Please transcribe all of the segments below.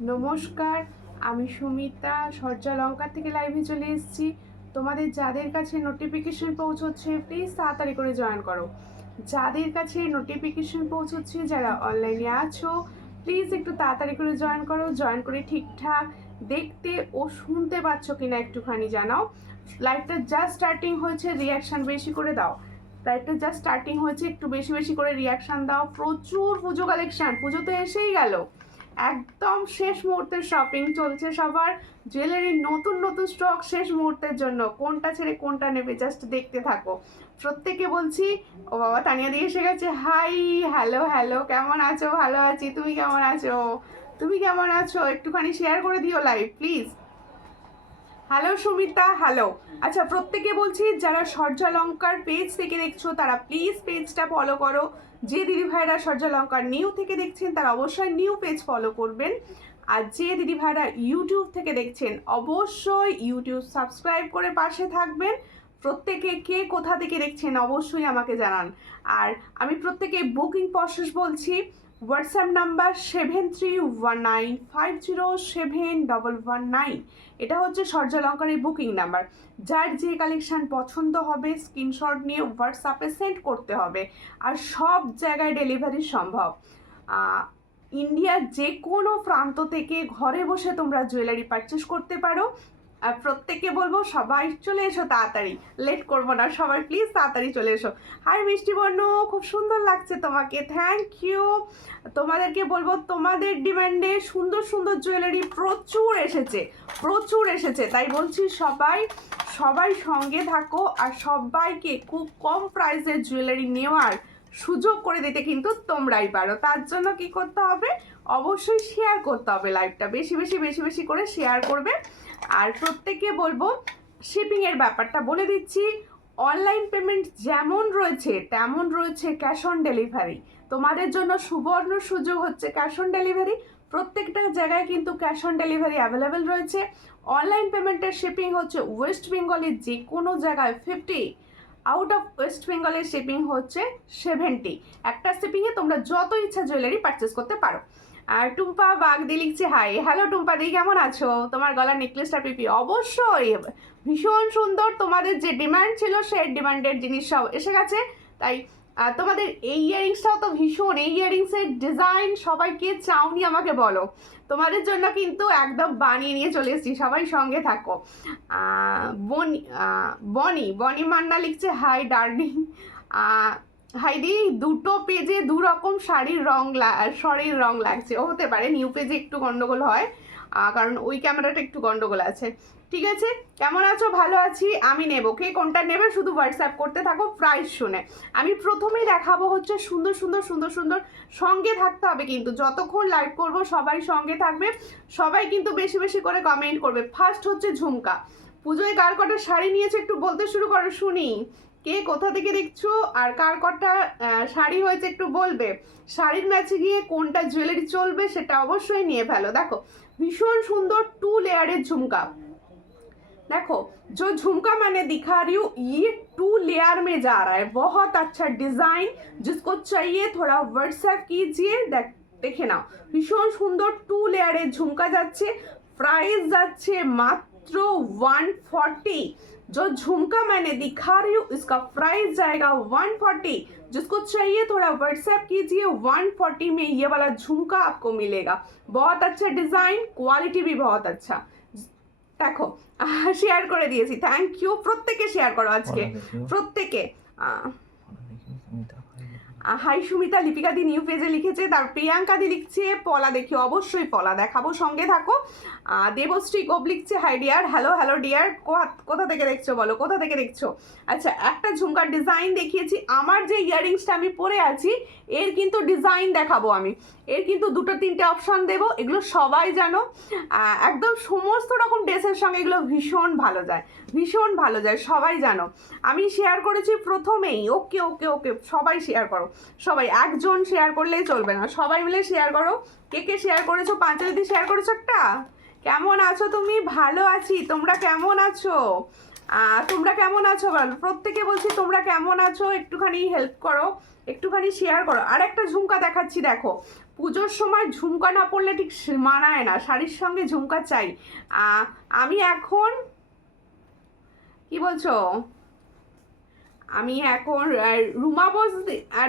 নমস্কার, আমি সুমিতা সরজা লঙ্কা থেকে লাইভে চলে এসেছি। তোমাদের যাদের কাছে নোটিফিকেশন পৌঁছচ্ছে প্লিজ তাড়াতাড়ি করে জয়েন করো। যাদের কাছে নোটিফিকেশন পৌঁছচ্ছে, যারা অনলাইনে আছো প্লিজ একটু তাড়াতাড়ি করে জয়েন করো। জয়েন করে ঠিকঠাক দেখতে ও শুনতে পাচ্ছ কিনা একটুখানি জানাও। লাইভটা জাস্ট স্টার্টিং হয়েছে, রিয়াকশান বেশি করে দাও। লাইভটা জাস্ট স্টার্টিং হয়েছে, একটু বেশি বেশি করে রিয়াকশান দাও। প্রচুর পুজো কালেকশান, পুজো তো এসেই গেল, একদম শেষ মুহূর্তের শপিং চলছে সবার। জুয়েলারির নতুন নতুন স্টক শেষ মুহূর্তের জন্য, কোনটা ছেড়ে কোনটা নেবে জাস্ট দেখতে থাকো। প্রত্যেকে বলছি, ও বাবা তানিয়া দিয়ে এসে গেছে, হাই হ্যালো হ্যালো, কেমন আছো? ভালো আছি, তুমি কেমন আছো? তুমি কেমন আছো? একটুখানি শেয়ার করে দিও live please. Hello Sumita, hello. আচ্ছা, প্রত্যেকে বলছি যারা সরজা লঙ্কার পেজ থেকে দেখছো তারা প্লিজ পেজটা ফলো করো। যে দিদিভাইরা সরজা লঙ্কার নিউ থেকে দেখছেন তারা অবশ্যই নিউ পেজ ফলো করবেন। আর যে দিদিভাইরা ইউটিউব থেকে দেখছেন অবশ্যই ইউটিউব সাবস্ক্রাইব করে পাশে থাকবেন। প্রত্যেকে কে কোথা থেকে দেখছেন অবশ্যই আমাকে জানান। আর আমি প্রত্যেকে বুকিং প্রসেস বলছি। হোয়াটসঅ্যাপ নাম্বার 7319507119, এটা হচ্ছে সরজা লঙ্কার এই বুকিং নাম্বার। যার যে কালেকশান পছন্দ হবে স্ক্রিনশট নিয়ে হোয়াটসঅ্যাপে সেন্ড করতে হবে। আর সব জায়গায় ডেলিভারি সম্ভব। ইন্ডিয়ার যে কোনো প্রান্ত থেকে ঘরে বসে তোমরা জুয়েলারি পারচেস করতে পারো। আর প্রত্যেককে বলবো সবাই চলে এসো তাড়াতাড়ি, লেট করবো না, সবাই প্লিজ তাড়াতাড়ি চলে এসো। হাই মিষ্টি বর্ণ, খুব সুন্দর লাগছে তোমাকে, থ্যাংক ইউ। তোমাদেরকে বলবো তোমাদের ডিমান্ডে সুন্দর সুন্দর জুয়েলারি প্রচুর এসেছে, প্রচুর এসেছে, তাই বলছি সবাই সবাই সঙ্গে থাকো। আর সবাইকে খুব কম প্রাইসের জুয়েলারি নেওয়ার সুযোগ করে দিতে কিন্তু তোমরাই পারো। তার জন্য কি করতে হবে? অবশ্যই শেয়ার করতে হবে লাইভটা, বেশি বেশি বেশি বেশি করে শেয়ার করবে। আর প্রত্যেককে বলবো শিপিংয়ের ব্যাপারটা বলে দিচ্ছি। অনলাইন পেমেন্ট যেমন রয়েছে তেমন রয়েছে ক্যাশ অন ডেলিভারি। তোমাদের জন্য সুবর্ণ সুযোগ হচ্ছে ক্যাশ অন ডেলিভারি। প্রত্যেকটা জায়গায় কিন্তু ক্যাশ অন ডেলিভারি অ্যাভেলেবেল রয়েছে। অনলাইন পেমেন্টের শিপিং হচ্ছে ওয়েস্ট বেঙ্গলের যে কোনো জায়গায় 50, আউট অফ ওয়েস্ট বেঙ্গলের শিপিং হচ্ছে 70। একটা শিপিংয়ে তোমরা যত ইচ্ছা জুয়েলারি পারচেস করতে পারো। আর টুম্পা বাগদি লিখছে হাই, হ্যালো টুম্পা দি, কেমন আছো? তোমার গলার নেকলেসটা পিপি অবশ্যই ভীষণ সুন্দর। তোমাদের যে ডিমান্ড ছিল সেই ডিমান্ডের জিনিস সব এসে গেছে। তাই তোমাদের এই ইয়ারিংসটাও তো ভীষণ, এই ইয়ারিংসের ডিজাইন সবাইকে চাওনি আমাকে বলো, তোমাদের জন্য কিন্তু একদম বানিয়ে নিয়ে চলে এসেছি, সবাই সঙ্গে থাকো। বনি বনি বনি মান্না লিখছে হাই ডার্লিং। হাইদি, দুটো পেজে দু রকম শাড়ির রং লাগছে। ও হতে পারে নিউ পেজে একটু গন্ডগোল হয়, কারণ ওই ক্যামেরাটা একটু গন্ডগোল আছে। ঠিক আছে, কেমন আছো? ভালো আছি। আমি নেব, কে কোনটা নেবে শুধু হোয়াটসঅ্যাপ করতে থাকো প্রাইস শুনে। আমি প্রথমেই দেখাবো হচ্ছে সুন্দর সুন্দর সুন্দর সুন্দর, সঙ্গে থাকতে হবে কিন্তু যতক্ষণ লাইভ করবো সবাই সঙ্গে থাকবে। সবাই কিন্তু বেশি বেশি করে কমেন্ট করবে। ফার্স্ট হচ্ছে ঝুমকা। পুজোয় কার কটা শাড়ি নিয়েছে একটু বলতে শুরু করো শুনি। কে কোথা থেকে দেখছো আর কার কটা শাড়ি হয়েছে একটু বলবে। শাড়ির ম্যাচে গিয়ে কোনটা জুয়েলারি চলবে সেটা অবশ্যই নিয়ে ফেলো। দেখো ভীষণ সুন্দর 2 লেয়ারের ঝুমকা। देखो जो झुमका मैंने दिखा रही हूँ ये 2 लेयर में जा रहा है, बहुत अच्छा डिजाइन। जिसको चाहिए थोड़ा व्हाट्सएप कीजिए। দেখে নাও ভীষণ সুন্দর 2 লেয়ারের ঝুমকা যাচ্ছে। প্রাইস যাচ্ছে মাত্র 140। जो झुमका मैंने दिखा रही हूँ इसका प्राइस जाएगा 140। जिसको चाहिए थोड़ा व्हाट्सएप कीजिए, 140 में ये वाला झुमका आपको मिलेगा। बहुत अच्छा डिजाइन, क्वालिटी भी बहुत अच्छा। দেখো শেয়ার করে দিয়েছি, থ্যাংক ইউ। প্রত্যেকে শেয়ার করো আজকে, প্রত্যেকে। হাই সুমিতা, লিপিকা দি নিউ পেজে লিখেছে, তার প্রিয়াঙ্কা দি লিখছে পলা দেখি, অবশ্যই পলা দেখাবো, সঙ্গে থাকো। দেবশ্রী গোপ লিখছে high deer, hello hello dear, কোথা থেকে দেখছো বলো, কোথা থেকে দেখছো? আচ্ছা, একটা ঝুমকার ডিজাইন দেখিয়েছি। আমার যে ইয়াররিংসটা আমি পরে আছি এর কিন্তু ডিজাইন দেখাবো আমি, এর কিন্তু 2-3টে অপশান দেবো, এগুলো সবাই জানো। একদম সমস্ত রকম ড্রেসের সঙ্গে এগুলো ভীষণ ভালো যায়, ভীষণ ভালো যায়, সবাই জানো। আমি শেয়ার করেছি প্রথমেই। ওকে ওকে ওকে, সবাই শেয়ার করো, সবাই। একজন শেয়ার করলেই চলবে না, সবাই মিলে শেয়ার করো। কে কে শেয়ার করেছো? পাঁচলিদি শেয়ার করেছো একটা। কেমন আছো তুমি? ভালো আছি, তোমরা কেমন আছো? তোমরা কেমন আছো বলো, প্রত্যেকে বলছি তোমরা কেমন আছো, একটুখানি হেল্প করো, একটুখানি শেয়ার করো। আর একটা ঝুমকা দেখাচ্ছি, দেখো পুজোর সময় ঝুমকা না পরলে ঠিক মানায় না, শাড়ির সঙ্গে ঝুমকা চাই। আমি এখন কি বলছো, আমি এখন রুমা বোস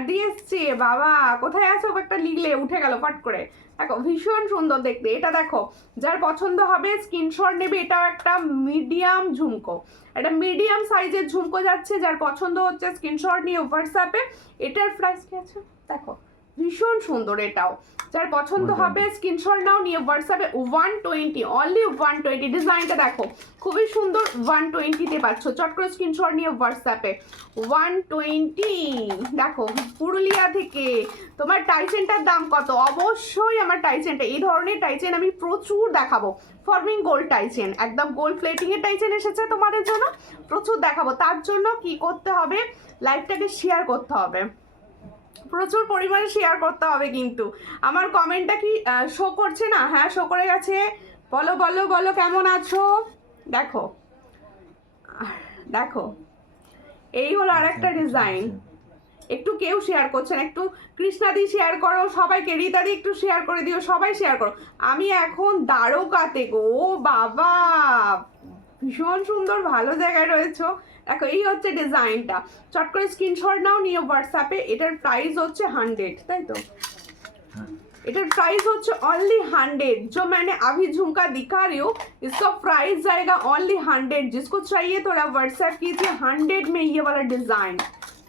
দিয়ে এসছি। বাবা কোথায় আছো, একটা লিখলে উঠে গেল ফট করে। দেখো ভীষণ সুন্দর দেখতে, এটা দেখো যার পছন্দ হবে স্ক্রিনশট নেবে। এটাও একটা মিডিয়াম ঝুমকো, একটা মিডিয়াম সাইজের ঝুমকো যাচ্ছে, যার পছন্দ হচ্ছে স্ক্রিনশট নিয়ে হোয়াটসঅ্যাপে। এটার প্রাইস কি আছে দেখো, ভীষণ সুন্দর, এটাও যার পছন্দ হবে স্ক্রিনশট নাও নিয়ে হোয়াটসঅ্যাপে। 120, অনলি 120। ডিজাইনটা দেখো খুবই সুন্দর, 120-তে পাচ্ছ। চট করে স্ক্রিনশট নিয়ে হোয়াটসঅ্যাপে 120। দেখো পুরুলিয়া থেকে। তোমার টাইচেনটার দাম কত? অবশ্যই আমার টাইচেনটা, এই ধরনের টাইচেন আমি প্রচুর দেখাবো। ফর্মিং গোল্ড টাইচেন, একদম গোল্ড প্লেটিং এর টাইচেন এসেছে তোমাদের জন্য, প্রচুর দেখাবো। তার জন্য কি করতে হবে, লাইভটাকে শেয়ার করতে হবে, প্রচুর পরিমাণে শেয়ার করতে হবে। কিন্তু আমার কমেন্টটা কি শো করছে না? হ্যাঁ শো করে গেছে, বলো বলো বলো কেমন আছো। দেখো দেখো এই হলো আরেকটা ডিজাইন। একটু কেউ শেয়ার করছেন, একটু কৃষ্ণাদি শেয়ার করো, সবাইকে রীতাদি একটু শেয়ার করে দিও, সবাই শেয়ার করো। আমি এখন দ্বারকাতে গো, ও বাবা ভীষণ সুন্দর, ভালো জায়গায় রয়েছো। দেখো এই হচ্ছে ডিজাইনটা, চট করে স্ক্রিনশট নাও নিয়ে হোয়াটসঅ্যাপে। এটার প্রাইস হচ্ছে 100, তাই তো? इटर प्राइस होच्छे ओनली 100। जो मैंने अभी झुमका दिखा रही हूँ इसका प्राइस जाएगा ओनली 100। जिसको चाहिए थोड़ा व्हाट्सएप कीजिए। 100 में ये वाला डिजाइन।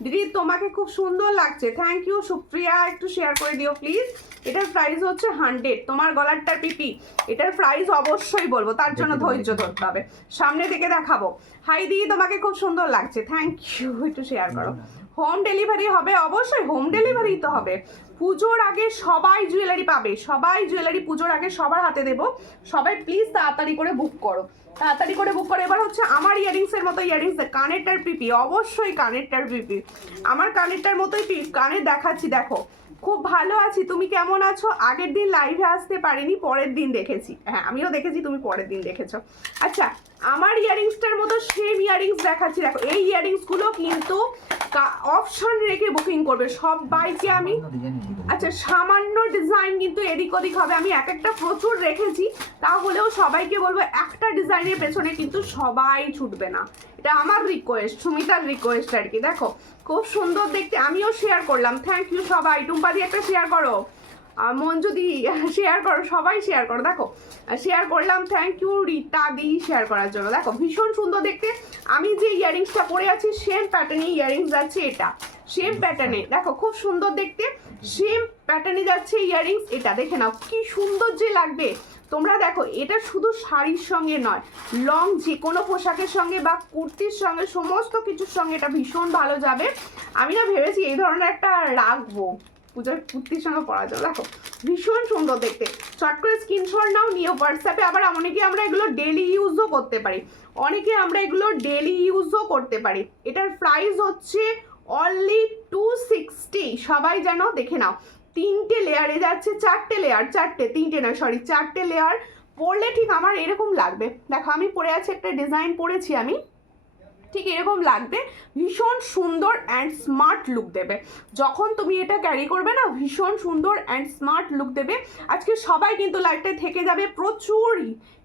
दीदी তোমাকে খুব সুন্দর লাগছে, থ্যাংক ইউ সুপ্রিয়া, একটু শেয়ার করে দিও প্লিজ। এটার প্রাইস হচ্ছে 100। তোমার গলারটার পিপি, এটার প্রাইস অবশ্যই বলবো, তার জন্য ধৈর্য ধরতে হবে, সামনে থেকে দেখাবো। হাই দি তোমাকে খুব সুন্দর লাগছে, থ্যাংক ইউ, একটু শেয়ার করো। হোম ডেলিভারি হবে, অবশ্যই হোম ডেলিভারি তো হবে। পুজোর আগে সবাই জুয়েলারি পাবে, সবাই জুয়েলারি পুজোর আগে সবার হাতে দেবো। সবাই প্লিজ তাড়াতাড়ি করে বুক করো, তাড়াতাড়ি করে বুক করো। এবার হচ্ছে আমার ইয়ারিংসের মতো ইয়ারিংস, কানেরটার পিপি, অবশ্যই কানেরটার পিপি, আমার কানেরটার মতোই কানের দেখাচ্ছি। দেখো খুব ভালো আছি, তুমি কেমন আছো? আগের দিন লাইভে আসতে পারিনি, পরের দিন দেখেছি। হ্যাঁ আমিও দেখেছি, তুমি পরের দিন দেখেছো। আচ্ছা আমার ইয়ারিংসটার মতো সেম ইয়ারিংস দেখাচ্ছি। দেখো এই ইয়ারিংসগুলো কিন্তু অপশন রেখে বুকিং করবে সবাইকে আমি। আচ্ছা সামান্য ডিজাইন কিন্তু এদিক ওদিক হবে, আমি এক একটা প্রচুর রেখেছি, তাহলেও সবাইকে বলবো একটা ডিজাইনের পেছনে কিন্তু সবাই ছুটবে না, এটা আমার রিকোয়েস্ট, সুমিতার রিকোয়েস্ট আর কি। দেখো খুব সুন্দর দেখতে, আমিও শেয়ার করলাম, থ্যাংক ইউ সবাই। টুম্পাদি একটা শেয়ার করো, মঞ্জুদি শেয়ার করো, সবাই শেয়ার করো। দেখো শেয়ার করলাম, thank you Rita di share করার জন্য। দেখো ভীষণ সুন্দর দেখতে, আমি যে ইয়ারিংসটা পরে আছি সেম প্যাটার্নে ইয়ারিংস যাচ্ছে, এটা সেম প্যাটার্নে। দেখো খুব সুন্দর দেখতে, সেম প্যাটার্নে যাচ্ছে ইয়ারিংস। এটা দেখে নাও কি সুন্দর যে লাগবে। তোমরা দেখো এটা শুধু শাড়ির সঙ্গে নয়, লং যে কোনো পোশাকের সঙ্গে বা কুর্তির সঙ্গে, সমস্ত কিছুর সঙ্গে এটা ভীষণ ভালো যাবে। আমি না ভেবেছি এই ধরনের একটা রাখবো, পূজার কুর্তির সঙ্গে পরা যাবে। দেখো ভীষণ সুন্দর দেখতে, চট করে স্ক্রিনশট নাও নিয়ে হোয়াটসঅ্যাপে। আবার অনেকে আমরা এগুলো ডেলি ইউজও করতে পারি, অনেকে আমরা এগুলো ডেলি ইউজও করতে পারি। এটার প্রাইস হচ্ছে অনলি 260। সবাই জানো, দেখে নাও তিনটে লেয়ারে যাচ্ছে, চারটে লেয়ার, তিনটে নয় সরি চারটে লেয়ার পরলে ঠিক আমার এরকম লাগবে। দেখো আমি পরে আছি, একটা ডিজাইন পরেছি আমি, ঠিক এরকম লাগবে। ভীষণ সুন্দর অ্যান্ড স্মার্ট লুক দেবে যখন তুমি এটা ক্যারি করবে না, ভীষণ সুন্দর অ্যান্ড স্মার্ট লুক দেবে। আজকে সবাই কিন্তু লাইভটা থেকে যাবে, প্রচুর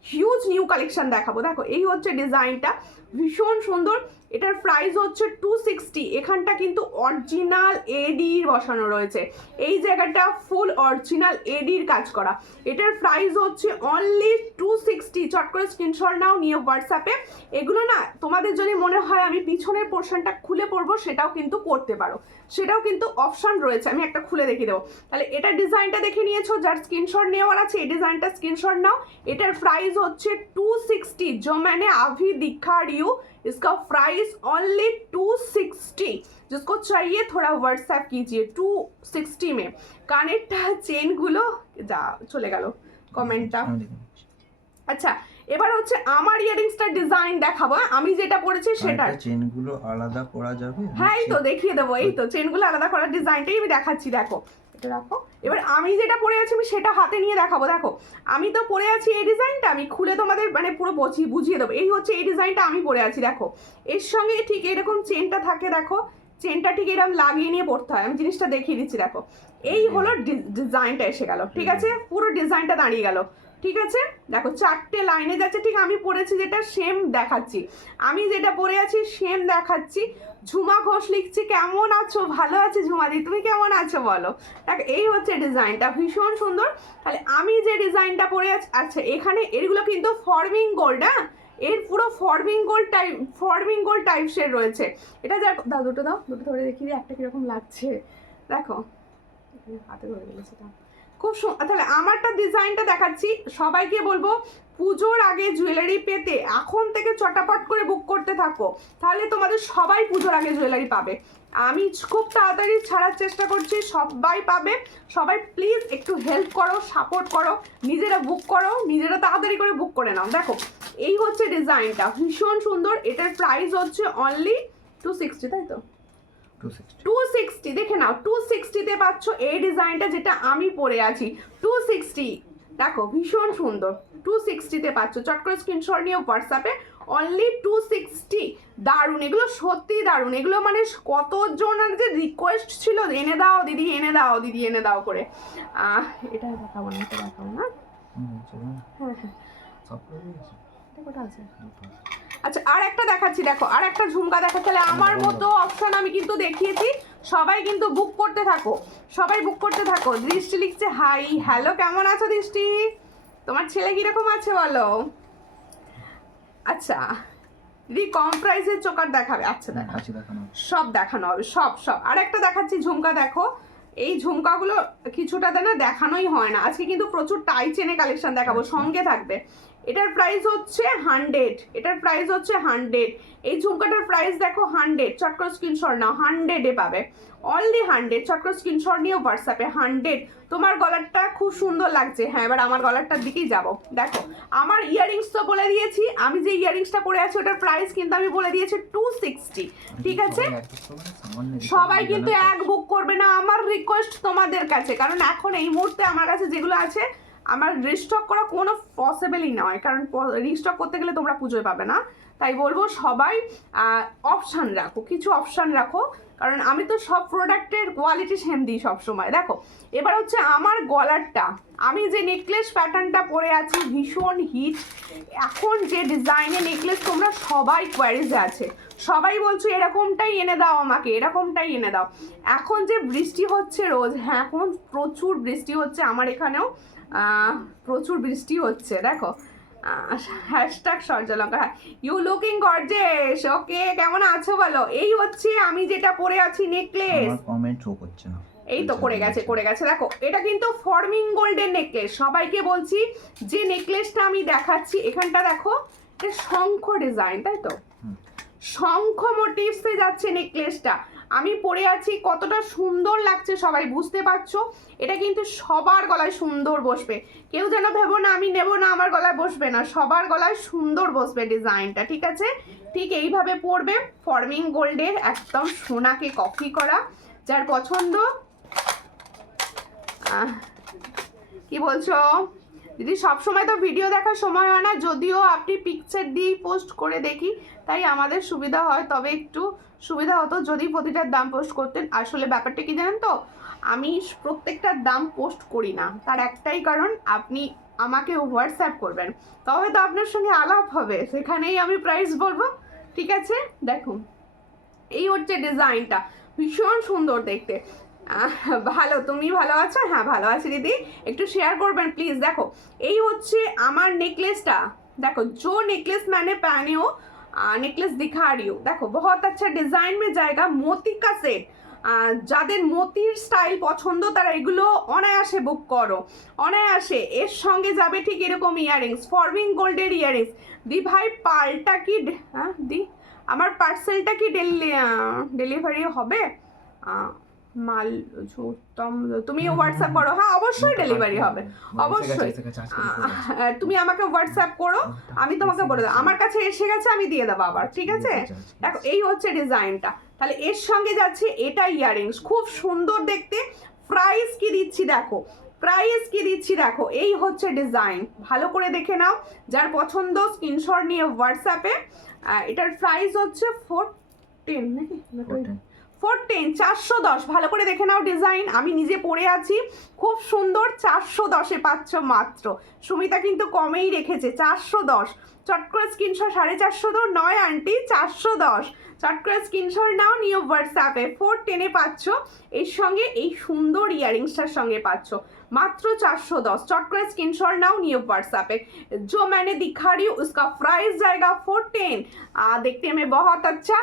হিউজ নিউ কালেকশন দেখাবো। দেখো এই হচ্ছে ডিজাইনটা, ভীষণ সুন্দর। এটার প্রাইস হচ্ছে 260। এখানটা কিন্তু অরিজিনাল এডির বসানো রয়েছে, এই জায়গাটা ফুল অরিজিনাল এডির কাজ করা। এটার প্রাইস হচ্ছে অনলি 260। চট করে স্ক্রিনশট নাও নিয়ে হোয়াটসঅ্যাপে। এগুলো না তোমাদের যদি মনে হয় আমি পিছনের পোর্শনটা খুলে পরবো, সেটাও কিন্তু করতে পারো, সেটাও কিন্তু অপশন রয়েছে। আমি একটা খুলে দেখিয়ে দেবো। তাহলে এটা ডিজাইনটা দেখে নিয়েছো, যার স্ক্রিনশট নেওয়ার আছে এই ডিজাইনটা স্ক্রিনশট নাও। এটার প্রাইস হচ্ছে 260। जो मैंने अभी दिखा रही हूँ इसका प्राइस ओनली 260। जिसको चाहिए थोड़ा व्हाट्सएप कीजिए। 260 में কানেরটা চেনগুলো যা চলে গেল কমেন্টটা। আচ্ছা এবার হচ্ছে আমার ইয়ারিংসটার ডিজাইন দেখাবো। আমি যেটা পরেছি সেটা চেনগুলো আলাদা করা যাবে। হ্যাঁ এই তো দেখিয়ে দেবো, এই তো চেনগুলো আলাদা করার ডিজাইনটাই আমি দেখাচ্ছি। দেখো এটা রাখো, এবার আমি যেটা পরে আছি আমি সেটা হাতে নিয়ে দেখাবো। দেখো আমি তো পরে আছি এই ডিজাইনটা, আমি খুলে তোমাদের মানে পুরো বুঝিয়ে দেবো। এই হচ্ছে এই ডিজাইনটা আমি পরে আছি। দেখো এর সঙ্গে ঠিক এরকম চেনটা থাকে, দেখো চেনটা ঠিক এরকম লাগিয়ে নিয়ে পড়তে হয়, আমি জিনিসটা দেখিয়ে দিচ্ছি। দেখো এই হলো ডিজাইনটা এসে গেল, ঠিক আছে, পুরো ডিজাইনটা দাঁড়িয়ে গেল, ঠিক আছে। দেখো 4টে লাইনে যাচ্ছে, ঠিক আমি পরেছি যেটা সেম দেখাচ্ছি, আমি যেটা পরে আছি সেম দেখাচ্ছি। ঝুমা ঘোষ লিখছি কেমন আছো, ভালো আছি ঝুমাদি, তুমি কেমন আছো বলো। দেখো এই হচ্ছে ডিজাইনটা, ভীষণ সুন্দর। তাহলে আমি যে ডিজাইনটা পরে আছি, আচ্ছা এখানে এগুলো কিন্তু ফর্মিং গোল্ড, হ্যাঁ এর পুরো ফর্মিং গোল্ড টাইপসের রয়েছে। এটা যা দাও, দুটো দাও, দুটো ধরে দেখি একটা কিরকম লাগছে। দেখো হাতে ধরে গেলেছে, খুব তাহলে আমারটা ডিজাইনটা দেখাচ্ছি। সবাইকে বলবো পুজোর আগে জুয়েলারি পেতে এখন থেকে চটাপট করে বুক করতে থাকো, তাহলে তোমাদের সবাই পুজোর আগে জুয়েলারি পাবে। আমি খুব তাড়াতাড়ি ছাড়ার চেষ্টা করছি, সবাই পাবে। সবাই প্লিজ একটু হেল্প করো, সাপোর্ট করো, নিজেরা বুক করো, নিজেরা তাড়াতাড়ি করে বুক করে নাও। দেখো এই হচ্ছে ডিজাইনটা, ভীষণ সুন্দর। এটার প্রাইস হচ্ছে অনলি 260, তাই তো 260, দেখে নাও 260-তে পাচ্ছ এই ডিজাইনটা যেটা আমি পরে আছি। 260, দেখো ভীষণ সুন্দর, 260-তে পাচ্ছ। চট করে স্ক্রিনশট নিয়ে হোয়াটসঅ্যাপে অনলি 260। দারুণ, এগুলো সত্যি দারুণ। এগুলো মানে কতজনের যে রিকোয়েস্ট ছিল এনে দাও দিদি, এনে দাও দিদি, এনে দাও করে। এটা দেখাবো না, এটা দেখাবো না। হ্যাঁ হ্যাঁ কোটা আছে। আচ্ছা আর একটা দেখাচ্ছি, দেখো আর একটা ঝুমকা দেখা। তাহলে আমার মতো অপশন আমি কিন্তু দেখিয়েছি, সবাই কিন্তু বুক করতে থাকো, সবাই বুক করতে থাকো। দৃষ্টি লিখছে হাই, হ্যালো কেমন আছো দৃষ্টি, তোমার ছেলে কিরকম আছে বলো। আচ্ছা দিদি কম প্রাইসের চোকার দেখাবে, আচ্ছা দেখা সব দেখানো হবে, সব সব। আর একটা দেখাচ্ছি ঝুমকা, দেখো এই ঝুমকাগুলো কিছুটা না দেখানোই হয় না, আজকে কিন্তু প্রচুর টাই চেনে কালেকশন দেখাবো, সঙ্গে থাকবে। এটার প্রাইস হচ্ছে 100, এটার প্রাইস হচ্ছে 100। এই ঝুমকাটার প্রাইস দেখো 100, চট করে স্ক্রিনশট নাও, 100-এ পাবে, অনলি 100। চট করে স্ক্রিনশট নিয়ে হোয়াটসঅ্যাপে 100। তোমার গলারটা খুব সুন্দর লাগছে, হ্যাঁ এবার আমার গলারটার দিকেই যাব। দেখো আমার ইয়াররিংস তো বলে দিয়েছি, আমি যে ইয়াররিংসটা পরে আছি ওটার প্রাইস কিন্তু আমি বলে দিয়েছি 260, ঠিক আছে। সবাই কিন্তু এক বুক করবে না, আমার রিকোয়েস্ট তোমাদের কাছে, কারণ এখন এই মুহূর্তে আমার কাছে যেগুলো আছে আমার রিস্টক করা কোনো পসিবলই নয়, কারণ রিস্টক করতে গেলে তোমরা পুজোয় পাবে না। তাই বলবো সবাই অপশান রাখো, কিছু অপশান রাখো, কারণ আমি তো সব প্রোডাক্টের কোয়ালিটি সেম দিই সবসময়। দেখো এবার হচ্ছে আমার গলারটা, আমি যে নেকলেস প্যাটার্নটা পরে আছি ভীষণ হিট। এখন যে ডিজাইনে নেকলেস তোমরা সবাই কোয়ারিজে আছে, সবাই বলছো এরকমটাই এনে দাও আমাকে, এরকমটাই এনে দাও। এখন যে বৃষ্টি হচ্ছে রোজ, হ্যাঁ এখন প্রচুর বৃষ্টি হচ্ছে আমার এখানেও, প্রচুর বৃষ্টি হচ্ছে। দেখো হ্যাশট্যাগ সূর্যালঙ্কার, হ্যাঁ ইউ লুকিং গর্জিয়াস, ওকে কেমন আছো বলো। এই হচ্ছে আমি যেটা পরে আছি নেকলেস, কমেন্ট শো করছে না, এই তো করে গেছে। দেখো এটা কিন্তু ফর্মিং গোল্ডের নেকলেস, সবাইকে বলছি যে নেকলেসটা আমি দেখাচ্ছি এখানটা দেখো, এটা শঙ্খ ডিজাইন, তাই তো শঙ্খ মোটিভসে যাচ্ছে নেকলেসটা। আমি পরে আছি, কতটা সুন্দর লাগছে সবাই বুঝতে পারছো। এটা কিন্তু সবার গলায় সুন্দর বসবে, কেউ যেন ভেবো না আমি নেবো না আমার গলায় বসবে না, সবার গলায় সুন্দর বসবে ডিজাইনটা, ঠিক আছে। ঠিক এইভাবে পরবে, ফর্মিং গোল্ডের একদম সোনাকে কপি করা। যার পছন্দ, কি বলছো দিদি, সবসময় তো ভিডিও দেখার সময় হয় না, যদিও আপনি পিকচার দিয়েই পোস্ট করে দেখি, তাই আমাদের সুবিধা হয়। তবে একটু সুবিধা হতো যদি প্রতিটার দাম পোস্ট করতেন। আসলে ব্যাপারটা কি জানেন তো, আমি প্রত্যেকটার দাম পোস্ট করি না, তার একটাই কারণ আপনি আমাকে হোয়াটসঅ্যাপ করবেন, তবে তো আপনার সঙ্গে আলাপ হবে, সেখানেই আমি প্রাইস বলবো, ঠিক আছে। দেখুন এই হচ্ছে ডিজাইনটা, ভীষণ সুন্দর দেখতে। ভালো, তুমি ভালো আছো, হ্যাঁ ভালো আছি দিদি, একটু শেয়ার করবেন প্লিজ। দেখো এই হচ্ছে আমার নেকলেসটা, देखो जो नेकलेस मैंने पहने हो नेकलेस दिखा रही हूँ, देखो बहुत अच्छा डिजाइन में जाएगा, मोती का सेट। যাদের মতির স্টাইল পছন্দ তারা এগুলো অনায়াসে বুক করো, অনায়াসে। এর সঙ্গে যাবে ঠিক এরকম ইয়াররিংস, ফর্মিং গোল্ডের ইয়াররিংস। দি ভাই পালটা কি, হ্যাঁ দি আমার পার্সেলটা কি ডেলিভারি হবে? মাল তুমি হোয়াটসঅ্যাপ করো, হ্যাঁ অবশ্যই ডেলিভারি হবে, অবশ্যই। তুমি আমাকে হোয়াটসঅ্যাপ করো, আমি তোমাকে বলে দেবো আমার কাছে এসে গেছে, আমি দিয়ে দেবো আবার, ঠিক আছে। দেখো এই হচ্ছে ডিজাইনটা, তাহলে এর সঙ্গে যাচ্ছে এটা ইয়াররিংস, খুব সুন্দর দেখতে। প্রাইস কি দিচ্ছি দেখো, প্রাইস কি দিচ্ছি দেখো, এই হচ্ছে ডিজাইন, ভালো করে দেখে নাও। যার পছন্দ স্ক্রিনশট নিয়ে হোয়াটসঅ্যাপে। এটার প্রাইস হচ্ছে 14 নাকি 410 410, ভালো করে দেখে নাও ডিজাইন, আমি নিজে পরে আছি, খুব সুন্দর। 410-এ পাচ্ছ মাত্র। সুমিতা কিন্তু কমেই রেখেছে 410। চট করে স্ক্রিনশট, 450 নয় আন্টি, 410। চট করে স্ক্রিনশট নাও, নিউ হোয়াটসঅ্যাপে 410-এ পাচ্ছ। এর সঙ্গে এই সুন্দর ইয়ারিংসটার সঙ্গে পাচ্ছ मात्र 410। चट করে स्क्रीनशॉट नाउ न्यू व्हाट्सएप पे। जो मैंने दिखा रही हूँ उसका प्राइस जाएगा 410। देखते में बहुत अच्छा,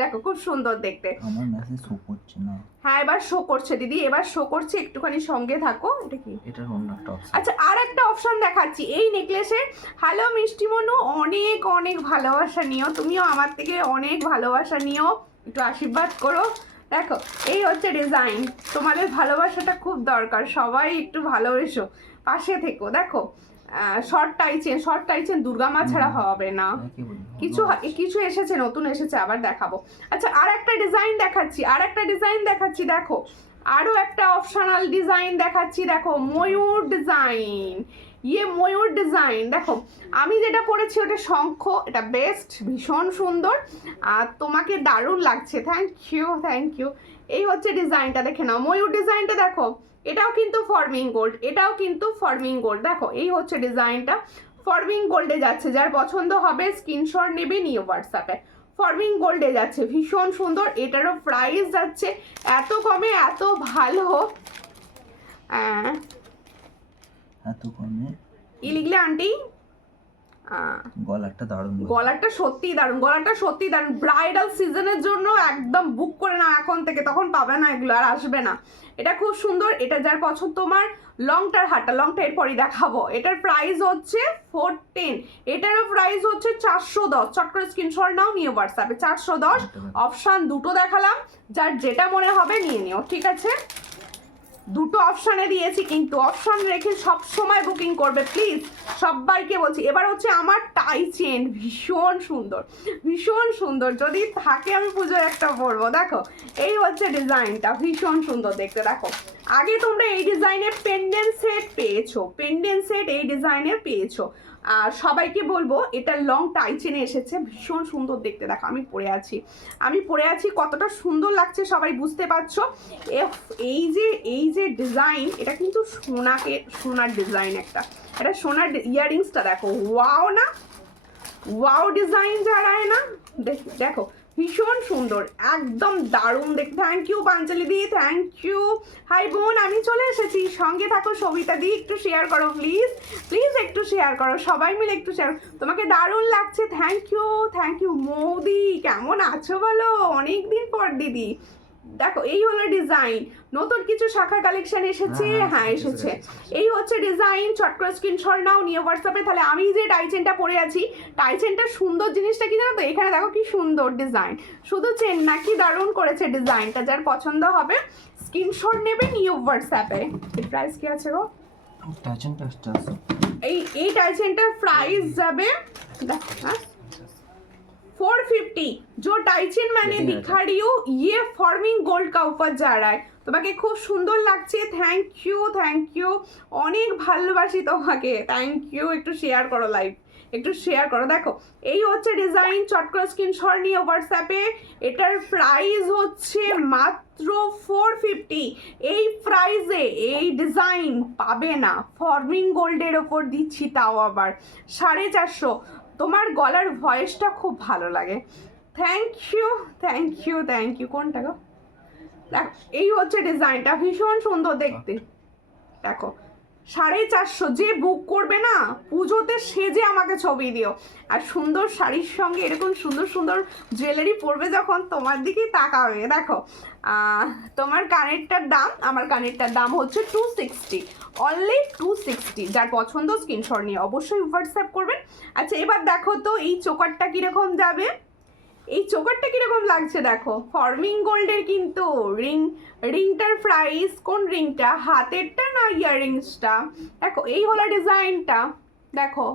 দেখো খুব সুন্দর দেখতে। আমার মেসেজ শো করছে না। হ্যাঁ এবার শো করছে দিদি, এবার শো করছে, একটুখানি সঙ্গে থাকো। এটা কি? এটার অন্য একটা অপশন। আচ্ছা আর একটা অপশন দেখাচ্ছি এই নেকলেসের। হ্যালো মিষ্টি মনু, অনেক অনেক ভালোবাসা নিও, তুমিও আমার থেকে অনেক ভালোবাসা নিও, একটু আশীর্বাদ করো। দেখো এই হচ্ছে ডিজাইন, তোমাদের ভালোবাসাটা খুব দরকার, সবাই একটু ভালোবেসো, পাশে থেকো। দেখো শর্ট টাইচেন দুর্গা মা ছাড়া হবে না, কিছু কিছু এসেছে, নতুন এসেছে, আবার দেখাবো। আচ্ছা আর একটা ডিজাইন দেখাচ্ছি, দেখো আরও একটা অপশনাল ডিজাইন দেখাচ্ছি। দেখো ময়ূর ডিজাইন, ময়ূর ডিজাইন। দেখো আমি যেটা পরেছি ওটা শঙ্খ, এটা বেস্ট, ভীষণ সুন্দর, আর তোমাকে দারুণ লাগছে। Thank you. এই হচ্ছে ডিজাইনটা, দেখে নাও ময়ূর ডিজাইনটা। দেখো এটাও কিন্তু ফর্মিং গোল্ড, দেখো এই হচ্ছে ডিজাইনটা, ফর্মিং গোল্ডে যাচ্ছে। যার পছন্দ হবে স্ক্রিনশট নেবে, নিয়ে হোয়াটসঅ্যাপে। ফর্মিং গোল্ডে যাচ্ছে, ভীষণ সুন্দর। এটারও প্রাইস যাচ্ছে এত কমে, এত ভালো। এত কমে কি লিখলে আন্টি? গলাটা সত্যিই দারুণ, ব্রাইডাল সিজনের জন্য একদম বুক করে নাও এখন থেকে, তখন পাবে না এগুলো, আর আসবে না। এটা খুব সুন্দর, এটা যার পছন্দ। তোমার লংটার এরপরই দেখাবো। এটার প্রাইস হচ্ছে 410, এটারও প্রাইস হচ্ছে 410। চট করে স্ক্রিনশট নাও, নিয়ে হোয়াটসঅ্যাপে। 410 অপশান দুটো দেখালাম, যার যেটা মনে হবে নিয়ে নিও, ঠিক আছে? দুটো অপশানে দিয়েছি, কিন্তু অপশান রেখে সব সময় বুকিং করবে প্লিজ, সবাইকে বলছি। এবার হচ্ছে আমার টাই চেন, ভীষণ সুন্দর, যদি থাকে আমি পুজোর একটা পরবো। দেখো এই হচ্ছে ডিজাইনটা, ভীষণ সুন্দর দেখতে। দেখো আগে তোমরা এই ডিজাইনের পেন্ডেন্ট সেট এই ডিজাইনের পেয়েছো। আর সবাইকে বলবো এটা লং টাই চেনে এসেছে, ভীষণ সুন্দর দেখতে। দেখো আমি পরে আছি কতটা সুন্দর লাগছে সবাই বুঝতে পারছো। এই যে ডিজাইন, এটা কিন্তু সোনার ডিজাইন, এটা সোনার ইয়ারিংসটা দেখো, ওয়াও ডিজাইন যারা না, দেখো ভীষণ সুন্দর, একদম দারুণ দেখতে। Thank you Panchali di, thank you. Hi বোন, আমি চলে এসেছি, সঙ্গে থাকো। সবিতা দি একটু শেয়ার করো প্লিজ একটু শেয়ার করো, সবাই মিলে একটু শেয়ার। তোমাকে দারুণ লাগছে, থ্যাংক ইউ। মৌদি কেমন আছো বলো, অনেকদিন পর দিদি। দেখো এই হলো ডিজাইন, নতুন কিছু শাখা কালেকশন এসেছে। হ্যাঁ এসেছে, এই হচ্ছে ডিজাইন। চট করে স্ক্রিনশট নাও, নিয়ে হোয়াটসঅ্যাপে। তাহলে আমি যে টাইচেনটা পরে আছি, টাইচেনটার সুন্দর জিনিসটা কি জানো তো, এখানে দেখো কি সুন্দর ডিজাইন, শুধু চেন না, কি দারুণ করেছে ডিজাইনটা। যার পছন্দ হবে স্ক্রিনশট নেবে, নিয়ে হোয়াটসঅ্যাপে। এর প্রাইস কি আছে গো? এই টাইচেনটার প্রাইস যাবে, দেখো হ্যাঁ 450। जो टाइचेन मैंने दिखा रही हूँ ये फॉर्मिंग गोल्ड का ऊपर जा रहा है। তোমাকে খুব সুন্দর লাগছে, থ্যাংক ইউ, অনেক ভালোবাসি তোমাকে, থ্যাংক ইউ। একটু শেয়ার করো লাইভ, একটু শেয়ার করো। দেখো এই হচ্ছে ডিজাইন, চট করে স্ক্রিনশট নিয়ে হোয়াটসঅ্যাপে। এটার প্রাইস হচ্ছে মাত্র 450। এই প্রাইসে এই ডিজাইন পাবে না, ফর্মিং গোল্ডের ওপর দিচ্ছি, তাও আবার 450। তোমার গলার ভয়েসটা খুব ভালো লাগে, থ্যাংক ইউ। কোনটা গো? দেখো এই হচ্ছে ডিজাইনটা, ভীষণ সুন্দর দেখতে। দেখো 450, যে বুক করবে না পুজোতে সেজে আমাকে ছবি দিও, আর সুন্দর শাড়ির সঙ্গে এরকম সুন্দর জুয়েলারি পরবে যখন, তোমার দিকেই তাকাবে। দেখো তোমার কানেরটার দাম, আমার কানেরটার দাম হচ্ছে 260, অনলি 260। যার পছন্দ স্ক্রিনশট নিয়ে অবশ্যই হোয়াটসঅ্যাপ করবেন। আচ্ছা এবার দেখো তো এই চোকারটা কীরকম যাবে, এই চোকারটা কীরকম লাগছে। দেখো ফর্মিং গোল্ডের কিন্তু রিংটার প্রাইস, কোন রিংটা, হাতেরটা না ইয়াররিংসটা? দেখো এই হলো ডিজাইনটা, দেখো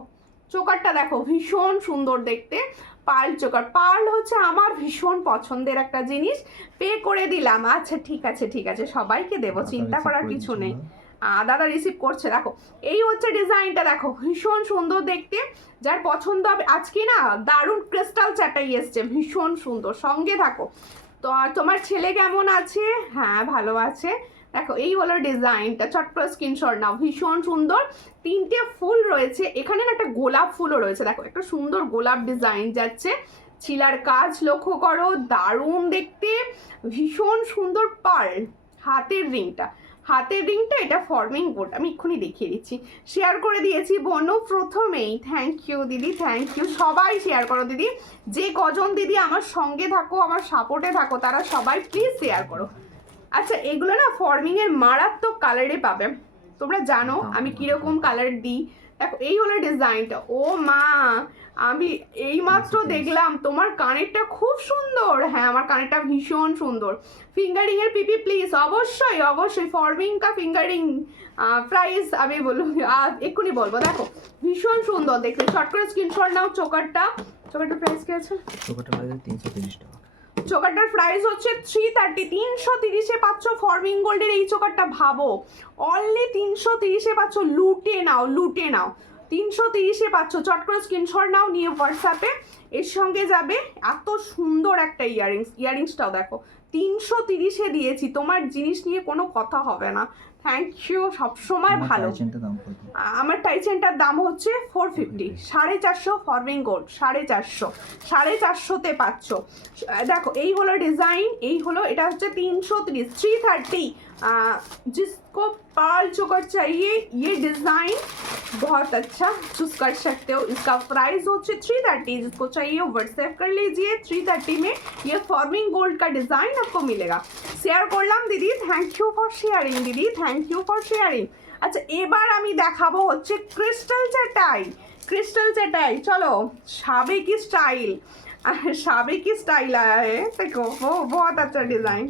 চোকারটা দেখো, ভীষণ সুন্দর দেখতে। পার্ল চোকার, পার্ল হচ্ছে আমার ভীষণ পছন্দের একটা জিনিস, পে করে দিলাম। আচ্ছা ঠিক আছে, সবাইকে দেবো, চিন্তা করার কিছু নেই। দাদা রিসিভ করছে। দেখো এই হচ্ছে ডিজাইনটা, দেখো ভীষণ সুন্দর দেখতে। যার পছন্দ হবে, আজকে না দারুণ ক্রিস্টাল চাটাই এসছে, ভীষণ সুন্দর, সঙ্গে থাকো। তো আর তোমার ছেলে কেমন আছে? হ্যাঁ ভালো আছে। দেখো এই হলো ডিজাইনটা, চট করে স্ক্রিনশট নাও, ভীষণ সুন্দর। 3টে ফুল রয়েছে এখানে, না একটা গোলাপ ফুলও রয়েছে, দেখো একটা সুন্দর গোলাপ ডিজাইন যাচ্ছে। চিলার কাজ লক্ষ্য করো, দারুণ দেখতে, ভীষণ সুন্দর। পার্ল হাতের রিংটা এটা ফর্মিং গোল্ড, আমি এক্ষুনি দেখিয়ে দিচ্ছি। শেয়ার করে দিয়েছি বনু প্রথমেই, থ্যাংক ইউ দিদি, থ্যাংক ইউ। সবাই শেয়ার করো দিদি, যে কজন দিদি আমার সঙ্গে থাকো, আমার সাপোর্টে থাকো, তারা সবাই প্লিজ শেয়ার করো। আচ্ছা এগুলো না ফর্মিং এর মারাত্মক কালারে পাবে, তোমরা জানো আমি কিরকম কালার দিই। দেখো এই হলো ডিজাইনটা। ও মা, আমি এইমাত্র দেখলাম তোমার কানেরটা খুব সুন্দর। হ্যাঁ আমার কানেরটা ভীষণ সুন্দর। ফিঙ্গারিং এর পিপি প্লিজ, অবশ্যই ফর্মিং কা ফিঙ্গারিং প্রাইস আমি বলবো, এক্ষুনি বলবো। দেখো ভীষণ সুন্দর দেখতে, শর্ট করে স্ক্রিনশট নাও। চোকারটার প্রাইস কি আছে? চোকারটা প্রাইস 330 টাকা। চোকারটার প্রাইস হচ্ছে 330, 330-এ পাচ্ছ ফর্মিং গোল্ডের এই চোকারটা। ভাবো অনলি 330-এ পাচ্ছ, লুটে নাও 330-এ পাচ্ছ। চট করে স্ক্রিনশট নাও, নিয়ে হোয়াটসঅ্যাপে। এর সঙ্গে যাবে এত সুন্দর একটা ইয়ারিংসটাও দেখো 330-এ দিয়েছি, তোমার জিনিস নিয়ে কোনো কথা হবে না। থ্যাংক ইউ, সবসময় ভালো। আমার টাইচেনটার দাম হচ্ছে 450, 450 ফর্মিং গোল্ড, 450-তে পাচ্ছ। দেখো এই হলো ডিজাইন, এই হলো, এটা হচ্ছে 330 जिसको पर्ल चोकर चाहिए ये डिज़ाइन बहुत अच्छा चूज कर सकते हो। इसका प्राइस होচ্ছে 330, जिसको चाहिए व्हाट्सएप कर लीजिए। 330 में ये फॉर्मिंग गोल्ड का डिज़ाइन आपको मिलेगा। शेयर করলাম দিদি, থ্যাংক ইউ ফর শেয়ারিং দিদি, থ্যাংক ইউ ফর শেয়ারিং। আচ্ছা এবার আমি দেখাবো হচ্ছে ক্রিস্টাল চাটাই। চলো সাবেকি स्टाइल आया है, देखो वो बहुत अच्छा डिज़ाइन।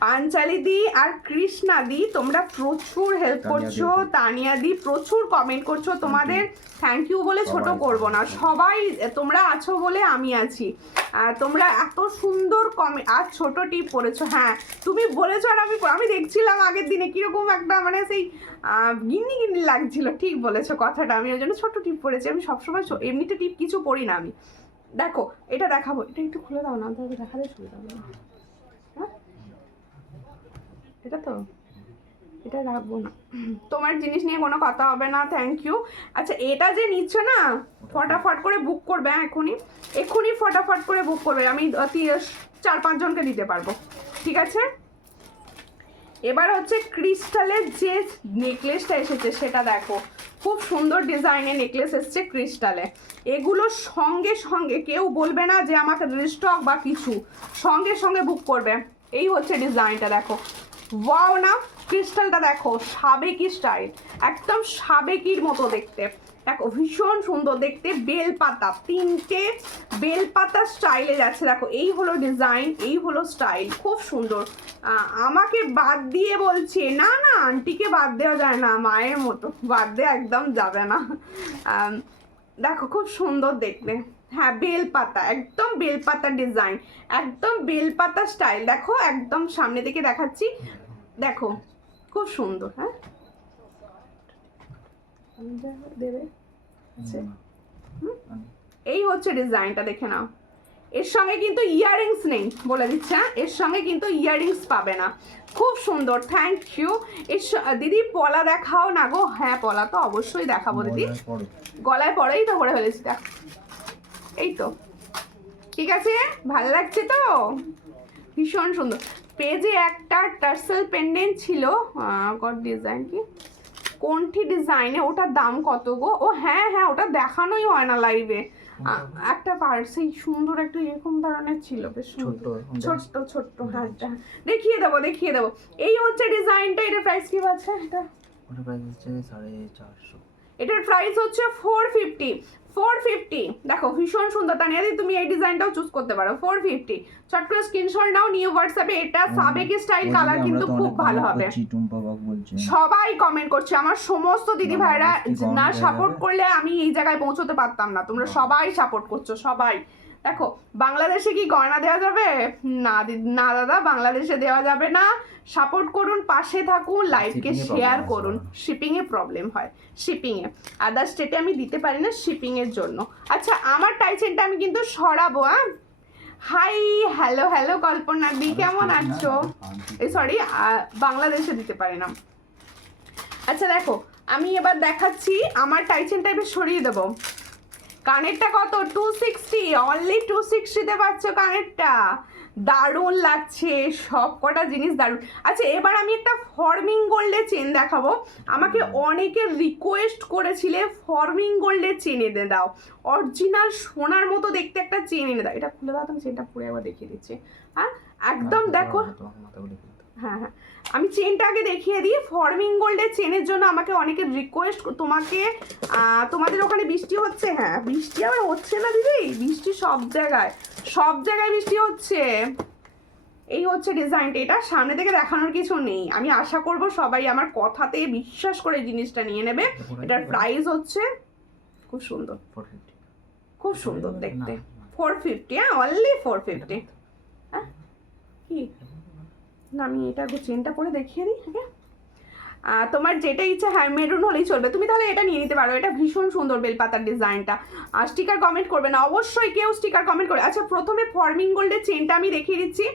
পাঞ্চালি দি আর কৃষ্ণা দি তোমরা প্রচুর হেল্প করছো, তানিয়া দি প্রচুর কমেন্ট করছো, তোমাদের থ্যাংক ইউ বলে ছোট করব না। সবাই তোমরা আছো বলে আমি আছি। তোমরা এত সুন্দর কমেন্ট আর ছোট টিপ করেছো। হ্যাঁ তুমি বলেছো, আর আমি দেখছিলাম আগের দিনে কিরকম একটা মানে সেই গিন্নি লাগছিল। ঠিক বলেছো কথাটা, আমি ওই জন্য ছোট টিপ পরেছি। আমি সবসময় এমনিতে টিপ কিছু পড়ি না আমি। দেখো এটা দেখাবো, এটা একটু খুলে দাও না, তাহলে দেখাতে সুবিধা হবে। হ্যাঁ এটা তো, এটা রাখবো না, তোমার জিনিস নিয়ে কোনো কথা হবে না। Thank you. আচ্ছা এটা যে নিচ্ছ না, ফটাফট করে বুক করবে, এক্ষুনি ফটাফট করে বুক করবে, আমি 4-5 জনকে দিতে পারবো, ঠিক আছে? এবার হচ্ছে ক্রিস্টালের যে নেকলেসটা এসেছে সেটা দেখো, খুব সুন্দর ডিজাইনের নেকলেস এসছে ক্রিস্টালে। এগুলো সঙ্গে কেউ বলবে না যে আমাকে রিস্টক বা কিছু, সঙ্গে বুক করবে। এই হচ্ছে ডিজাইনটা, দেখো ওয়াও না, ক্রিস্টালটা দেখো সাবেকি স্টাইল, একদম সাবেকির মতো দেখতে। দেখো ভীষণ সুন্দর দেখতে, বেলপাতা, 3টে বেলপাতা স্টাইলে যাচ্ছে। দেখো এই হলো ডিজাইন, এই হলো স্টাইল, খুব সুন্দর। আমাকে বাদ দিয়ে বলছে, না আন্টিকে বাদ দেওয়া যায় না, মায়ের মতো বাদ দেওয়া একদম যাবে না। দেখো খুব সুন্দর দেখতে। হ্যাঁ বেলপাতা, একদম বেলপাতা ডিজাইন, একদম বেলপাতা স্টাইল। দেখো একদম সামনে থেকে দেখাচ্ছি, দেখো খুব সুন্দর। হ্যাঁ দেবে, এই হচ্ছে ডিজাইনটা, দেখে নাও। এর সঙ্গে কিন্তু ইয়াররিংস নেই বলে দিচ্ছে, হ্যাঁ এর সঙ্গে কিন্তু ইয়াররিংস পাবে না। খুব সুন্দর, থ্যাংক ইউ। দিদি পলা দেখাও না গো। হ্যাঁ পলা তো অবশ্যই দেখাবো দিদি, গলায় পরেই তো করে ফেলেছি। দেখো এই তো, ঠিক আছে, ভালো লাগছে তো, ভীষণ সুন্দর। পেজে একটা টার্সেল পেন্ডেন্ট ছিল, ডিজাইন কি কোনটি ডিজাইনে, ওটার দাম কত গো? ও হ্যাঁ ওটা দেখানোই হয় না লাইভে। একটা পার্সেই সুন্দর একটা এরকম ধরনের ছিল, বেশ সুন্দর, ছোট্ট। হ্যাঁ দেখিয়ে দেবো। এই হচ্ছে ডিজাইনটা। এটার প্রাইস কি আছে? ওটার প্রাইস হচ্ছে 450। এটার প্রাইস হচ্ছে 450। দেখো ভীষণ সুন্দর। তানিয়া দি তুমি এই ডিজাইনটাও চুজ করতে পারো, 450। চট করে স্ক্রিনশট নাও, নিউ হোয়াটসঅ্যাপে। এটা সাবেকি স্টাইল কালার কিন্তু খুব ভালো হবে। সবাই কমেন্ট করছে, আমার সমস্ত দিদি ভাইরা না সাপোর্ট করলে আমি এই জায়গায় পৌঁছতে পারতাম না। তোমরা সবাই সাপোর্ট করছো, সবাই দেখো বাংলাদেশে কি গয়না দেওয়া যাবে? না না দাদা, বাংলাদেশে দেওয়া যাবে না। সাপোর্ট করুন, পাশে থাকুন, লাইভকে Shipping এ শেয়ার problem করুন। হয়। শিপিংয়ে প্রবলেম হয়, শিপিংয়ে। আদার স্টেটে আমি দিতে পারি না শিপিংয়ের জন্য। আচ্ছা আমার টাই চেনটা আমি কিন্তু সরাবো। হাই, হ্যালো হ্যালো কল্পনা দি, কেমন আছো? সরি, বাংলাদেশে দিতে পারি না। আচ্ছা দেখো, আমি এবার দেখাচ্ছি আমার টাই চেনটা এবার সরিয়ে দেবো। কানেরটা কত? 260, অনলি 260-তে পাচ্ছ কানেরটা। দারুণ লাগছে, সব কটা জিনিস দারুণ। আচ্ছা এবার আমি একটা ফর্মিং গোল্ডের চেন দেখাবো। আমাকে অনেকে রিকোয়েস্ট করেছিলে ফর্মিং গোল্ডের চেন এনে দাও, অরিজিনাল সোনার মতো দেখতে একটা চেন এনে দাও। এটা খুলে দাও, তুমি চেনটা পরে একবার দেখিয়ে দিচ্ছি। হ্যাঁ একদম দেখো, হ্যাঁ হ্যাঁ আমি চেনটা আগে দেখিয়ে দিই। ফর্মিং গোল্ডের চেনের জন্য আমাকে অনেকে রিকোয়েস্ট, তোমাকে তোমাদের ওখানে বৃষ্টি হচ্ছে? হ্যাঁ বৃষ্টি আবার হচ্ছে না দিদি, বৃষ্টি সব জায়গায়, সব জায়গায় বৃষ্টি হচ্ছে। এই হচ্ছে ডিজাইনটা, এটা সামনে থেকে দেখানোর কিছু নেই। আমি আশা করব সবাই আমার কথাতে বিশ্বাস করে জিনিসটা নিয়ে নেবে। এটার প্রাইস হচ্ছে খুব সুন্দর, খুব সুন্দর দেখতে, 450। হ্যাঁ অনলি 450। হ্যাঁ কি না, আমি এটা চেনটা পরে দেখিয়ে দিই। হ্যাঁ তোমার যেটা ইচ্ছা, হ্যাঁ মেরুন হলেই চলবে, তুমি তাহলে এটা নিয়ে নিতে পারো। এটা ভীষণ সুন্দর বেলপাতার ডিজাইনটা। আর স্টিকার কমেন্ট করবে না, অবশ্যই কেউ স্টিকার কমেন্ট করে। আচ্ছা প্রথমে ফর্মিং গোল্ডের চেনটা আমি দেখিয়ে দিচ্ছি।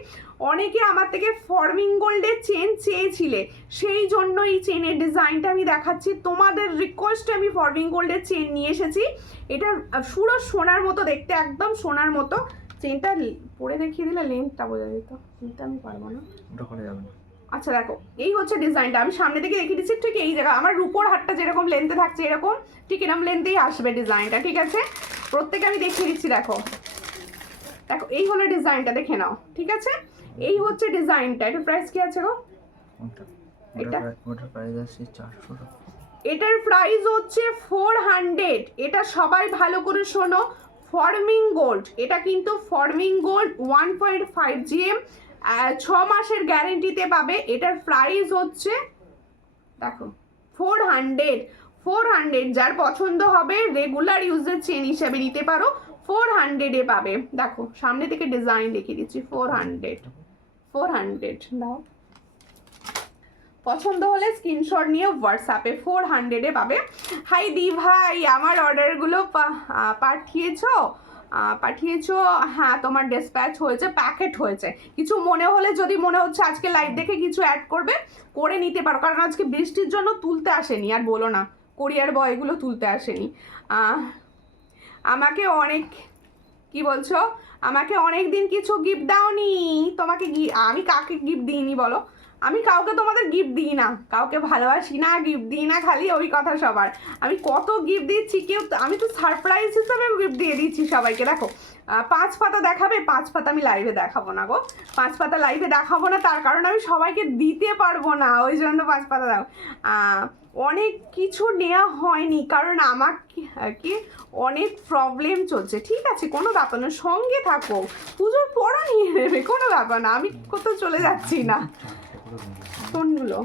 অনেকে আমার থেকে ফর্মিং গোল্ডের চেন চেয়েছিলে, সেই জন্য এই চেনের ডিজাইনটা আমি দেখাচ্ছি। তোমাদের রিকোয়েস্টে আমি ফর্মিং গোল্ডের চেন নিয়ে এসেছি। এটা পুরো সোনার মতো দেখতে, একদম সোনার মতো। চেনটা পরে দেখিয়ে দিলে লেন্থটা বোঝা যেত, চেনটা আমি পারবো না। আচ্ছা দেখো এই হচ্ছে ডিজাইনটা, আমি সামনে থেকে দেখিয়ে দিচ্ছি। ঠিক এই জায়গা আমার রুপোর হাতটা যেরকম লেন্থে থাকছে এরকম ঠিক এরকম লেন্থেই আসবে ডিজাইনটা, ঠিক আছে? প্রত্যেকে আমি দেখিয়ে দিচ্ছি। দেখো দেখো এই হলো ডিজাইনটা, দেখে নাও, ঠিক আছে? এই হচ্ছে ডিজাইনটা। এটার প্রাইস কি আছে গো? এটার প্রাইস হচ্ছে 400। এটা সবাই ভালো করে শোনো, ফর্মিং গোল্ড, এটা কিন্তু ফর্মিং গোল্ড 1.5 GM, 6 মাসের গ্যারেন্টিতে পাবে। এটার প্রাইস হচ্ছে দেখো 400। যার পছন্দ হবে রেগুলার ইউজের চেন হিসেবে নিতে পারো, 400-এ পাবে। দেখো সামনে থেকে ডিজাইন দেখিয়ে দিচ্ছি। 400 দাও, পছন্দ হলে স্ক্রিনশট নিয়ে হোয়াটসঅ্যাপে 400-এ পাবে। হাই দি ভাই, আমার অর্ডারগুলো পাঠিয়েছো? হ্যাঁ তোমার ডিসপ্যাচ হয়েছে, প্যাকেট হয়েছে। কিছু মনে হলে, যদি মনে হচ্ছে আজকে লাইভ দেখে কিছু অ্যাড করবে, করে নিতে পারো। কারণ আজকে বৃষ্টির জন্য তুলতে আসেনি, আর বলো না কোরিয়ার বয়গুলো তুলতে আসেনি। আমাকে অনেক, কি বলছো, আমাকে অনেক দিন কিছু গিফট দাওনি। তোমাকে আমি কাকে গিফট দিইনি বলো? আমি কাউকে তোমাদের গিফট দিই না, কাউকে ভালোবাসি না, গিফট দিই না, খালি ওই কথা সবার। আমি কত গিফট দিচ্ছি, কেউ আমি তো সারপ্রাইজ হিসাবে গিফট দিয়ে দিচ্ছি সবাইকে। দেখো 5 পাতা দেখাবে, 5 পাতা আমি লাইভে দেখাবো না গো, 5 পাতা লাইভে দেখাবো না, তার কারণ আমি সবাইকে দিতে পারবো না, ওই জন্য 5 পাতা দাও। অনেক কিছু নেওয়া হয়নি, কারণ আমার কি অনেক প্রবলেম চলছে, ঠিক আছে? কোনো ব্যাপার না, সঙ্গে থাকো, পুজোর পরও নিয়ে নেবে, কোনো ব্যাপার না, আমি কোথাও চলে যাচ্ছি না। কোনগুলো?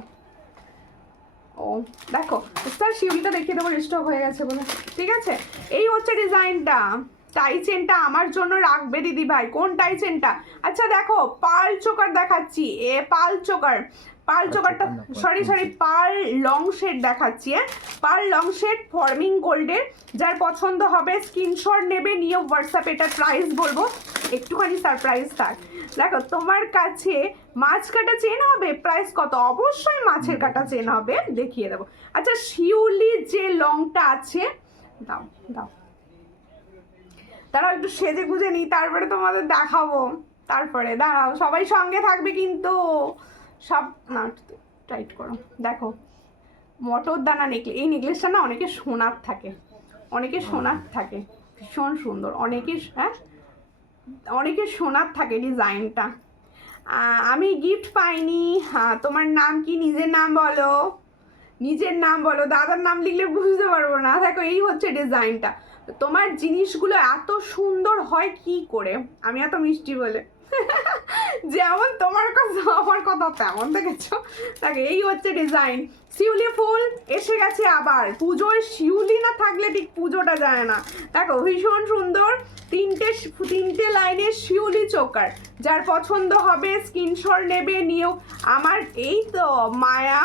ও দেখো স্যার, শিউলিটা দেখিয়ে দেবো, স্টক হয়ে গেছে বলে, ঠিক আছে? এই হচ্ছে ডিজাইনটা। টাই চেনটা আমার জন্য রাখবে দিদি ভাই। কোন টাই চেনটা? আচ্ছা দেখো পার্ল চোকার দেখাচ্ছি, পার্ল চোকারটা, সরি পার্ল লং শেড দেখাচ্ছি। পার্ল লং শেড ফর্মিং গোল্ডের। যার পছন্দ হবে স্ক্রিনশট নেবে, নিয়ে হোয়াটসঅ্যাপে এটার প্রাইস বলবো, একটুখানি সারপ্রাইজ থাক। দেখো তোমার কাছে মাছ কাটা চেন হবে, প্রাইস কত? অবশ্যই মাছের কাটা চেন হবে, দেখিয়ে দেবো। আচ্ছা শিউলির যে লংটা আছে, দাও তারা একটু সেজে গুজে নিই, তারপরে তোমাদের দেখাবো। তারপরে দাঁড়াও, সবাই সঙ্গে থাকবে কিন্তু, সব না টাইট করো। দেখো মটর দানা নেকলেস, এই নেকলেসটা না অনেকে সোনার থাকে, ভীষণ সুন্দর। অনেকে সোনার থাকে ডিজাইনটা। আমি গিফট পাইনি। হ্যাঁ তোমার নাম কি? নিজের নাম বলো, দাদার নাম লিখলে বুঝতে পারবো না। দেখো এই হচ্ছে ডিজাইনটা। তোমার জিনিসগুলো এত সুন্দর হয় কি করে? আমি এত মিষ্টি বলে যেমন তোমার কথা আমার কথা তেমন দেখেছো। দেখো এই হচ্ছে ডিজাইন, শিউলি ফুল এসে গেছে আবার। পুজোয় শিউলি না থাকলে ঠিক পুজোটা যায় না। দেখো ভীষণ সুন্দর, তিনটে লাইনের শিউলি চোকার। যার পছন্দ হবে স্ক্রিনশট নেবে, নিয়েও। আমার এই তো মায়া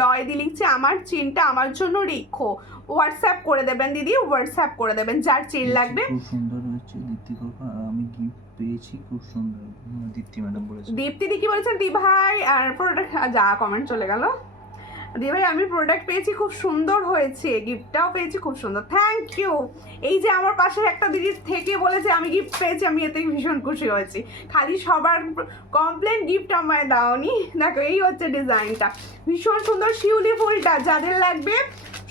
রয়দি লিখছে আমার চেনটা আমার জন্য রেখো। হোয়াটসঅ্যাপ করে দেবেন দিদি, হোয়াটসঅ্যাপ করে দেবেন যার চেন লাগবে। খুব সুন্দর হচ্ছে দীপ্তি কাকা, আমি গিফট পেয়েছি খুব সুন্দর। দীপ্তি ম্যাডাম বলেছে। দীপ্তি দি কি বলেছেন? দি ভাই আর প্রোডাক্ট যা কমেন্ট চলে গেল। দি ভাই আমি প্রোডাক্ট পেয়েছি খুব সুন্দর হয়েছে, গিফটটাও পেয়েছি খুব সুন্দর, থ্যাংক ইউ। এই যে আমার পাশে একটা দিদি থেকে বলেছে আমি গিফট পেয়েছি, আমি এতে ভীষণ খুশি হয়েছি। খালি সবার কমপ্লেন গিফট আমায় দাওনি। দেখো এই হচ্ছে ডিজাইনটা, ভীষণ সুন্দর শিউলি ফুলটা। যাদের লাগবে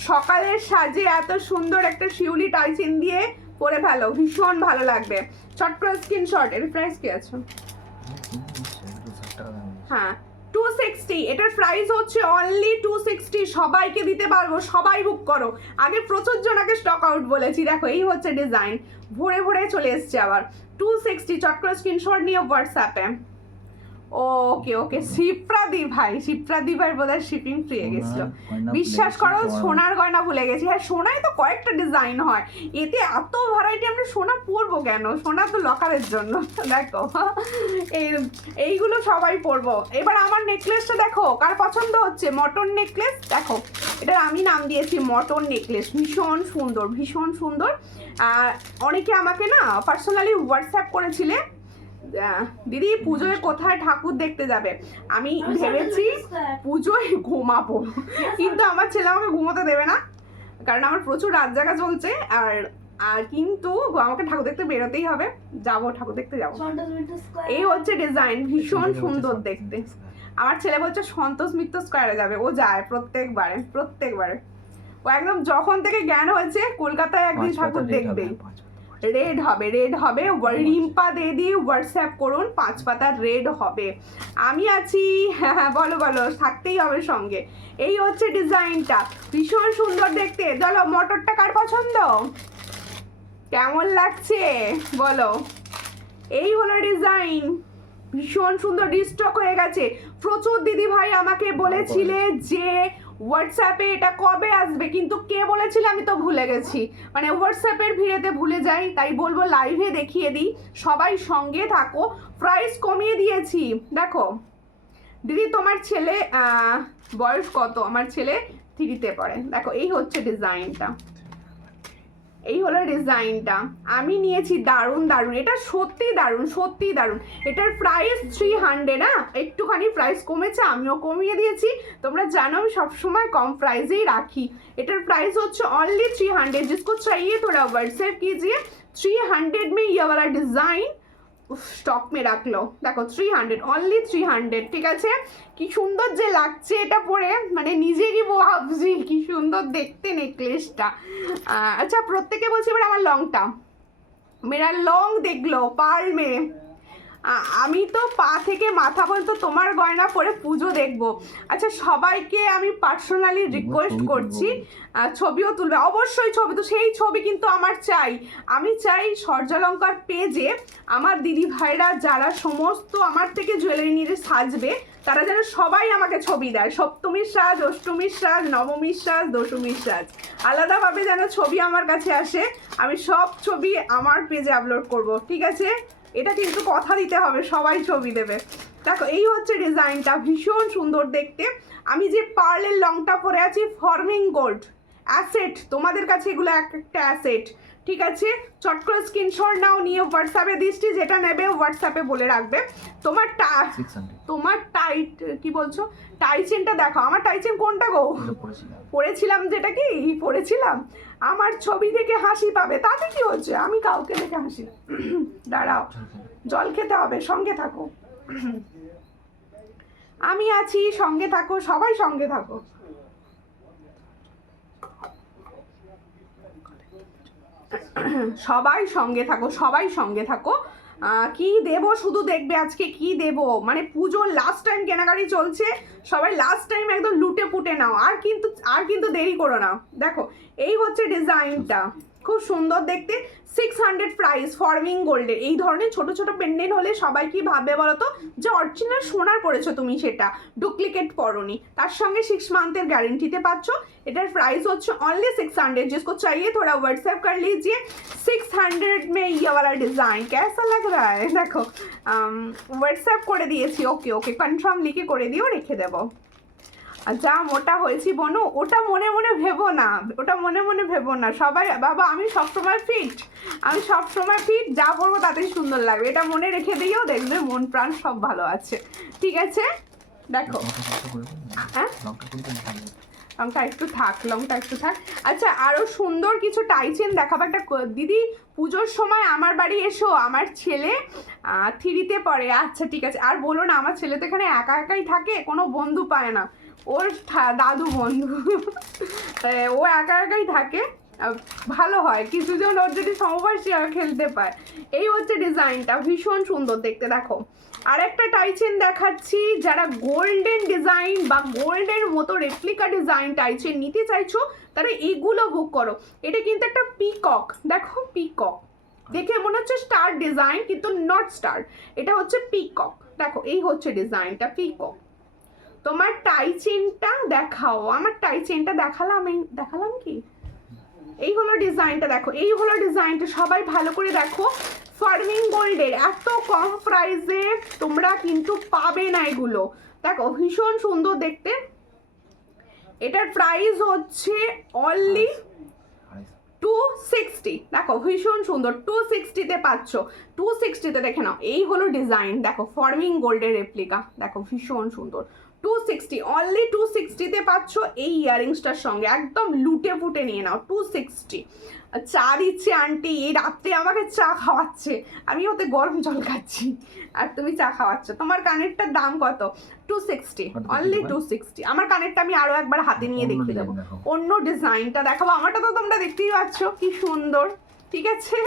সকালের সাজে এত সুন্দর একটা শিউলি টাইচিন দিয়ে পরে ফেলো, ভীষণ ভালো লাগবে। চট করে স্ক্রিনশট। এর প্রাইস কি আছে? হ্যাঁ 260, এটার প্রাইস হচ্ছে অনলি 260। সবাইকে দিতে পারবো, সবাই বুক করো। আগে প্রচুর জনাকে স্টক আউট বলেছি। দেখো এই হচ্ছে ডিজাইন, ভরে ভরে চলে এসছে আবার। 260, চট করে স্ক্রিনশট নিয়ে হোয়াটসঅ্যাপে। ওকে ওকে, শিপ্রাদি ভাই বোধহয় শিপিং ফ্রি গেছিল। বিশ্বাস করো সোনার গয়না ভুলে গেছি। হ্যাঁ সোনায় তো কয়েকটা ডিজাইন হয়, এতে এত ভ্যারাইটি আমরা সোনা পরবো কেন? সোনা তো লকারের জন্য। দেখো এইগুলো সবাই পরবো। এবার আমার নেকলেসটা দেখো কার পছন্দ হচ্ছে। মটন নেকলেস, দেখো এটার আমি নাম দিয়েছি মটন নেকলেস। ভীষণ সুন্দর, ভীষণ সুন্দর। অনেকে আমাকে না পার্সোনালি হোয়াটসঅ্যাপ করেছিলে দিদি পুজোয় কোথায় ঠাকুর দেখতে যাবে। আমি ভেবেছি পুজোয় ঘুমাবো, কিন্তু আমার ছেলে আমাকে ঘুমোতে দেবে না, কারণ আমার প্রচুর রাত জাগা চলছে। আর কিন্তু আমাকে ঠাকুর দেখতে বেরোতেই হবে, যাবো ঠাকুর দেখতে যাবো। এই হচ্ছে ডিজাইন, ভীষণ সুন্দর দেখতে। আমার ছেলে বলছে সন্তোষ মিত্র স্কোয়ারে যাবে, ও যায় প্রত্যেকবারে। ও একদম যখন থেকে জ্ঞান হয়েছে কলকাতায় একদিন ঠাকুর দেখবেই। রেড হবে। রিম্পা দিদি হোয়াটসঅ্যাপ করুন, 5 পাতার রেড হবে। আমি আছি, হ্যাঁ বলো থাকতেই হবে সঙ্গে। এই হচ্ছে ডিজাইনটা, ভীষণ সুন্দর দেখতে। চলো মটরটা কার পছন্দ, কেমন লাগছে বলো। এই হলো ডিজাইন, ভীষণ সুন্দর। রিস্টক হয়ে গেছে। প্রচুর দিদি ভাই আমাকে বলেছিলে যে হোয়াটসঅ্যাপে এটা কবে আসবে, কিন্তু কে বলেছিল আমি তো ভুলে গেছি। মানে হোয়াটসঅ্যাপের ভিড়েতে ভুলে যাই, তাই বলবো লাইভে দেখিয়ে দিই। সবাই সঙ্গে থাকো, প্রাইস কমিয়ে দিয়েছি। দেখো দিদি তোমার ছেলে বয়স কত? আমার ছেলে 3তে পড়ে। দেখো এই হচ্ছে ডিজাইনটা, এই হলো ডিজাইনটা আমি নিয়েছি। দারুণ, এটা সত্যি দারুণ। এটার প্রাইস 300 না, একটুখানি প্রাইস কমেছে, আমিও কমিয়ে দিয়েছি। তোমরা জানো আমি সবসময় কম প্রাইসেই রাখি। এটার প্রাইস হচ্ছে অনলি 300। जिसको चाहिए थोड़ा व्हाट्सएप कीजिए। 300 में ये वाला डिजाइन স্টক মে রাখলো। দেখো 300, অনলি 300, ঠিক আছে। কি সুন্দর যে লাগছে এটা পরে, মানে নিজেরই ভাবছি কি সুন্দর দেখতে নেকলেসটা। আচ্ছা প্রত্যেকে বলছি এবার আমার লংটা, মেরা লং দেখলো পার্ল মে। আমি তো পা থেকে মাথা পর্যন্ত তোমার গয়না পরে পুজো দেখবো। আচ্ছা সবাইকে আমি পার্সোনালি রিকোয়েস্ট করছি ছবিও তুলবে, অবশ্যই ছবি। তো সেই ছবি কিন্তু আমার চাই। আমি চাই সূর্যালঙ্কার পেজে আমার দিদি ভাইরা যারা সমস্ত আমার থেকে জুয়েলারি নিয়ে সাজবে, তারা যেন সবাই আমাকে ছবি দেয়। সপ্তমীর সাজ, অষ্টমীর সাজ, নবমীর সাজ, দশমীর সাজ, আলাদাভাবে যেন ছবি আমার কাছে আসে। আমি সব ছবি আমার পেজে আপলোড করব, ঠিক আছে। এটা কিন্তু কথা দিতে হবে, সবাই ছবি দেবে। দেখো এই হচ্ছে ডিজাইনটা, ভীষণ সুন্দর দেখতে। আমি যে পার্লের লংটা পরে আছি ফর্মিং গোল্ড অ্যাসেট, তোমাদের কাছে এগুলো একটা অ্যাসেট, ঠিক আছে। চট করে স্ক্রিনশট নাও, নিয়ে হোয়াটসঅ্যাপে দিচ্ছি, যেটা নেবে হোয়াটসঅ্যাপে বলে রাখবে। তোমার টাইট কি বলছো, টাইচেনটা দেখো। আমার টাইচেন কোনটা গো? পড়েছিলাম, যেটা কি পড়েছিলাম। আমার ছবি দেখে হাসি পাবে, তাতে কি হচ্ছে, আমি কাউকে দেখে হাসি না। দাঁড়াও, জল খেতে হবে, সঙ্গে থাকো। আমি আছি, সঙ্গে থাকো, সবাই সঙ্গে থাকো। সবাই সঙ্গে থাকো। কি দেব শুধু দেখবে আজকে কি দেব। মানে পুজোর লাস্ট টাইম কেনাকাটি চলছে, সবাই লাস্ট টাইম একদম লুটে পুটে নাও। আর কিন্তু দেরি করো না। দেখো এই হচ্ছে ডিজাইনটা, খুব সুন্দর দেখতে, 600 প্রাইস, ফর্মিং গোল্ডের। এই ধরনের ছোট ছোট পেন্ডেন্ট হলে সবাই কি ভাববে বলো তো, যে অরিজিনাল সোনার পরেছো তুমি, সেটা ডুপ্লিকেট পরোনি। তার সঙ্গে 6 মান্থের গ্যারেंटीতে পাচ্ছ। এটার প্রাইস হচ্ছে অনলি 600। जिसको चाहिए थोड़ा व्हाट्सएप कर लीजिए। 600 में ये वाला डिज़ाइन कैसा लग रहा है? দেখো হোয়াটসঅ্যাপ করে দিয়েছি। ওকে ওকে, কনফার্ম লিখে করে দিও, রেখে দেবো। যা মোটা হয়েছি বনু, ওটা মনে মনে ভেবো না, ওটা মনে মনে ভেবো না। সবাই বাবা, আমি সবসময় ফিট, আমি সবসময় ফিট, যা পরবো তাতেই সুন্দর লাগবে। এটা মনে রেখে দিও, দেখবে মন প্রাণ সব ভালো আছে। ঠিক আছে, দেখো হ্যাঁ, লংটা একটু থাক, লংটা একটু থাক। আচ্ছা, আরও সুন্দর কিছু টাইচেন দেখাবো। একটা দিদি পুজোর সময় আমার বাড়ি এসো, আমার ছেলে 3তে পড়ে। আচ্ছা ঠিক আছে, আর বলো না, আমার ছেলে তো এখানে একা একাই থাকে, কোনো বন্ধু পায় না, ওর দাদু বন্ধু ও একা একাই থাকে। ভালো হয় কিছুজন ওর যদি সমবয়সী খেলতে পায়। এই হচ্ছে ডিজাইনটা, ভীষণ সুন্দর দেখতে। দেখো আর একটা টাইচেন দেখাচ্ছি, যারা গোল্ডেন ডিজাইন বা গোল্ডের মতো রেপ্লিকা ডিজাইন টাইচেন নিতে চাইছো তারা এগুলো বুক করো। এটা কিন্তু একটা পিকক, দেখো পিকক, দেখে মনে হচ্ছে স্টার ডিজাইন, কিন্তু নট স্টার, এটা হচ্ছে পিকক। দেখো এই হচ্ছে ডিজাইনটা পিকক। তোমার টাইচেনটা দেখাও, আমার টাইচেনটা দেখালাম কি? এই হলো ডিজাইনটা, দেখো এই হলো ডিজাইনটা, সবাই ভালো করে দেখো। ফার্মিং গোল্ডের এত কম প্রাইসে তোমরা কিন্তু পাবে না এগুলো। দেখো ভীষণ সুন্দর দেখতে। এটার প্রাইস হচ্ছে অনলি 260। দেখো ভীষণ সুন্দর, 260-তে পাচ্ছ। 260-তে দেখে নাও, এই হলো ডিজাইন। দেখো ফর্মিং গোল্ডের রেপ্লিকা, দেখো ভীষণ সুন্দর। 260, অনলি 260-তে পাচ্ছ এই ইয়ারিংসটার সঙ্গে। একদম লুটে ফুটে নিয়ে নাও। 260। চা দিচ্ছে আন্টি, এই রাত্রে আমাকে চা খাওয়াচ্ছে, আমি ওতে গরম জল খাচ্ছি আর তুমি চা খাওয়াচ্ছ। তোমার কানেরটার দাম কত? 260, অনলি 260। আমার কানেরটা আমি আরো একবার হাতে নিয়ে দেখিয়ে দেবো। অন্য ডিজাইনটা দেখাবো, আমারটা তো তোমরা দেখতেই পাচ্ছ কি সুন্দর। ঠিক আছে,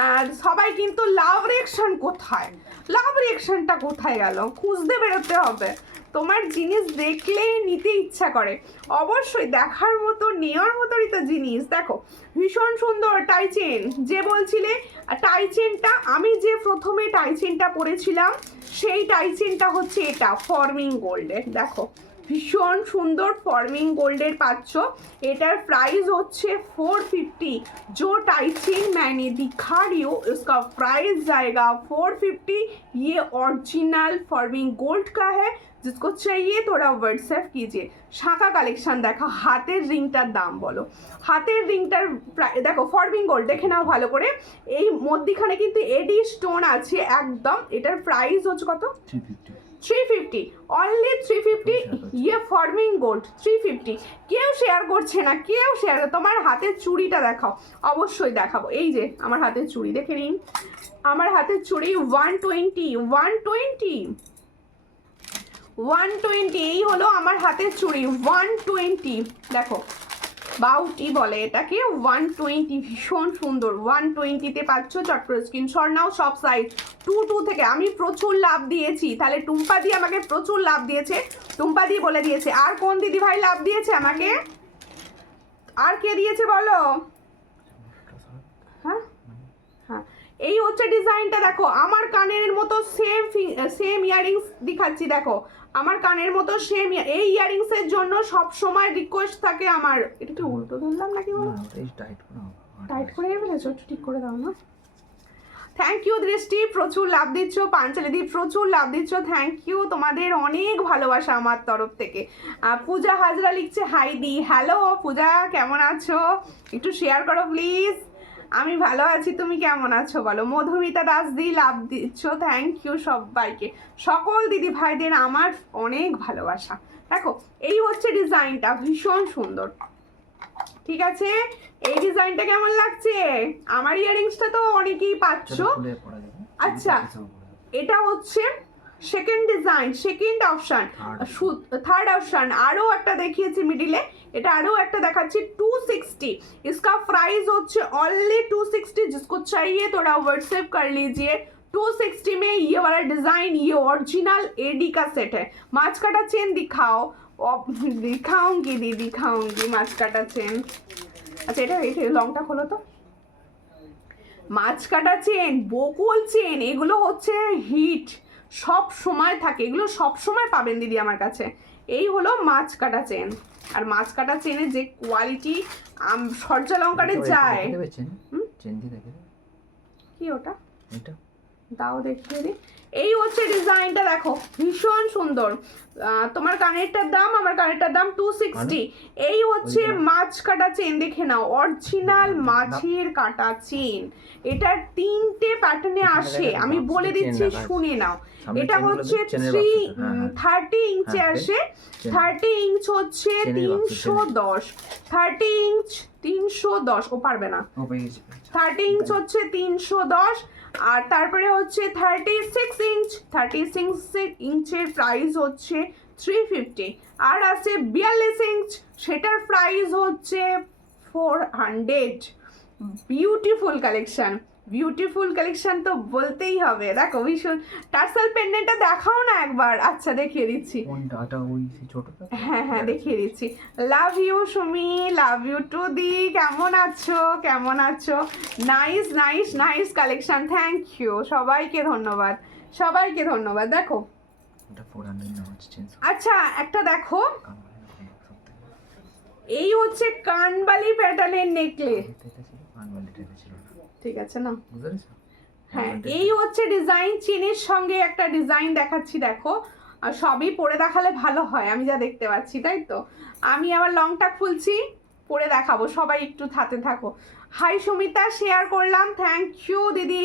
আর সবাই কিন্তু লাভ রিঅ্যাকশন কোথায়, লাভ রিঅ্যাকশনটা কোথায় গেল, খুঁজতে বেরোতে হবে। তোমার জিনিস দেখলেই নিতে ইচ্ছা করে, অবশ্যই দেখার মতো নেওয়ার মতোই তো জিনিস। দেখো ভীষণ সুন্দর টাইচেন। যে বলছিলে টাইচেনটা, আমি যে প্রথমে টাইচেনটা পরেছিলাম সেই টাইচেনটা হচ্ছে এটা, ফর্মিং গোল্ডের। দেখো ভীষণ সুন্দর ফর্মিং गोल्डের পাচ্ছ। এটার प्राइस হচ্ছে 450। जो टाइचेन मैंने दिखा रही हूँ उसका प्राइस जाएगा 450। ये ओरिजिनल फॉर्मिंग गोल्ड का है। जिसको चाहिए थोड़ा व्हाट्सएप कीजिए। শাঁখা কালেকশন দেখো, হাতের রিংটার দাম বলো, হাতের রিংটার দেখো ফর্মিং গোল্ড, দেখে নাও ভালো করে। এই মধ্যিখানে কিন্তু এডি স্টোন আছে একদম। এটার প্রাইস হচ্ছে কত? 350, অনলি 350। ইয়ে ফর্মিং গোল্ড 350। কেউ শেয়ার করছে না, কেউ শেয়ার। তোমার হাতের চুড়িটা দেখাও, অবশ্যই দেখাবো। এই যে আমার হাতের চুড়ি দেখে নিন, আমার হাতের চুড়ি 120। এই হলো আমার হাতের চুড়ি 120। দেখো বাউটি বলে এটাকে, 120, ভীষণ সুন্দর। 120-তে পাচ্ছ। চট করে স্ক্রিনশট নাও। সব সাইজ 22 থেকে। আমি প্রচুর লাভ দিয়েছি, তাহলে টুম্পা দি আমাকে প্রচুর লাভ দিয়েছে। টুম্পা দি বলে দিয়েছে। আর কোন দিদি ভাই লাভ দিয়েছে আমাকে? আর কে দিয়েছে বলো? হ্যাঁ হ্যাঁ, এই হচ্ছে ডিজাইনটা। দেখো আমার কানের মতো সেম ইয়ারিংস দেখাচ্ছি। দেখো আমার কানের মতো সেম, এই ইয়ারিংসের জন্য সব সময় রিকোয়েস্ট থাকে আমার। এটা কি উল্টো ধরলাম নাকি বলো? টাইট করে ফেলেছো, একটু ঠিক করে দাও না। থ্যাংক ইউ দৃষ্টি, প্রচুর লাভ দিচ্ছ। পাঞ্চালি দি প্রচুর লাভ দিচ্ছ, থ্যাংক ইউ। তোমাদের অনেক ভালোবাসা আমার তরফ থেকে। পূজা হাজরা লিখছে হাই দি। হ্যালো পূজা, কেমন আছো? একটু শেয়ার করো প্লিজ। আমি ভালো আছি, তুমি কেমন আছো বলো? মধুমিতা দাস দি লাভ দিচ্ছ, থ্যাংক ইউ সবাইকে, সকল দিদি ভাইদের আমার অনেক ভালোবাসা। দেখো এই হচ্ছে ডিজাইনটা, ভীষণ সুন্দর। ঠিক আছে, এই ডিজাইনটা কেমন লাগছে? আমার ইয়ারিংসটা তো অনেকেই পাচ্ছ। আচ্ছা, এটা হচ্ছে second design, second option, third option. আরও একটা দেখিয়েছি মিডিলে, এটা আরও একটা দেখাচ্ছি 260। इसका प्राइस হচ্ছে অনলি 260। जिसको चाहिए थोड़ा व्हाट्सएप कर लीजिए। 260 में ये वाला डिजाइन, ये ओरिजिनल एडी का सेट है। माच काटा चेन दिखाओ। दिखाऊंगी दी, दिखाऊंगी माच काटा चेन। अच्छा এটা লংটা খোলো তো। মাছ কাটা চেন, বকুল চেন, এগুলো হচ্ছে হিট, সব সময় থাকে, এগুলো সব সময় পাবেন দিদি আমার কাছে। এই হলো মাছ কাটা চেন, আর মাছ কাটা চেনের যে কোয়ালিটি সূর্যালঙ্কারে যায়। কি ওটা দাও দেখিয়ে দিই। এই হচ্ছে ডিজাইনটা, দেখো ভীষণ সুন্দর। তোমার কানেরটার দাম, আমার কানেরটার দাম 260। এই হচ্ছে মাছ কাটা চেন, দেখে নাও, অরিজিনাল মাছের কাটা চেন। এটা 3টে প্যাটার্নে আসে, আমি বলে দিচ্ছি শুনে নাও। এটা হচ্ছে 30 ইঞ্চে আসে, 30 ইঞ্চ হচ্ছে 310, 30 ইঞ্চ 310, ও পারবে না, 30 ইঞ্চ হচ্ছে 310, আর তারপরে হচ্ছে 36 ইঞ্চ, 36 ইঞ্চের প্রাইস হচ্ছে 350, আর আছে 42 ইঞ্চ, সেটার প্রাইস হচ্ছে 400। বিউটিফুল কালেকশন, বিউটিফুল কালেকশন তো বলতেই হবে। দেখো ভীষণ, টার্সাল পেন্ডেন্টটা দেখাও না একবার। আচ্ছা দেখিয়ে দিচ্ছি, হ্যাঁ হ্যাঁ দেখিয়ে দিচ্ছি। Love you Sumi, love you too di, কেমন আছো, কেমন আছো? Nice nice nice collection, thank you, সবাইকে ধন্যবাদ, সবাইকে ধন্যবাদ। দেখো আচ্ছা একটা দেখো, এই হচ্ছে কানবালি প্যাটার্নের নেকলেস, ঠিক আছে না? হ্যাঁ এই হচ্ছে ডিজাইন, চেনের সঙ্গে একটা ডিজাইন দেখাচ্ছি, দেখো। আর সবই পরে দেখালে ভালো হয়, আমি যা দেখতে পাচ্ছি, তাই তো। আমি আবার লংটা খুলছি, পরে দেখাবো, সবাই একটু হাতে থাকো। হাই সুমিতা, শেয়ার করলাম, থ্যাংক ইউ দিদি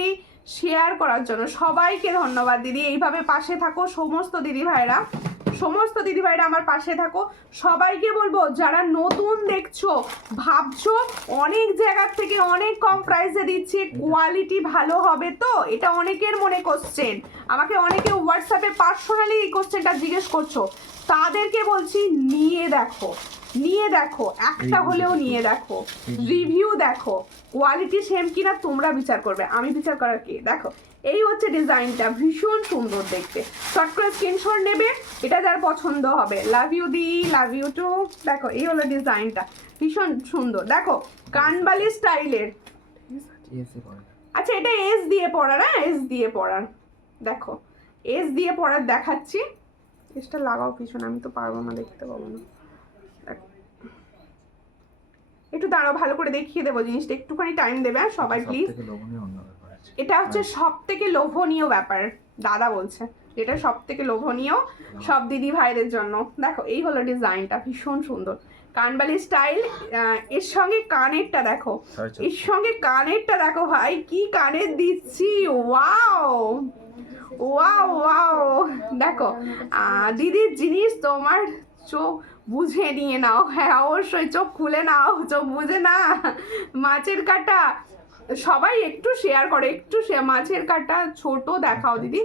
শেয়ার করার জন্য, সবাইকে ধন্যবাদ দিদি। এইভাবে পাশে থাকো সমস্ত দিদি ভাইরা, সমস্ত দিদি ভাইরা আমার পাশে থাকো। সবাইকে বলবো যারা নতুন দেখছো, ভাবছো অনেক জায়গার থেকে অনেক কম প্রাইসে দিচ্ছে, কোয়ালিটি ভালো হবে তো, এটা অনেকের মনে কোশ্চেন, আমাকে অনেকে হোয়াটসঅ্যাপে পার্সোনালি এই কোশ্চেনটা জিজ্ঞেস করছো, তাদেরকে বলছি নিয়ে দেখো, নিয়ে দেখো, একটা হলেও নিয়ে দেখো, রিভিউ দেখো, কোয়ালিটি সেম কিনা তোমরা বিচার করবে, আমি বিচার করার কি। দেখো এই হচ্ছে ডিজাইনটা, ভীষণ সুন্দর দেখতে, শর্ট করে স্ক্রিনশট নেবে, এটা যার পছন্দ হবে। Love you di, love you too. দেখো এই হলো ডিজাইনটা, ভীষণ সুন্দর। দেখো কানবালি স্টাইলের, আচ্ছা এটা এস দিয়ে পরার, হ্যাঁ এস দিয়ে পরার, দেখো এস দিয়ে পরার দেখাচ্ছি। এসটা লাগাও পিছনে, আমি তো পারবো না, দেখতে পাবো না। দেখো একটু দাঁড়াও, ভালো করে দেখিয়ে দেবো জিনিসটা, একটুখানি টাইম দেবে সবাই প্লিজ। এটা হচ্ছে সব থেকে লোভনীয় ব্যাপার, দাদা বলছে যেটা সব থেকে লোভনীয় সব দিদি ভাইদের জন্য। দেখো এই হলো ডিজাইনটা, ভীষণ সুন্দর কানবালি স্টাইল। এর সঙ্গে কানেরটা দেখো, এর সঙ্গে কানেরটা দেখো ভাই, কি কানের দিচ্ছি, ওয়াও ওয়াও ওয়াও। দেখো দিদির জিনিস তোমার চোখ বুঝে নিয়ে নাও, হ্যাঁ অবশ্যই চোখ খুলে নাও, চোখ বুঝে না। মাছের কাটা সবাই একটু শেয়ার করে, একটু মাছের কাটা ছোট দেখাও দিদি,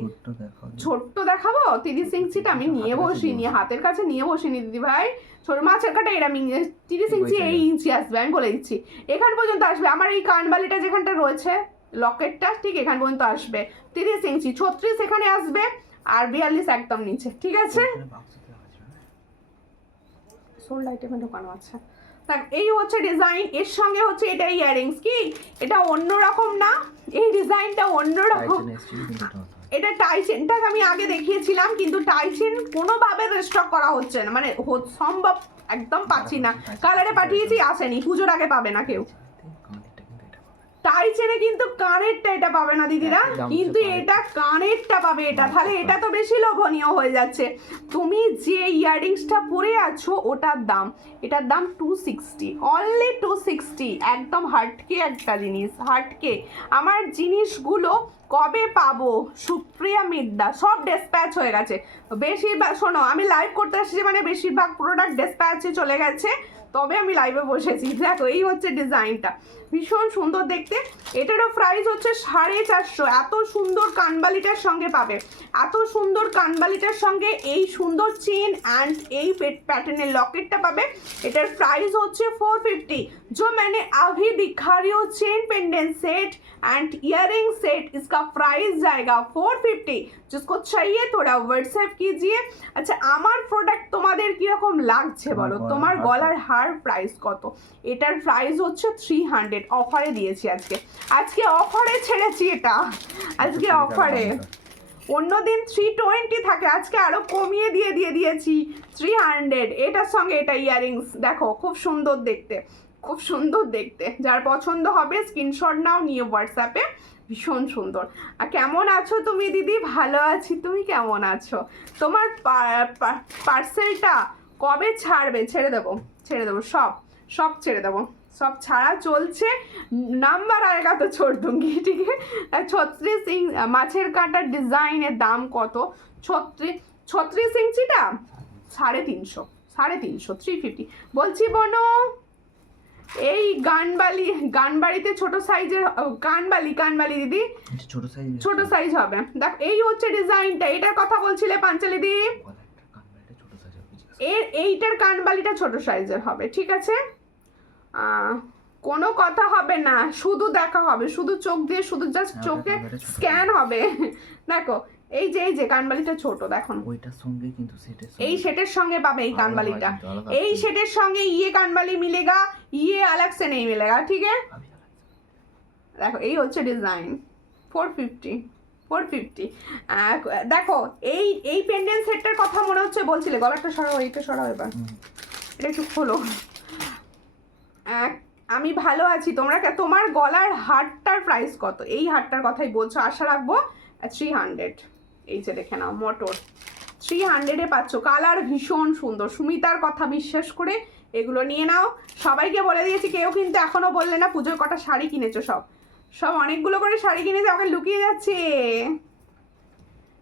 ছোট্ট দেখাবো। 30 ইঞ্চিটা আমি নিয়ে বসিনি, হাতের কাছে নিয়ে বসিনি দিদি ভাই। ছোট মাছের কাটা এরা 30 ইঞ্চি, এই ইঞ্চি আসবে, আমি বলে দিচ্ছি এখান পর্যন্ত আসবে। আমার এই কানবালিটা যেখানটা রয়েছে লকেটটা ঠিক এখান পর্যন্ত আসবে 30 ইঞ্চি, 36 এখানে আসবে, আর 42 একদম নিচে, ঠিক আছে। সোল্ড আইটেমে ঢোকানো আছে। এই হচ্ছে ডিজাইন, এর সঙ্গে হচ্ছে এটা ইয়াররিংস, কি এটা অন্যরকম না, এই ডিজাইনটা অন্যরকম। এটা টাই চেনটা আমি আগে দেখিয়েছিলাম, কিন্তু টাই চেন কোনোভাবে রেস্টক করা হচ্ছে না, মানে সম্ভব একদম পাচ্ছি না, কালারে পাঠিয়েছি আসেনি, পুজোর আগে পাবে না কেউ। টাই চেনে কিন্তু কানেরটা এটা পাবে না দিদিরা, কিন্তু এটা কানেরটা পাবে এটা, তাহলে এটা তো বেশি লোভনীয় হয়ে যাচ্ছে। তুমি যে ইয়াররিংসটা পরে আছো ওটার দাম, এটার দাম 260, অনলি 260, একদম হার্টকে একটা জিনিস, হার্টকে। আমার জিনিসগুলো কবে পাবো সুপ্রিয়া মিদ্দা, সব ডেসপ্যাচ হয়ে গেছে বেশিরভাগ। শোনো আমি লাইভ করতে আসছি মানে বেশিরভাগ প্রোডাক্ট ডেসপ্যাচে চলে গেছে, তবে আমি লাইভে বসেছি। দেখো এই হচ্ছে ডিজাইনটা, ভীষণ সুন্দর দেখতে। এটারও প্রাইস হচ্ছে 450। এত সুন্দর কানবালিটার সঙ্গে পাবে, এত সুন্দর কানবালিটার সঙ্গে এই সুন্দর চেন অ্যান্ড এই প্যাটার্নের লকেটটা পাবে। এটার প্রাইস হচ্ছে 450। जो मैंने अभी दिखा रही हूँ chain pendant set and earring set, इसका प्राइस जाएगा 450। जिसको चाहिए थोड़ा व्हाट्सएप कीजिए। अच्छा আমার প্রোডাক্ট তোমাদের কিরকম লাগছে বলো, তোমার গলার হার দেখার প্রাইস কত। এটার প্রাইস হচ্ছে 300, অফারে দিয়েছি আজকে, আজকে অফারে ছেড়েছি এটা, আজকে অফারে। অন্যদিন 320 থাকে, আজকে আরো কমিয়ে দিয়েছি 300। এটার সঙ্গে এটা ইয়াররিংস দেখো, খুব সুন্দর দেখতে, খুব সুন্দর দেখতে। যার পছন্দ হবে স্ক্রিনশট নাও, নিয়ে হোয়াটসঅ্যাপে। ভীষণ সুন্দর। আর কেমন আছো তুমি দিদি? ভালো আছি, তুমি কেমন আছো? তোমার পার্সেলটা কবে ছাড়বে? ছেড়ে দেবো সব ছেড়ে দেবো, সব ছাড়া চলছে। নাম্বার আয়েগা তো ছোড় दूंगी, ঠিক আছে। 36 ইঞ্চ মাছের কাঁটার ডিজাইনের দাম কত? 36 ইঞ্চিটা 350, 350 বলছি বোনো। এই গানবাড়িতে ছোট সাইজের কানবালি দিদি, ছোট সাইজ হবে। দেখ এই হচ্ছে ডিজাইনটা, এটার কথা বলছিলে পাঞ্চালি দি। এইটার কানবালিটা ছোট সাইজের হবে, ঠিক আছে। কোনো কথা হবে না, শুধু দেখা হবে, শুধু চোখ দিয়ে, শুধু জাস্ট চোখে স্ক্যান হবে। দেখো এই যে কানবালিটা ছোট, দেখো ওইটার সঙ্গে কিন্তু এই সেটের সঙ্গে পাবে এই কানবালিটা, এই সেটের সঙ্গে ইয়ে কানবালি মিলেগা, ইয়ে अलग से नहीं मिलेगा, ठीक है। দেখো এই হচ্ছে ডিজাইন 450। দেখো এই পেন্ডেন্ট সেটটার কথা মনে হচ্ছে বলছিলে, গলাটা সরাও, এইটা সরাও, এবার এটা একটু খোলো। আমি ভালো আছি, তোমার গলার হারটার প্রাইস কত? এই হারটার কথাই বলছো, আশা রাখবো 300। এই যে দেখে নাও, মোটর 300-এ পাচ্ছ। কালার ভীষণ সুন্দর, সুমিতার কথা বিশ্বাস করে এগুলো নিয়ে নাও। সবাইকে বলে দিয়েছি, কেউ কিন্তু এখনো বললে না পুজোর কটা শাড়ি কিনেছো। সব অনেকগুলো করে শাড়ি কিনেছে, আমাকে লুকিয়ে যাচ্ছে।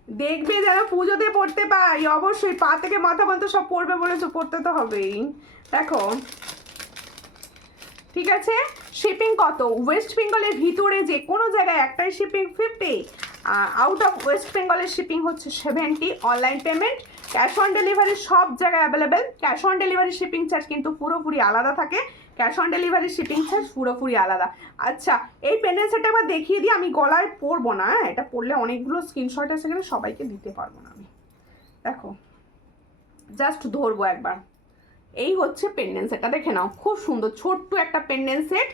দেখবে যেন পুজোতে পড়তে পাই, অবশ্যই পা থেকে মাথা পর্যন্ত সব পড়বে বলেছো, পড়তে তো হবেই। দেখো ঠিক আছে। শিপিং কত? ওয়েস্ট বেঙ্গলের ভিতরে যে কোনো জায়গায় একটাই শিপিং 50, আউট অফ ওয়েস্ট বেঙ্গলের শিপিং হচ্ছে 70। Online payment, cash on delivery সব জায়গায় available. Cash on delivery shipping charge কিন্তু পুরোপুরি আলাদা থাকে, cash on delivery shipping charge পুরোপুরি আলাদা। আচ্ছা এই পেন্ডেন্ট সেটটা একবার দেখিয়ে দিই, আমি গলায় পরবো না, এটা পরলে অনেকগুলো স্ক্রিনশট আছে, সেখানে সবাইকে দিতে পারবো না আমি। দেখো জাস্ট ধরবো একবার। এই হচ্ছে পেন্ডেন্ট সেটটা, দেখে নাও, খুব সুন্দর ছোট্ট একটা পেন্ডেন্ট সেট।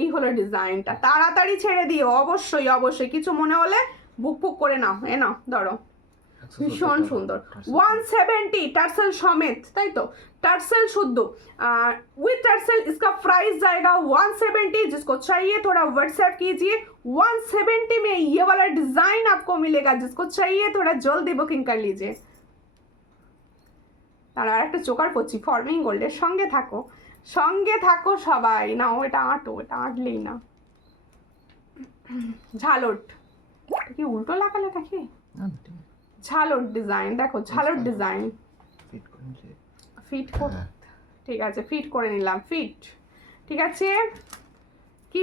এই হলো ডিজাইনটা। তাড়াতাড়ি ছেড়ে দিও, অবশ্যই কিছু মনে হলে বুক করে নাও। নাও ধরো, ভীষণ সুন্দর। 170 টার্সেল সমেত, তাই তো? टार्सल शुद्ध विथ टार्सल, इसका प्राइस जाएगा 170। जिसको चाहिए थोड़ा व्हाट्सएप कीजिए। 170 में ये वाला डिजाइन आपको मिलेगा, जिसको चाहिए थोड़ा जल्दी बुकिंग कर लीजिए। আর একটা চোকার করছি ফর্মিং গোল্ডের, সঙ্গে থাকো সবাই। না এটা আটলেই না। ঝালট কি উল্টো লাগালে নাকি? ঝালট ডিজাইন, দেখো ঝালট ডিজাইন ফিট করে, ঠিক আছে ফিট করে নিলাম, ফিট ঠিক আছে। কি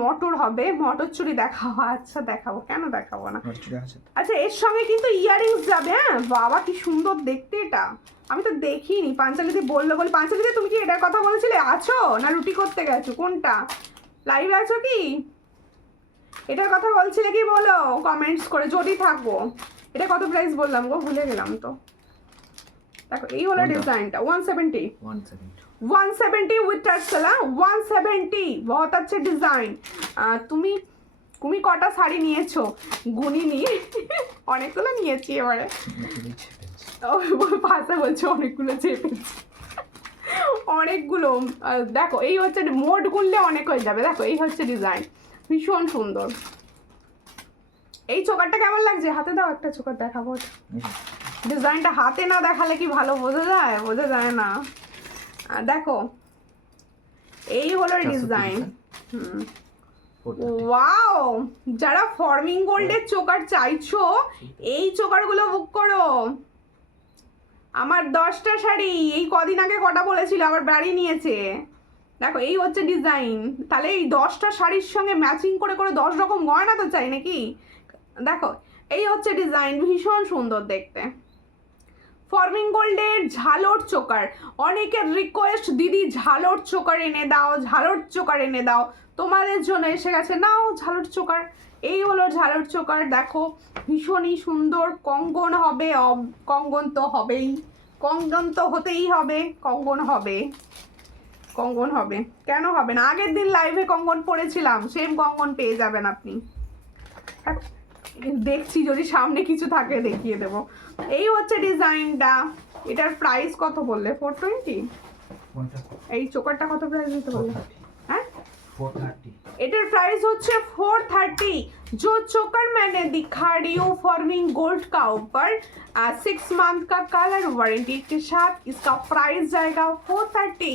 মটর হবে, মটর চুরি দেখাবো? আচ্ছা দেখাবো, কেন দেখাবো না। আচ্ছা এর সঙ্গে কিন্তু ইয়াররিংস যাবে। হ্যাঁ বাবা কি সুন্দর দেখতে এটা, আমি তো দেখিনি। পাঞ্চালিদি বললো বলে, পাঞ্চালিদি তুমি কি এটার কথা বলেছিলে? আছো না রুটি করতে গেছো? কোনটা লাইভে আছো কি? এটার কথা বলছিলে কি বলো কমেন্টস করে, যদি থাকো। এটা কত প্রাইস বললাম গো, ভুলে গেলাম তো। দেখো এই হলো ডিজাইনটা 170 উইথ টার্সেল। 170 বহুত আচ্ছা ডিজাইন। তুমি কটা শাড়ি নিয়েছো? গুনি নিয়ে অনেকগুলো নিয়েছি এবারে। পাশে বলছো অনেকগুলো চেপেছি, অনেকগুলো। দেখো এই হচ্ছে, মোট গুনলে অনেক হয়ে যাবে। দেখো এই হচ্ছে ডিজাইন, ভীষণ সুন্দর। এই চোকারটা কেমন লাগছে? হাতে দাও একটা চোকার দেখাবো। ডিজাইনটা হাতে না দেখালে কি ভালো বোঝা যায় না। দেখো এই হলো ডিজাইন। ওয়াও, যারা ফর্মিং গোল্ডের চোকার চাইছো এই চোকারগুলো বুক করো। আমার 10টা শাড়ি এই কদিন আগে কটা বলেছিল, আবার বাড়ি নিয়েছে। দেখো এই হচ্ছে ডিজাইন। তাহলে এই 10টা শাড়ির সঙ্গে ম্যাচিং করে 10 রকম গয়না তো চাই নাকি। দেখো এই হচ্ছে ডিজাইন, ভীষণ সুন্দর দেখতে। ফর্মিং গোল্ডের ঝালট চোকার, অনেকের রিকোয়েস্ট, দিদি ঝালট চোকার এনে দাও, তোমাদের জন্য এসে গেছে। নাও ঝালট চোকার, এই হলো ঝালট চোকার। দেখো ভীষণই সুন্দর, কঙ্গন হবে, কঙ্গন তো হবেই, কঙ্গন তো হতেই হবে, কঙ্গন হবে, কঙ্গন হবে, কেন হবে না? আগের দিন লাইভে কঙ্গন পড়েছিলাম, সেম কঙ্গন পেয়ে যাবেন আপনি। দেখছি যদি সামনে কিছু থাকে দেখিয়ে দেবো। এই হচ্ছে ডিজাইনটা। এটার প্রাইস কত বললে? 420। এই চোকারটা কত প্রাইস দিতে বললে? হ্যাঁ 430। एटर प्राइस होच्छे 430। जो चोकर मैंने दिखा रही हूँ फॉर्मिंग गोल्ड का ऊपर 6 मंथ का कलर वारंटी के साथ इसका प्राइस जाएगा 430।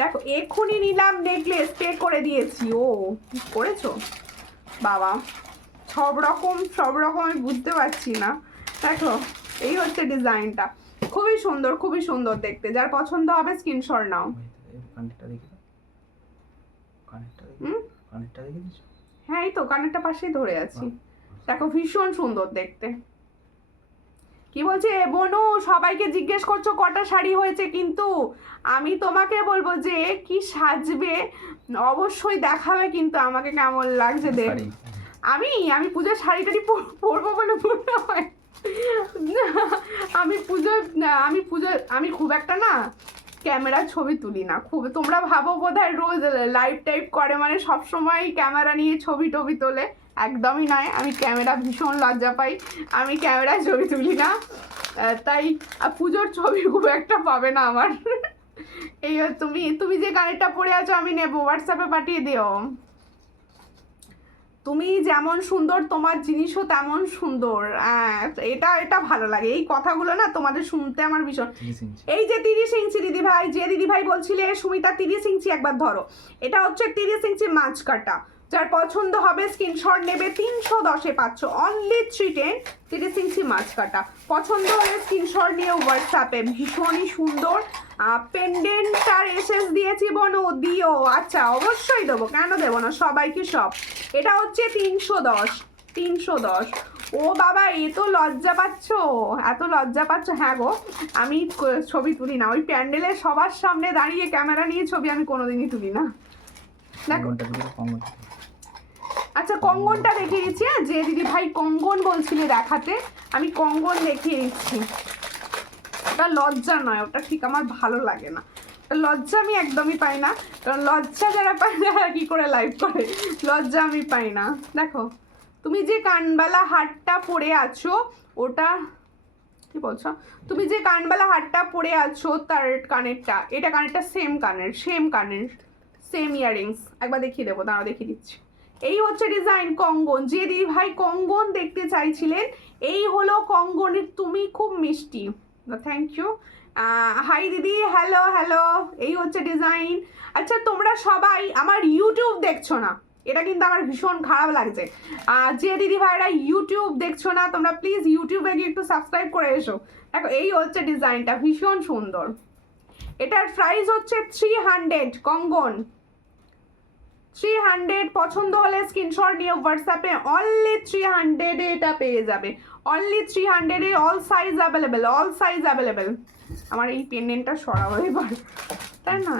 देखो एखुनी নিলাম নেকলেস পে করে দিয়েছি। ও করেছো বাবা, সব রকম আমি বুঝতে পারছি না। দেখো এই হচ্ছে ডিজাইনটা, খুবই সুন্দর দেখতে। যার পছন্দ হবে স্ক্রিনশট নাও। কানেরটা দেখি, কানেরটা দেখি দিছো? হ্যাঁ এই তো কানেরটা পাশেই ধরে আছি। দেখো ভীষণ সুন্দর দেখতে। কি বলছে বনু, সবাইকে জিজ্ঞেস করছো কটা শাড়ি হয়েছে, কিন্তু আমি তোমাকে বলবো যে কি সাজবে অবশ্যই দেখাবে, কিন্তু আমাকে কেমন লাগছে দেখ। আমি পুজোর শাড়িটারি পরবো বলে মনে হয়। আমি খুব একটা না ক্যামেরা ছবি তুলি না খুব। তোমরা ভাবো বোধহয় রোজ লাইভ টাইপ করে মানে সবসময় ক্যামেরা নিয়ে ছবি টবি তোলে, একদমই নয়। আমি ক্যামেরা ভীষণ লজ্জা পাই, আমি ক্যামেরায় ছবি তুলি না, তাই পুজোর ছবি খুব একটা পাবে না আমার। এই তুমি যে কানেরটা পরে আছো আমি নেবো, হোয়াটসঅ্যাপে পাঠিয়ে দিও। তুমি যেমন সুন্দর তোমার জিনিসও তেমন সুন্দর। এটা ভালো লাগে, এই কথাগুলো না তোমাদের শুনতে আমার ভীষণ। এই যে 30 ইঞ্চি দিদিভাই, যে দিদিভাই বলছিলে সুমিতা 30 ইঞ্চি একবার ধরো, এটা হচ্ছে 30 ইঞ্চি মাছ কাটা। যার পছন্দ হবে স্ক্রিনশট নেবে, 310-এ পাচ্ছ অনলি 310 30 ইঞ্চি মাছ কাটা। পছন্দ হলে স্ক্রিনশট নিয়ে হোয়াটসঅ্যাপে। ভীষণই সুন্দর পেন্ডেন্টটার এসএস দিয়েছি বনো, দিও। আচ্ছা অবশ্যই দেবো, কেন দেবো না, সবাইকে সব। এটা হচ্ছে 310। ও বাবা এত লজ্জা পাচ্ছ, এত লজ্জা পাচ্ছ? হ্যাঁ গো, আমি ছবি তুলি না, ওই প্যান্ডেলের সবার সামনে দাঁড়িয়ে ক্যামেরা নিয়ে ছবি আমি কোনোদিনই তুলি না। দেখো আচ্ছা কঙ্গনটা দেখিয়ে দিচ্ছি। হ্যাঁ যে দিদি ভাই কঙ্গন বলছিলে দেখাতে, আমি কঙ্গন দেখিয়ে দিচ্ছি। ওটা লজ্জা নয়, ওটা ঠিক আমার ভালো লাগে না, লজ্জা আমি একদমই পাই না। কারণ লজ্জা যারা পায় তারা কি করে লাইভ করে, লজ্জা আমি পাই না। দেখো তুমি যে কানবালা হারটা পরে আছো, ওটা কি বলছো, তুমি যে কানবালা হারটা পরে আছো তার কানেরটা, এটা কানেরটা সেম কানের সেম ইয়াররিংস। একবার দেখিয়ে দেবো, দাঁড়া দেখিয়ে দিচ্ছি। এই হচ্ছে ডিজাইন কঙ্গন। যে দিদি ভাই কঙ্গন দেখতে চাইছিলেন, এই হলো কঙ্গনের। তুমি খুব মিষ্টি, থ্যাংক ইউ। হাই দিদি, হ্যালো। এই হচ্ছে ডিজাইন। আচ্ছা তোমরা সবাই আমার ইউটিউব দেখছো না, এটা কিন্তু আমার ভীষণ খারাপ লাগছে। যে দিদি ভাইরা ইউটিউব দেখছো না, তোমরা প্লিজ ইউটিউবে গিয়ে একটু সাবস্ক্রাইব করে এসো। দেখো এই হচ্ছে ডিজাইনটা, ভীষণ সুন্দর। এটার প্রাইস হচ্ছে 300 কঙ্গন, 300। পছন্দ হলে স্ক্রিনশট নিয়ে হোয়াটসঅ্যাপে অনলি 300 এটা পেয়ে যাবে, অনলি 300 অল সাইজ অ্যাভেলেবেল। আমার এই পেন্ডেন্টটা সরাবো এবার, তাই না?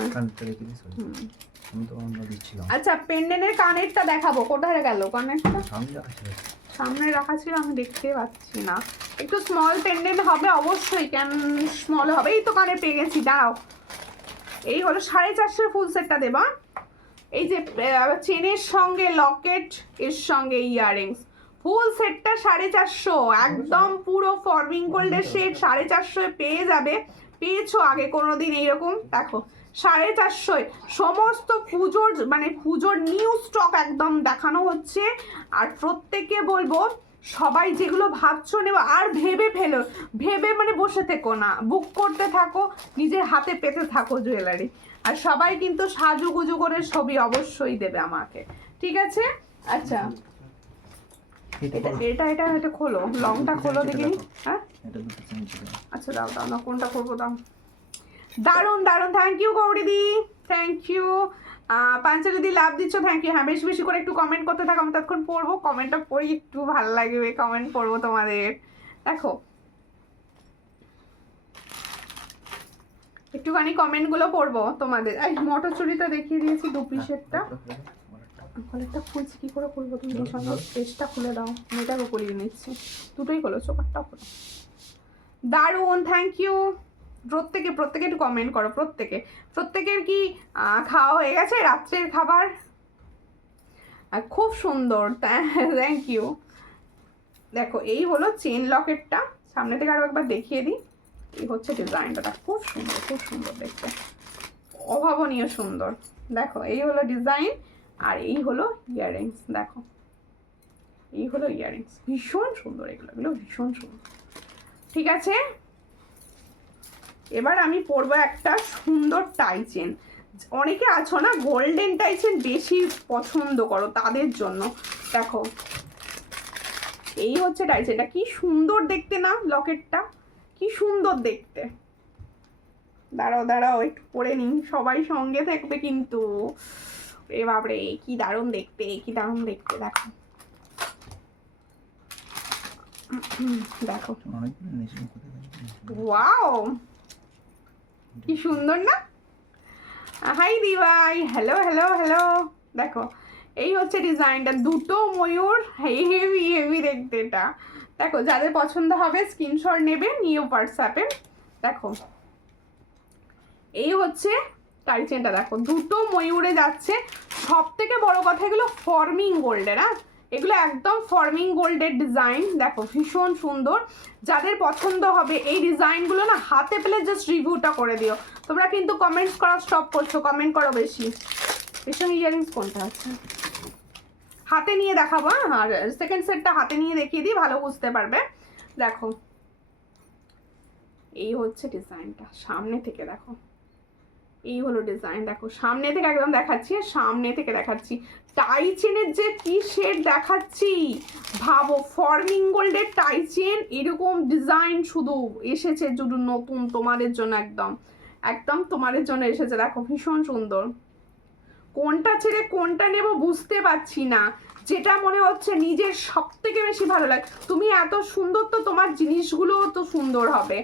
আচ্ছা পেন্ডেন্টের কানেরটা দেখাবো, কোথায় গেল কানেরটা? সামনে রাখা ছিল, আমি দেখতে পাচ্ছি না। একটু স্মল পেন্ডেন্ট হবে অবশ্যই, কেন স্মল হবে? এই তো কানে পেয়ে গেছি, দাঁড়াও। এই হলো 450 ফুল সেটটা দেবা। এই যে চেনের সঙ্গে লকেট, এর সঙ্গে ইয়াররিংস, ফুল সেটটা 450, একদম পুরো ফর্মিং গোল্ডের সেট 450 পেয়ে যাবে। পেয়েছো আগে কোনোদিন এইরকম? দেখো 450 সমস্ত পুজোর নিউ স্টক একদম দেখানো হচ্ছে। আর প্রত্যেককে বলবো সবাই যেগুলো ভাবছো নেবো, আর ভেবে মানে বসে থেকো না, বুক করতে থাকো, নিজের হাতে পেতে থাকো জুয়েলারি। আর সবাই কিন্তু সাজুগুজু করে ছবি অবশ্যই দেবে আমাকে, ঠিক আছে? আচ্ছা এটা খোলো, লংটা খোলো দেখি। হ্যাঁ আচ্ছা দাও না, কোনটা করবো দাও। দারুণ থ্যাংক ইউ গৌরীদি, থ্যাংক ইউ। পাঞ্চালিদি লাভ দিচ্ছ, থ্যাংক ইউ। হ্যাঁ বেশি করে একটু কমেন্ট করতে থাকো, আমি ততক্ষণ পড়বো। কমেন্টটা পড়ি, একটু ভালো লাগবে, কমেন্ট পড়বো তোমাদের। দেখো একটুখানি কমেন্টগুলো পড়বো তোমাদের। এই মটরচুরিটা দেখিয়ে দিয়েছি 2 পিসেরটা। কলেরটা খুলছি, কি করে খুলবো? তুমি এই সঙ্গে পেজটা খুলে দাও, মেয়েটাকে খুলিয়ে নিচ্ছি। দুটোই খোলো, চোপারটাও খোলো। দারুণ থ্যাংক ইউ। প্রত্যেকে একটু কমেন্ট করো, প্রত্যেকের কি খাওয়া হয়ে গেছে রাত্রের খাবার? খুব সুন্দর, থ্যাংক ইউ। দেখো এই হলো চেন লকেটটা, সামনে থেকে আরো একবার দেখিয়ে দিই। এই হচ্ছে ডিজাইনটা, খুব সুন্দর দেখতে, অভাবনীয় সুন্দর। দেখো এই হলো ডিজাইন, আর এই হলো ইয়াররিংস। দেখো এই হলো ইয়াররিংস, ভীষণ সুন্দর, এগুলো ভীষণ সুন্দর। ঠিক আছে, এবার আমি পরবো একটা সুন্দর টাই চেন। অনেকে আছো না গোল্ডেন টাই চেন বেশি পছন্দ করো, তাদের জন্য দেখো এই হচ্ছে টাই চেনটা। কি সুন্দর দেখতে না লকেটটা, কি সুন্দর দেখতে। দাঁড়াও একটু পরে নিন, সবাই সঙ্গে থাকবে কিন্তু। এ বাপরে কি দারুণ দেখতে, দেখো দেখো, ওয়াও কি সুন্দর না। হাই দিবাই, হ্যালো। দেখো এই হচ্ছে ডিজাইনটা, দুটো ময়ূর, হেভি দেখতে এটা। দেখো যাদের পছন্দ হবে স্ক্রিনশট নেবে, নিয়ে হোয়াটসঅ্যাপে। দেখো এই হচ্ছে টাই চেনটা, দেখো দুটো ময়ূরে যাচ্ছে। সব থেকে বড় কথা এগুলো ফর্মিং গোল্ডের, হ্যাঁ এগুলো একদম ফর্মিং গোল্ডের ডিজাইন। দেখো ভীষণ সুন্দর, যাদের পছন্দ হবে এই ডিজাইনগুলো না হাতে পেলে জাস্ট রিভিউটা করে দিও। তোমরা কিন্তু কমেন্টস করা স্টপ করছো, কমেন্ট করো বেশি। এর সঙ্গে ইয়ারিংস কোনটা আছে হাতে নিয়ে দেখাবো, আর সেকেন্ড সেটটা হাতে নিয়ে দেখিয়ে দিই, ভালো বুঝতে পারবে। দেখো এই হচ্ছে ডিজাইনটা, সামনে থেকে দেখো এই হলো ডিজাইন। দেখো সামনে থেকে একদম দেখাচ্ছি, টাই চেনের যে কি শেড দেখাচ্ছি, ভাবো ফর্মিং গোল্ডের টাই চেন, এরকম ডিজাইন শুধু এসেছে শুধু নতুন তোমাদের জন্য, একদম তোমাদের জন্য এসেছে। দেখো ভীষণ সুন্দর, কোনটা ছেড়ে কোনটা নেব বুঝতে পারছি না, যেটা মনে হচ্ছে নিজের সব থেকে বেশি ভালো লাগে। তুমি এত সুন্দর তো তোমার জিনিসগুলো তো সুন্দর হবে।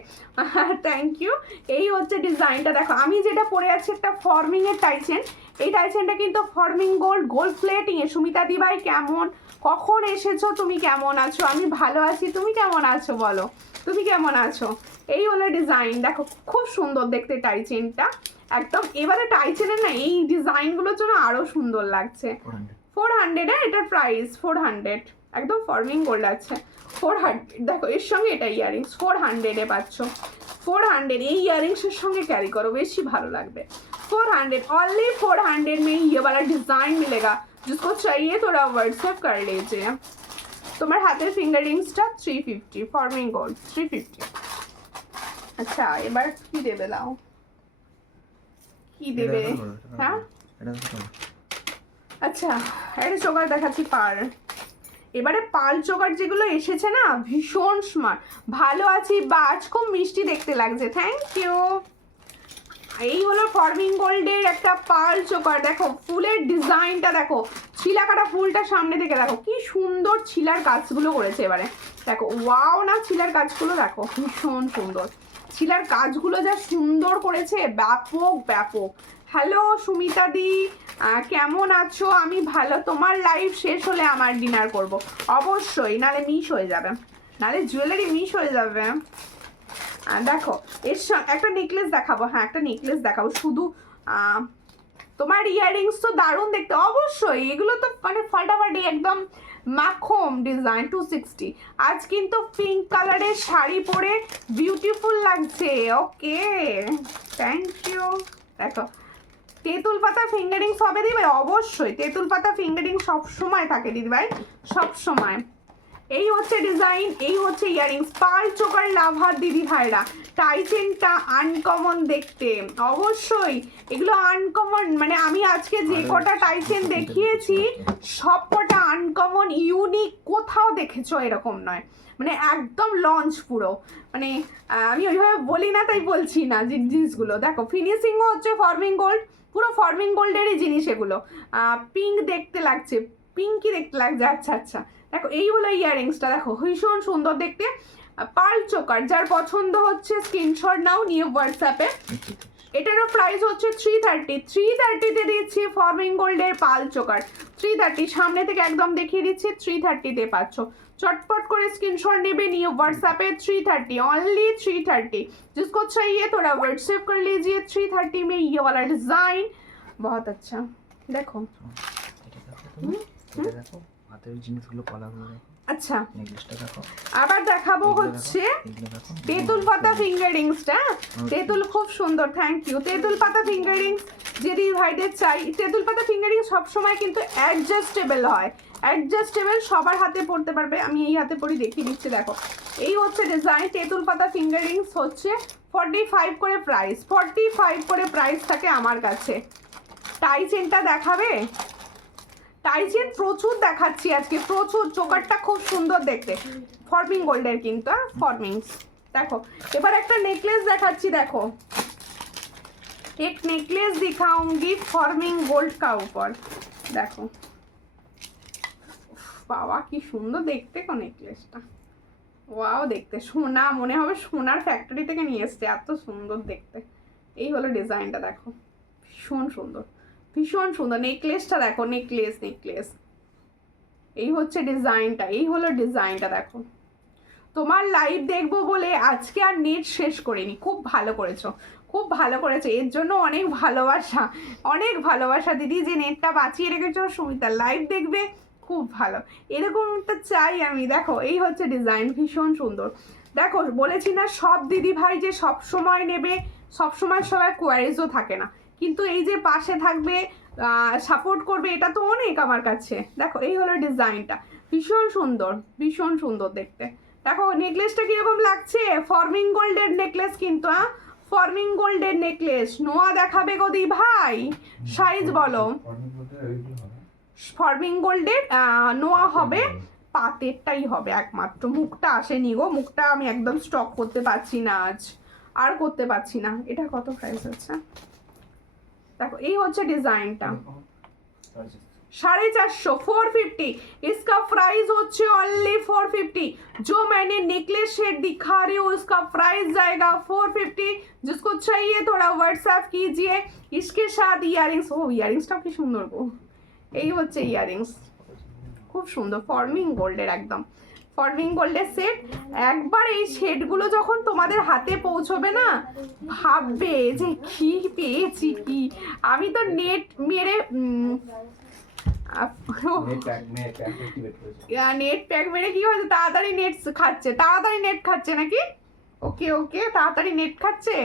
Thank you. এই হচ্ছে ডিজাইনটা, দেখো আমি যেটা পরে আছি একটা ফর্মিং এর টাইচেন। এই টাইচেনটা কিন্তু ফর্মিং গোল্ড প্লেটিং এ। সুমিতা দিভাই কেমন, কখন এসেছো, তুমি কেমন আছো? আমি ভালো আছি, তুমি কেমন আছো বলো, তুমি কেমন আছো? এই হলো ডিজাইন, দেখো খুব সুন্দর দেখতে টাইচেনটা একদম। এবারে টাইচেনের না এই ডিজাইনগুলোর জন্য আরো সুন্দর লাগছে। 400 এটার প্রাইস 400, একদম ফর্মিং গোল্ড আছে 400। দেখো এর সঙ্গে এটা ইয়ারিংস 400 পাচ্ছ, 400 এই ইয়ারিংসের সঙ্গে ক্যারি করো, বেশি ভালো লাগবে। 400 ओनली 400 में ये वाला डिजाइन मिलेगा, जिसको चाहिए थोड़ा व्हाट्सएप कर लीजिए। তোমার হাতের ফিঙ্গার রিংসটা 350, ফর্মিং গোল্ড 350। আচ্ছা এবার কি দেবে, দাও কি দেবে? হ্যাঁ আচ্ছা এটা চোকার দেখাচ্ছি, পার। এবারে পাল চোকার যেগুলো এসেছে না ভীষণ স্মার্ট। ভালো আছি বাজ, খুব মিষ্টি দেখতে লাগছে, থ্যাংক ইউ। এই হলো ফর্মিং গোল্ডের একটা পাল চোকার। দেখো ফুলের ডিজাইনটা দেখো, ছিলা কাটা ফুলটা সামনে থেকে দেখো কি সুন্দর ছিলার কাজগুলো করেছে। এবারে দেখো ওয়াও না, ছিলার কাজগুলো দেখো ভীষণ সুন্দর, ছিলার কাজগুলো যা সুন্দর করেছে, ব্যাপক। হ্যালো সুমিতা দি, কেমন আছো? আমি ভালো, তোমার লাইভ শেষ হলে আমার ডিনার করব অবশ্যই, নালে মিস হয়ে যাবে, নালে জুয়েলারি মিস হয়ে যাবে। দেখো এর সঙ্গে একটা নেকলেস দেখাবো, হ্যাঁ একটা নেকলেস দেখাবো শুধু। তোমার ইয়াররিংস তো দারুণ দেখতে, অবশ্যই এগুলো তো মানে ফাটাফাটি একদম মাখন ডিজাইন 260। আজ কিন্তু পিঙ্ক কালারের শাড়ি পরে বিউটিফুল লাগছে, ওকে থ্যাংক ইউ। দেখো তেঁতুল পাতা ফিঙ্গারিংস হবে দিবে, অবশ্যই তেঁতুল পাতা ফিঙ্গারিং সবসময় থাকে দিদিভাই, সবসময়। এই হচ্ছে ডিজাইন, এই হচ্ছে ইয়ারিংস, পাল চোকার লাভার দিদি ভাইরা। টাইচেনটা আনকমন দেখতে, অবশ্যই এগুলো আনকমন, মানে আমি আজকে যে কটা টাইচেন দেখিয়েছি সব কটা আনকমন ইউনিক, কোথাও দেখেছো এরকম নয়, মানে একদম লঞ্চ পুরো। মানে আমি ওইভাবে বলি না তাই বলছি না যে জিনিসগুলো দেখো, ফিনিশিংও হচ্ছে ফর্মিং গোল্ড, পুরো ফর্মিং গোল্ডেরই জিনিস এগুলো। পিঙ্ক দেখতে লাগছে, পিঙ্কি দেখতে লাগছে, আচ্ছা। দেখো এই হলো ইয়াররিংসটা, দেখো ভীষণ সুন্দর দেখতে, পার্ল চোকার। যার পছন্দ হচ্ছে স্ক্রিনশট নাও, নিয়ে হোয়াটসঅ্যাপে এটারও প্রাইস হচ্ছে 330 দিচ্ছি ফর্মিং গোল্ডের পাল চোকার 330 সামনে থেকে একদম দেখিয়ে দিচ্ছি 330 পাচ্ছ चटपट করে স্ক্রিনশট নেবে নিয়ে व्हाट्सएप पे 330 ओनली 330 जिसको चाहिए थोड़ा व्हाट्सएप कर लीजिए 330 में ये वाला डिजाइन बहुत अच्छा देखो এটা দেখো হাতের জিনিসগুলো কলাগুলো দেখো আচ্ছা নেকলেসটা দেখো আবার দেখাবো হচ্ছে এগুলো দেখো তেঁতুল পাতা ফিঙ্গার রিংসটা তেঁতুল খুব সুন্দর থ্যাংক ইউ তেঁতুল পাতা ফিঙ্গার রিংস যদি ভাইদের চাই তেঁতুল পাতা ফিঙ্গার রিংস সবসময় কিন্তু অ্যাডজাস্টেবল হয় অ্যাডজাস্টেবল সবার হাতে পড়তে পারবে আমি এই হাতে পরি দেখিয়ে দিচ্ছি দেখো এই হচ্ছে ডিজাইন তেঁতুল পাতা ফিঙ্গার রিংস হচ্ছে 45 করে প্রাইস 45 করে প্রাইস থাকে আমার কাছে টাই চেনটা দেখাবে টাই চেন প্রচুর দেখাচ্ছি আজকে প্রচুর চোকারটা খুব সুন্দর দেখতে ফর্মিং গোল্ডের কিন্তু ফর্মিংস দেখো এবার একটা নেকলেস দেখাচ্ছি দেখো एक नेकलेस दिखाऊंगी फॉर्मिंग गोल्ड का ऊपर देखो বাবা কি সুন্দর দেখতে কোন নেকলেসটা ওয়াও দেখতে সোনা মনে হবে সোনার ফ্যাক্টরি থেকে নিয়ে এসেছে এত সুন্দর দেখতে এই হলো ডিজাইনটা দেখো ভীষণ সুন্দর নেকলেসটা দেখো নেকলেস এই হচ্ছে ডিজাইনটা এই হলো ডিজাইনটা দেখো তোমার লাইভ দেখবো বলে আজকে আর নেট শেষ করিনি খুব ভালো করেছো এর জন্য অনেক ভালোবাসা দিদি যে নেটটা বাঁচিয়ে রেখেছো সুমিতা লাইভ দেখবে খুব ভালো এরকমটা চাই আমি দেখো এই হচ্ছে ডিজাইন ভীষণ সুন্দর দেখো বলেছি না সব দিদি ভাই যে সব সময় নেবে সব সময় সবার কোয়ারিজও থাকে না কিন্তু এই যে পাশে থাকবে সাপোর্ট করবে এটা তো অনেক আমার কাছে দেখো এই হলো ডিজাইনটা ভীষণ সুন্দর দেখতে দেখো নেকলেসটা কিরকম লাগছে ফর্মিং গোল্ডের নেকলেস কিন্তু ফর্মিং গোল্ডের নেকলেস নোয়া দেখাবে গো দি ভাই সাইজ বলো ফর্মিং গোল্ডের নোয়া হবে পাতেরটাই হবে একমাত্র মুখটা আসেনি গো মুখটা আমি একদম স্টক করতে পারছি না আজ আর করতে পারছি না এটা কত প্রাইস হচ্ছে देखो ये होच्छे डिजाइनटा 450 450 इसका प्राइस होच्छे ओनली 450 जो मैंने नेकलेस शेड दिखा रही हूँ उसका प्राइस जाएगा 450 जिसको चाहिए थोड़ा व्हाट्सएप कीजिए इसके साथ इयरिंग्स ओ इयरिंग्सटा की सुंदर गो এই হচ্ছে ইয়ারিংস খুব সুন্দর ফর্মিং গোল্ডের একদম ফর্মিং গোল্ডের সেট একবার এই সেটগুলো যখন তোমাদের হাতে পৌঁছবে না ভাববে যে কি পেয়েছি কি আমি তো নেট মেরে নেট প্যাক মেরে কি হয়েছে তাড়াতাড়ি নেট খাচ্ছে নাকি ওকে তাড়াতাড়ি নেট খাচ্ছে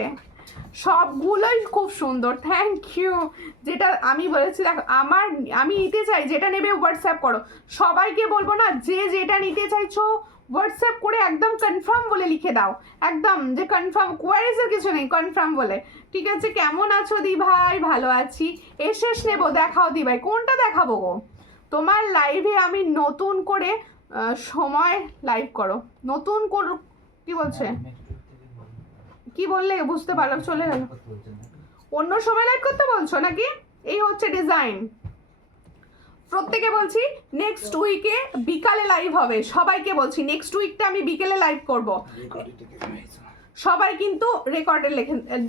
সবগুলোই খুব সুন্দর থ্যাংক ইউ যেটা আমি বলেছি দেখো আমি নিতে চাই যেটা নেবে হোয়াটসঅ্যাপ করো সবাইকে বলবো না যে যেটা নিতে চাইছো হোয়াটসঅ্যাপ করে একদম কনফার্ম বলে লিখে দাও একদম যে কনফার্ম কোয়ারিজের কিছু নেই কনফার্ম বলে ঠিক আছে কেমন আছো দি ভাই ভালো আছি শেষ নেবো দেখাও দি ভাই কোনটা দেখাবো গো তোমার লাইভে আমি নতুন করে সময় লাইভ করো নতুন করো কি বলছে কি বললে বুঝতে পারলাম চলে গেল অন্য সময় লাইভ করতে বলছো নাকি এই হচ্ছে ডিজাইন প্রত্যেকে বলছি নেক্সট উইকে বিকালে লাইভ হবে সবাইকে বলছি নেক্সট উইকটা আমি বিকেলে লাইভ করব সবাই কিন্তু রেকর্ডে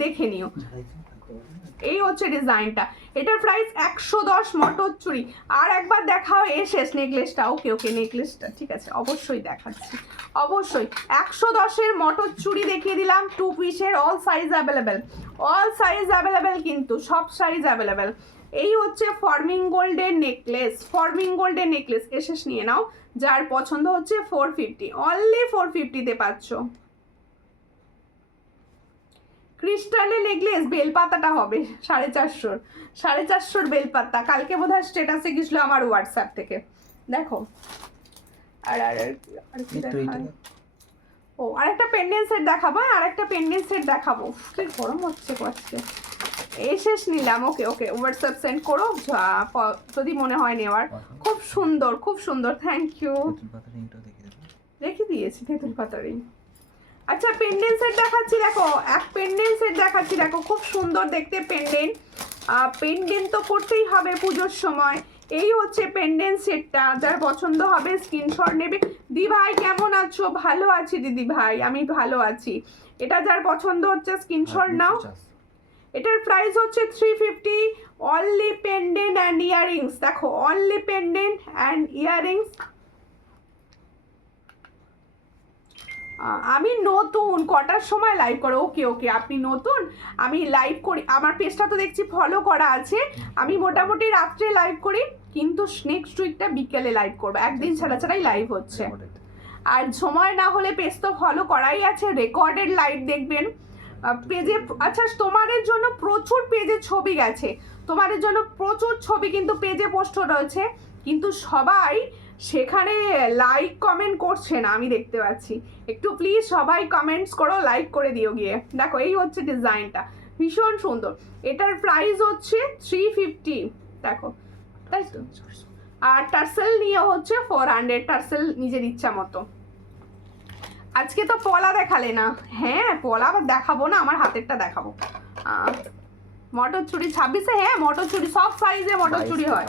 দেখে নিও এই হচ্ছে ডিজাইনটা এটার প্রাইস 110 মটর চুড়ি আর একবার দেখাও শেষ নেকলেসটা ওকে নেকলেসটা ঠিক আছে অবশ্যই দেখাচ্ছি অবশ্যই 110 এর মটর চুড়ি দেখিয়ে দিলাম 2 পিসের অল সাইজ অ্যাভেলেবেল কিন্তু সব সাইজ অ্যাভেলেবেল এই হচ্ছে ফর্মিং গোল্ডের নেকলেস শেষ নিয়ে নাও যার পছন্দ হচ্ছে 450 অনলি 450 তে পাচ্ছ ক্রিস্টালের নেকলেস বেলপাতাটা হবে 450 বেলপাতা কালকে বোধহয় স্ট্যাটাসে গেছিল আমার হোয়াটসঅ্যাপ থেকে দেখো আর ও আরেকটা পেন্ডেন্ট সেট দেখাবো কি গরম হচ্ছে আজকে শেষ নিলাম ওকে হোয়াটসঅ্যাপ সেন্ড করো যদি মনে হয় নেওয়ার খুব সুন্দর থ্যাংক ইউ রেখে দিয়েছি তেঁতুল পাতা রিং আচ্ছা পেন্ডেন্ট সেট দেখাচ্ছি দেখো খুব সুন্দর দেখতে পেন্ডেন্ট তো করতেই হবে পুজোর সময় এই হচ্ছে পেন্ডেন্ট সেটটা যার পছন্দ হবে স্ক্রিনশট নেবে দি ভাই কেমন আছো ভালো আছি দিদি ভাই আমি ভালো আছি এটা যার পছন্দ হচ্ছে স্ক্রিনশট নাও এটার প্রাইস হচ্ছে 350, অনলি পেন্ডেন্ট অ্যান্ড ইয়াররিংস। দেখো অনলি পেন্ডেন্ট অ্যান্ড ইয়াররিংস। আমি নতুন, কটার সময় লাইভ করো? ওকে ওকে, আপনি নতুন, আমি লাইভ করি, আমার পেজটা তো দেখছি ফলো করা আছে। আমি মোটামুটি রাত্রে লাইভ করি, কিন্তু নেক্সট উইকটা বিকেলে লাইভ করবো, একদিন ছাড়া ছাড়াই লাইভ হচ্ছে। আর সময় না হলে পেজ তো ফলো করাই আছে, রেকর্ডেড লাইভ দেখবেন পেজে। আচ্ছা, তোমাদের জন্য প্রচুর পেজে ছবি গেছে, তোমাদের জন্য প্রচুর ছবি কিন্তু পেজে পোস্ট রয়েছে, কিন্তু সবাই সেখানে লাইক কমেন্ট করছে না, আমি দেখতে পাচ্ছি। একটু প্লিজ সবাই কমেন্টস করো, লাইক করে দিও গিয়ে। দেখো এই হচ্ছে ডিজাইনটা, ভীষণ সুন্দর। এটার প্রাইস হচ্ছে 350, দেখো তাই তো। আর টার্সেল নিয়ে হচ্ছে 400, টার্সেল নিজের ইচ্ছা মতো। আজকে তো পলা দেখালে না। হ্যাঁ পলা আবার দেখাবো না, আমার হাতেরটা দেখাবো। মটরচুরি 26-এ, হ্যাঁ মটরচুরি সব সাইজে মটরচুরি হয়,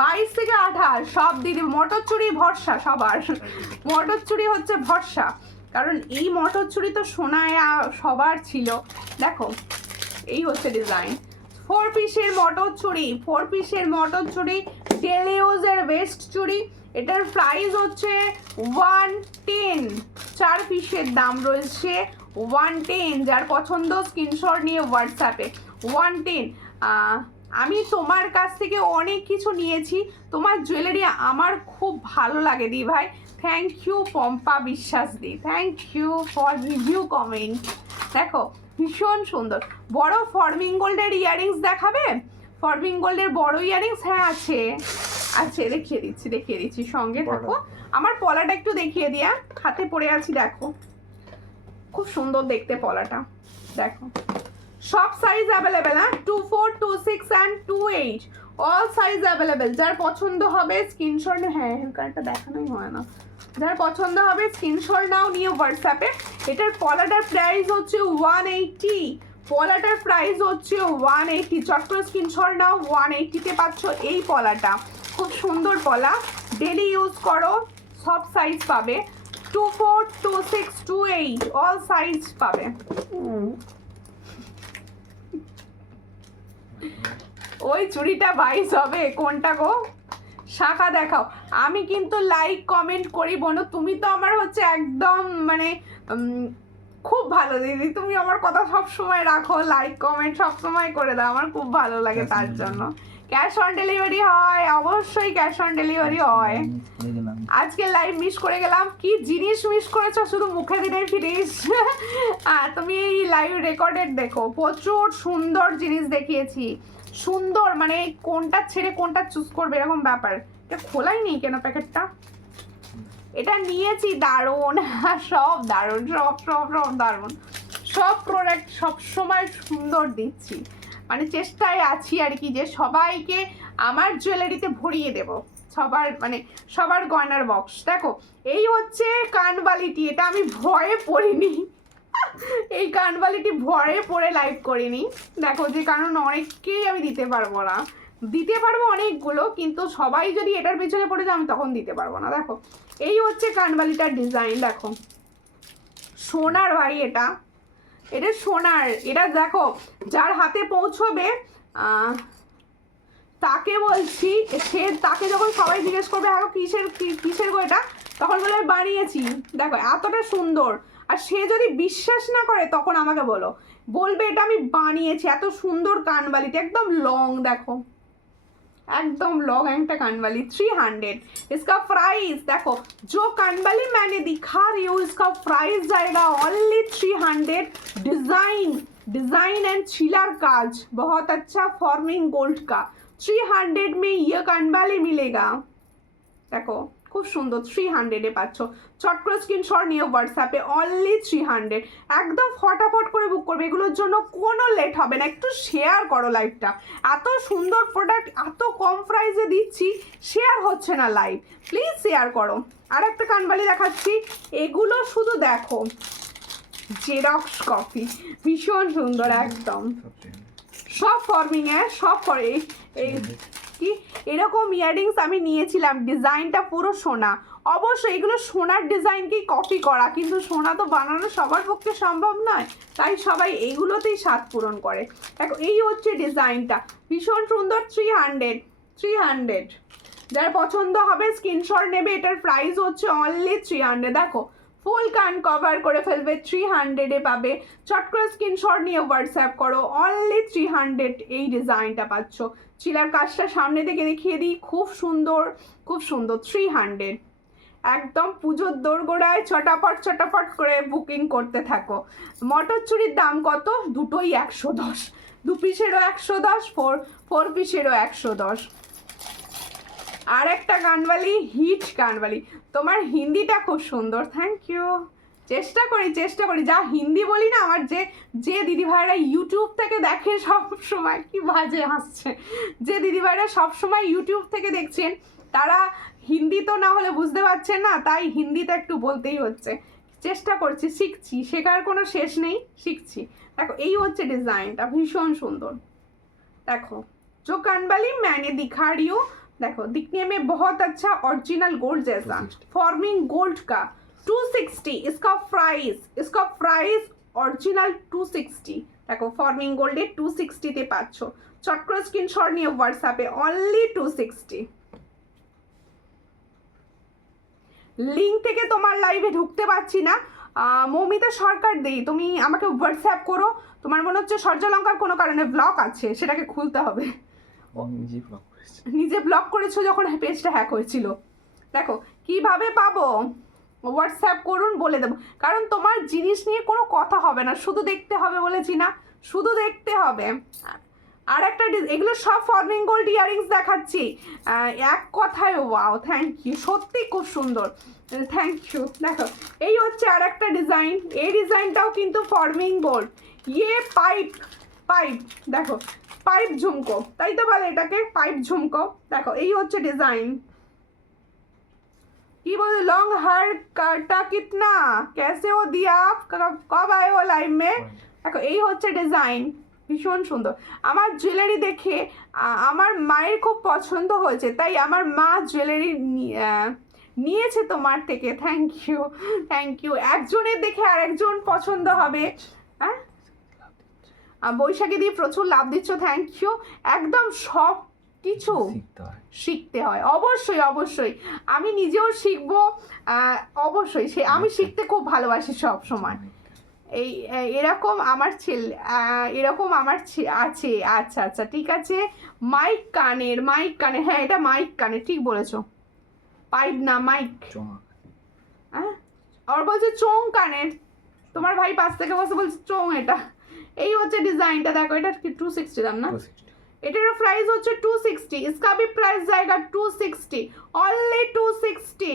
22 থেকে 28 সব দিদি। মটরচুরি ভরসা সবার, মটরচুরি হচ্ছে ভরসা, কারণ এই মটরচুরি তো সোনায় সবার ছিল। দেখো এই হচ্ছে ডিজাইন, 4 পিসের মটরচুরি, 4 পিসের মটরচুরি, ডেলি ইউজের ওয়েস্ট চুড়ি। এটার প্রাইস হচ্ছে 110, 4 পিসের দাম রয়েছে 110। যার পছন্দ স্ক্রিনশট নিয়ে হোয়াটসঅ্যাপে 110। আমি তোমার কাছ থেকে অনেক কিছু নিয়েছি, তোমার জুয়েলারি আমার খুব ভালো লাগে দি ভাই। থ্যাংক ইউ পম্পা বিশ্বাস দি, thank you for review comment. দেখো ভীষণ সুন্দর। বড় ফর্মিং গোল্ডের ইয়াররিংস দেখাবে? ফর্মিং গোল্ডের বড় ইয়াররিংস হ্যাঁ আছে, আছে দেখিয়ে দিচ্ছি সঙ্গে থাকো। আমার পলাটা একটু দেখিয়ে দিয়া, হাতে পড়ে আছি, দেখো খুব সুন্দর দেখতে পলাটা। দেখো সব সাইজ অ্যাভেলেবেল, হ্যাঁ 24, 26 অ্যান্ড 28 অল সাইজ অ্যাভেলেবেল। যার পছন্দ হবে স্ক্রিনশট, হ্যাঁ কার্ডটা দেখানোই হয় না, যার পছন্দ হবে স্ক্রিনশট নাও নিয়ে হোয়াটসঅ্যাপে। এটার পলাটার প্রাইস হচ্ছে 180, পলাটার প্রাইস হচ্ছে 180। চট করে স্ক্রিনশট নাও, 180-তে পাচ্ছ এই পলাটা। খুব সুন্দর পলা, ডেলি ইউজ করো, সব সাইজ পাবে, 24, 26, 28 অল সাইজ পাবে। ওই চুড়িটা 22 হবে, কোনটা গো? শাখা দেখাও। আমি কিন্তু লাইক কমেন্ট করি বোনো, তুমি তো আমার হচ্ছে একদম মানে খুব ভালো দিদি, তুমি আমার কথা সব সময় রাখো, লাইক কমেন্ট সব সময় করে দাও, আমার খুব ভালো লাগে তার জন্য। ক্যাশ অন ডেলিভারি হয়, অবশ্যই ক্যাশ অন ডেলিভারি হয়। আজকে লাইভ মিস করে গেলাম, কি জিনিস মিস করেছো শুধু মুখে দিলেই ফিনিশ। তুমি এই লাইভ রেকর্ডেড দেখো, প্রচুর সুন্দর জিনিস দেখিয়েছি, সুন্দর মানে কোনটা ছেড়ে কোনটা চুজ করবে এরকম ব্যাপার। এটা খোলাই নেই কেন প্যাকেটটা? এটা নিয়েছি, দারুণ, সব দারুণ, সব সব সব দারুণ, সব প্রোডাক্ট সব সময় সুন্দর দিচ্ছি, মানে চেষ্টায় আছি আর কি যে সবাইকে আমার জুয়েলারিতে ভরিয়ে দেব, সবার মানে সবার গয়নার বক্স। দেখো এই হচ্ছে কানবালিটি, এটা আমি ভয়ে পড়িনি, এই কানবালিটি ভয়ে পড়ে লাইভ করিনি। দেখো যে কারণ অনেককেই আমি দিতে পারবো না, দিতে পারবো অনেকগুলো, কিন্তু সবাই যদি এটার পেছনে পড়ে যায় আমি তখন দিতে পারবো না। দেখো এই হচ্ছে কানবালিটার ডিজাইন, দেখো সোনার ভাই, এটা এটা সোনার। এটা দেখো যার হাতে পৌঁছবে তাকে বলছি, সে তাকে যখন সবাই জিজ্ঞেস করবে হ্যাঁ কিসের গো এটা, তখন বলে বানিয়েছি। দেখো এতটা সুন্দর, আর সে যদি বিশ্বাস না করে তখন আমাকে বলবে এটা আমি বানিয়েছি। এত সুন্দর কানবালিটা, একদম লং, দেখো एकदम लॉन्ग एंड कानवाली 300। इसका प्राइस देखो, जो कानवाली मैंने दिखा रही हूँ इसका प्राइस जाएगा ओनली 300। डिजाइन एंड छिलर काज बहुत अच्छा, फॉर्मिंग गोल्ड का 300 में ये कानवाली मिलेगा। देखो খুব সুন্দর, 300-এ পাচ্ছ। চট করে স্ক্রিনশট নিয়ে হোয়াটসঅ্যাপে, অনলি 300। একদম ফটাফট করে বুক করবে, এগুলোর জন্য কোনো লেট হবে না। একটু শেয়ার করো লাইভটা, এত সুন্দর প্রোডাক্ট এত কম প্রাইসে দিচ্ছি, শেয়ার হচ্ছে না লাইভ, প্লিজ শেয়ার করো। আর একটা কানবালি দেখাচ্ছি, এগুলো শুধু দেখো, জেরক্স কপি, ভীষণ সুন্দর একদম, সব ফর্মিংয়ে সব করে। এই কি এরকম ইয়াররিংস আমি নিয়েছিলাম, ডিজাইনটা পুরো সোনা, অবশ্যই এগুলো সোনার ডিজাইনকেই কপি করা, কিন্তু সোনা তো বানানো সবার পক্ষে সম্ভব নয়, তাই সবাই এইগুলোতেই স্বাদ পূরণ করে। দেখো এই হচ্ছে ডিজাইনটা, ভীষণ সুন্দর। 300 যার পছন্দ হবে স্ক্রিনশট নেবে। এটার প্রাইস হচ্ছে অনলি 300। দেখো ফুল কান কভার করে ফেলবে, 300-এ পাবে। চট করে স্ক্রিনশট নিয়ে হোয়াটসঅ্যাপ করো, অনলি 300 এই ডিজাইনটা পাচ্ছ। চিলার কাজটা সামনে থেকে দেখিয়ে দিই, খুব সুন্দর খুব সুন্দর। 300 একদম পুজোর দোরগোড়ায় চটাপট করে বুকিং করতে থাকো। মটরচুরির দাম কত? দুটোই 110, 2 পিসেরও 110, 4 পিসেরও 110। আর একটা কানবালি, হিট কানবালি। তোমার হিন্দিটা খুব সুন্দর, থ্যাংক ইউ। চেষ্টা করি যা হিন্দি বলি না, আমার যে দিদিভাইরা ইউটিউব থেকে দেখে সব সময়, কি বাজে হাসছে, যে দিদিভাইরা সব সময় ইউটিউব থেকে দেখছেন তারা হিন্দি তো না হলে বুঝতে পারছেন না, তাই হিন্দিটা একটু বলতেই হচ্ছে। চেষ্টা করছি, শিখছি, শেখার কোনো শেষ নেই, শিখছি। দেখো এই হচ্ছে ডিজাইনটা, ভীষণ সুন্দর। देखो जो कानवाली मैंने दिखा रही हूँ, देखो दिखने में बहुत अच्छा ओरिजिनल गोल्ड जैसा फॉर्मिंग गोल्ड का 260 इसका प्राइस ओरिजिनल 260। देखो फॉर्मिंग गोल्ड 260 তে পাচ্ছ। চট করে স্ক্রিনশট নিয়ে হোয়াটসঅ্যাপে, অনলি 260। লিংক থেকে তোমার লাইভে ঢুকতে পারছি না, মৌমিতা সরকার দেই, তুমি আমাকে হোয়াটসঅ্যাপ করো। তোমার মনে হচ্ছে সূর্যালঙ্কার কোনো কারণে ব্লক আছে, সেটাকে খুলতে হবে। নিজে ব্লক করেছো যখন পেজটা হ্যাক হয়েছিল। দেখো কিভাবে পাবো, হোয়াটসঅ্যাপ করুন, বলে দেবো। কারণ তোমার জিনিস নিয়ে কোনো কথা হবে না, শুধু দেখতে হবে, বলেছি না, শুধু দেখতে হবে। আর একটা এগুলো সব ফর্মিং গোল্ড ইয়ারিংস দেখাচ্ছি, এক কথায় ওয়াও, থ্যাংক ইউ, সত্যি খুব সুন্দর, থ্যাংক ইউ। দেখো এই হচ্ছে আর একটা ডিজাইন, এই ডিজাইনটাও কিন্তু ফর্মিং গোল্ড। ইয়ে পাইপ দেখো পাইপ ঝুমকো, তাই তো বলে এটাকে পাইপ ঝুমকো। দেখো এই হচ্ছে ডিজাইন। কি বলে লং হেয়ার কাটা কিতনা कैसे हो दिया आप, कब आए हो लाइव में। দেখো এই হচ্ছে ডিজাইন, ভীষণ সুন্দর। আমার জুয়েলারি দেখে আমার মায়ের খুব পছন্দ হয়েছে, তাই আমার মা জুয়েলারি নিয়েছে তোমার থেকে, থ্যাংক ইউ। একজনের দেখে আরেকজন পছন্দ হবে। হ্যাঁ বৈশাখী দিয়ে প্রচুর লাভ দিচ্ছ, থ্যাংক ইউ। একদম সব কিছু শিখতে হয়, অবশ্যই। আমি নিজেও শিখবো, অবশ্যই। আমি শিখতে খুব ভালোবাসি সব সময়। এরকম আমার ছেলে, এরকম আমার আছে। আচ্ছা ঠিক আছে। মাইক কানের, হ্যাঁ এটা মাইক কানের, ঠিক বলেছো, পাইপ না মাইক। হ্যাঁ আর বলছে চোং কানের, তোমার ভাই পাশ থেকে বসে বলছে চোং। এটা এই হচ্ছে ডিজাইনটা, দেখো এটা কি 260 দাম না, এটার প্রাইস হচ্ছে 260। इसका भी प्राइस जाएगा 260, only 260।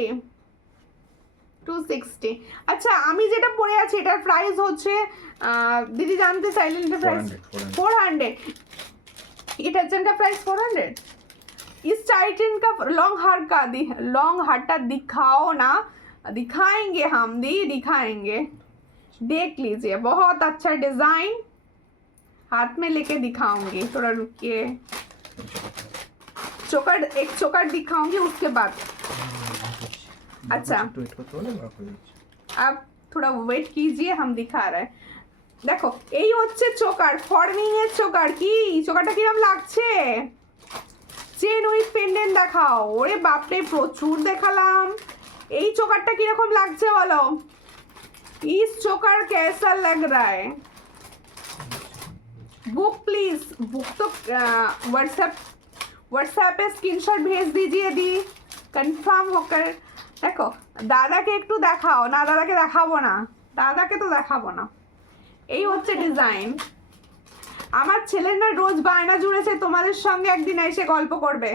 আচ্ছা আমি যেটা পরে আছি এটার প্রাইস হচ্ছে, দিদি জানতে চাইলেন এটার প্রাইস 400। ये टचन का प्राइस 400। इस टाइटन का लॉन्ग हार दिखाओ ना, दिखाएंगे हम दिखाएंगे, देख लीजिए, बहुत अच्छा डिजाइन, हाथ में लेके दिखाऊंगी। थोड़ा रुकिए, एक चोकर दिखाऊंगी उसके बाद। अच्छा अब थोड़ा वेट कीजिए, हम दिखा रहे हैं। দেখো এই হচ্ছে চোকার, ফর্মিং এর চোকার। কি চোকারটা কিরকম লাগছে, চেন উইথ পেন্ডেন্ট দেখাও। ওরে বাপরে প্রচুর দেখালাম, এই চোকারটা কিরকম লাগছে বলো, इस चोकर कैसा लग रहा है। बुक प्लीज, बुक तो व्हाट्सएप पे स्क्रीनशॉट भेज दीजिए दी, कंफर्म होकर। देखो দাদাকে একটু দেখাও না, দাদাকে দেখাবো না, দাদাকে তো দেখাবো না। এই হচ্ছে ডিজাইন। আমার ছেলের না রোজ বায়না জুড়েছে তোমাদের সঙ্গে একদিন এসে গল্প করবে,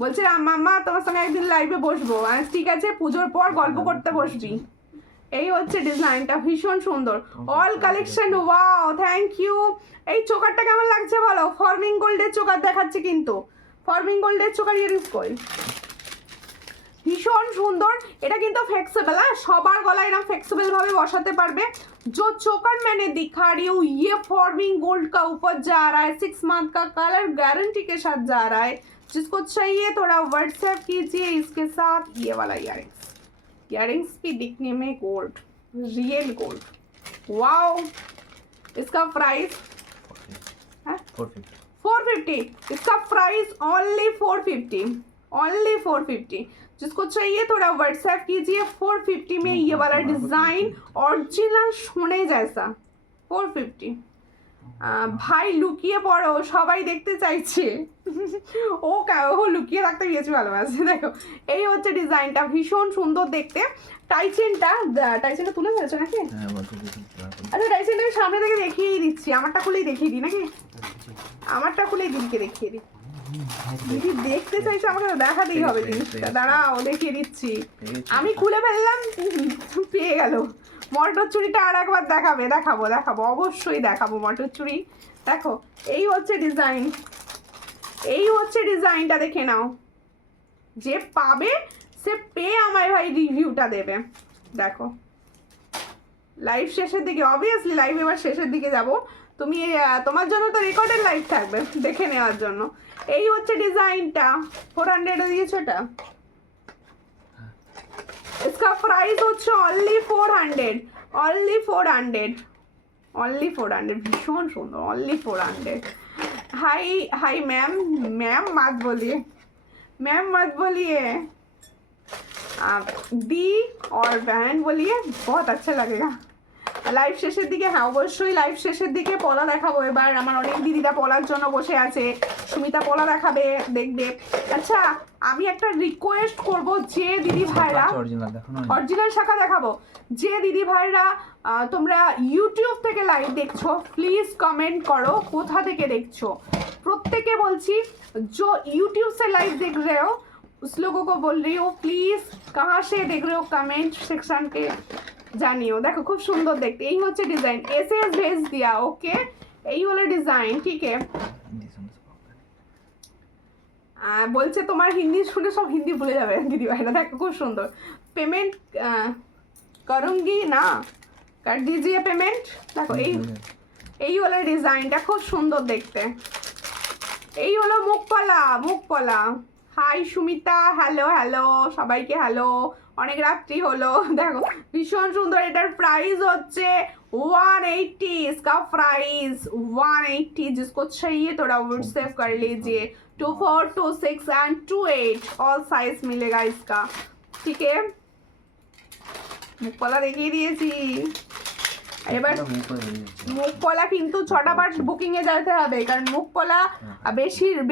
বলছে মাম্মা তোমার সঙ্গে একদিন লাইভে বসবো। ঠিক আছে, পুজোর পর গল্প করতে বসবি। এই হচ্ছে ডিজাইনটা, ভীষণ সুন্দর, all collection, wow, thank you. এই চোকারটা কেমন লাগছে বলো, ফর্মিং গোল্ডের চোকার দেখাচ্ছে, কিন্তু ফর্মিং গোল্ডের চোকার ইয়ারিংস কই, ভীষণ সুন্দর। এটা কিন্তু ফ্লেক্সিবল, হ্যাঁ সবার গলায় এরকম फ्लेक्सिबल भावे बसाते पारबे। जो चोकर मैंने दिखा रही हूँ ये फॉर्मिंग गोल्ड का ऊपर जा रहा है, 6 मंथ का कलर गारंटी के साथ जा रहा है। जिसको चाहिए थोड़ा व्हाट्सएप कीजिए। इसके साथ ये वाला इयरिंग्स भी दिखने में गोल्ड, रियल गोल्ड। वाओ, इसका प्राइस 450। इसका प्राइस ओनली 450। जिसको चाहिए थोड़ा व्हाट्सएप कीजिए। 450 में ये वाला डिजाइन ओरिजिनल सोने जैसा। 450। ভাই লুকিয়ে পড়ো, সবাই দেখতে চাইছে। ও লুকিয়ে থাকতে বেশি ভালোবাসে। দেখো এই হচ্ছে ডিজাইনটা, ভীষণ সুন্দর দেখতে। টাইচেনটা তুলে ফেলেছো নাকি? আচ্ছা, টাইচেনটা আমি সামনে থেকে দেখিয়েই দিচ্ছি। আমারটা খুলেই দেখিয়ে দিই নাকি? আমারটা খুলেই দিদিকে দেখিয়ে দিই। দিদি দেখতে চাইছো, আমাকে দেখাতেই হবে জিনিসটা। দাঁড়াও, দেখিয়ে দিচ্ছি। আমি খুলে ফেললাম, পেয়ে গেল। মটরচুরিটা আর একবার দেখাবো, অবশ্যই দেখাবো মটরচুরি। দেখো এই হচ্ছে ডিজাইনটা, দেখে নাও। যে পাবে সে পেয়ে আমায় ভাই রিভিউটা দেবে। দেখো লাইভ শেষের দিকে, অবভিয়াসলি লাইভ এবার শেষের দিকে যাব। তুমি তোমার জন্য তো রেকর্ডেড লাইভ থাকবে দেখে নেওয়ার জন্য। এই হচ্ছে ডিজাইনটা, 400 দিয়েছো এটা। इसका प्राइस হচ্ছে অনলি 400। ভীষণ সুন্দর, অনলি 400। हाय मैम मत बोलिए आप दी और बहन बोलिए, बहुत अच्छा लगेगा। লাইভ শেষের দিকে, হ্যাঁ অবশ্যই লাইভ শেষের দিকে পলা দেখাবো। এবার আমার অনেক দিদিরা পলার জন্য বসে আছে। সুমিতা পলা দেখাবে, দেখবে। আচ্ছা, আমি একটা রিকোয়েস্ট করব, যে দিদি ভাইরা অরিজিনাল শাখা দেখাবো, যে দিদি ভাইরা তোমরা ইউটিউব থেকে লাইভ দেখছো, প্লিজ কমেন্ট করো কোথা থেকে দেখছো। প্রত্যেকে বলছি, जो यूट्यूब से लाइव देख रहे हो उस लोगों को बोल रही हूँ, प्लीज कहाँ से देख रहे हो कमेंट सेक्शन के জানিও। দেখো খুব সুন্দর দেখতে। এই হচ্ছে ডিজাইন, এসএস ভেজ দিয়া। ওকে, এই হলো ডিজাইন। ঠিক আছে, বলছে তোমার হিন্দি শুনে সব হিন্দি ভুলে যাবে দিদি ভাইরা। দেখো খুব সুন্দর। পেমেন্ট করুঙ্গি না, कर दीजिए पेमेंट। দেখো এই হলো ডিজাইনটা, খুব সুন্দর দেখতে। এই হলো মুখপলা। হাই সুমিতা, হ্যালো সবাইকে হ্যালো। অনেক রাত্রি হলো। দেখো ভীষণ সুন্দর। এটার প্রাইস হচ্ছে 180। इसका प्राइस 180। जिसको चाहिए थोड़ा व्हाट्सएप कर लीजिए। 24, 26 एंड 28 ऑल साइज मिलेगा इसका। ठीक है, মুখপলা দেখিয়ে দিয়েছি। এবার মুখপলা কিন্তু 6টা বার বুকিং এ যেতে হবে, কারণ মুখপলা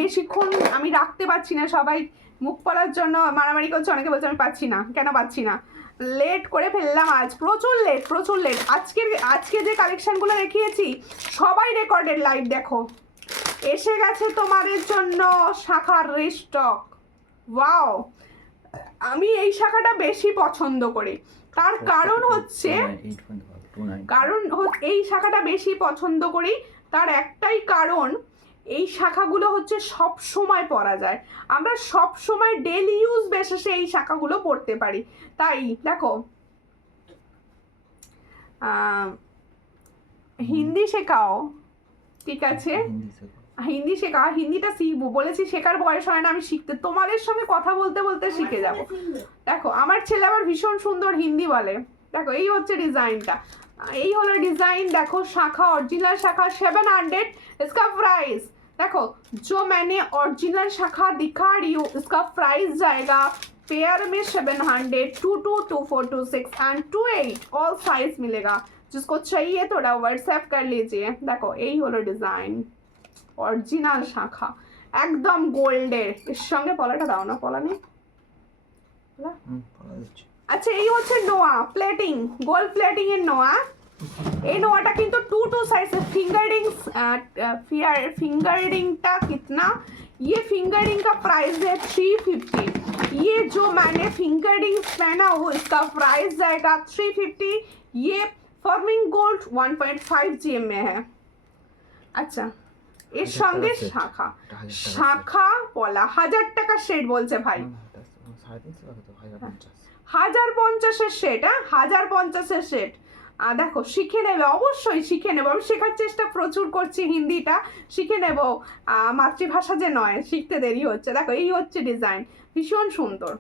বেশিক্ষণ আমি রাখতে পারছি না। সবাই মুখপলার জন্য মারামারি করছে, অনেকে বলছে আমি পাচ্ছি না। কেন পাচ্ছি না? লেট করে ফেললাম আজ, প্রচুর লেট। আজকে যে কালেকশনগুলো দেখিয়েছি সবাই রেকর্ডেড লাইভ। দেখো এসে গেছে তোমাদের জন্য শাখার রিস্টক। ওয়াও, আমি এই শাখাটা বেশি পছন্দ করি। তার কারণ হচ্ছে এই শাখাটা বেশি পছন্দ করি, তার একটাই কারণ, এই শাখাগুলো হচ্ছে সব সময় পরা যায়। আমরা সব সময় ডেইলি ইউজ বেসিসে এই শাখাগুলো পড়তে পারি। তাই দেখো, হিন্দি শেখাও, ঠিক আছে, হিন্দি শেখা, হিন্দিটা শিখবো বলেছি। শেখার বয়স হয় না, আমি শিখতে, তোমাদের সঙ্গে কথা বলতে শিখে যাব। দেখো আমার ছেলে আবার ভীষণ সুন্দর হিন্দি বলে। দেখো এই হচ্ছে ডিজাইনটা, এই হলো ডিজাইন। देखो शाखा, ओरिजिनल शाखा 700। इसका प्राइस देखो, जो मैंने ओरिजिनल शाखा दिखा रही हूँ, इसका प्राइस जाएगा पेयर में 700, 22, 24, 26 एंड 28 ऑल साइज मिलेगा। जिसको चाहिए थोड़ा व्हाट्सएप कर लीजिए। देखो এই হলো ডিজাইন, অরিজিনাল শাখা, একদম গোল্ডের। এর সঙ্গে পলাটা দাও না, পলা নেই। আচ্ছা, এই হচ্ছে নোয়া প্লেটিং, গোল্ড প্লেটিং এর নোয়া। এই নোয়াটা কিন্তু 2 साइज फिंगरिंगটা कितना, ये फिंगरिंग का प्राइस है 350। ये जो मैंने फिंगरिंग पहना वो इसका प्राइस जाएगा 350। ये फॉर्मिंग गोल्ड 1.5 GM में है। अच्छा, এর সঙ্গে শাখা পলা 1000 টাকা সেট বলছে ভাই। 1050 সেট, হ্যাঁ 1050 সেট। দেখো শিখে নেবে, অবশ্যই শিখে নেবো, আমি শেখার চেষ্টা প্রচুর করছি, হিন্দিটা শিখে নেব, মাতৃভাষা যে নয়, শিখতে দেরি হচ্ছে। দেখো এই হচ্ছে ডিজাইন, ভীষণ সুন্দর।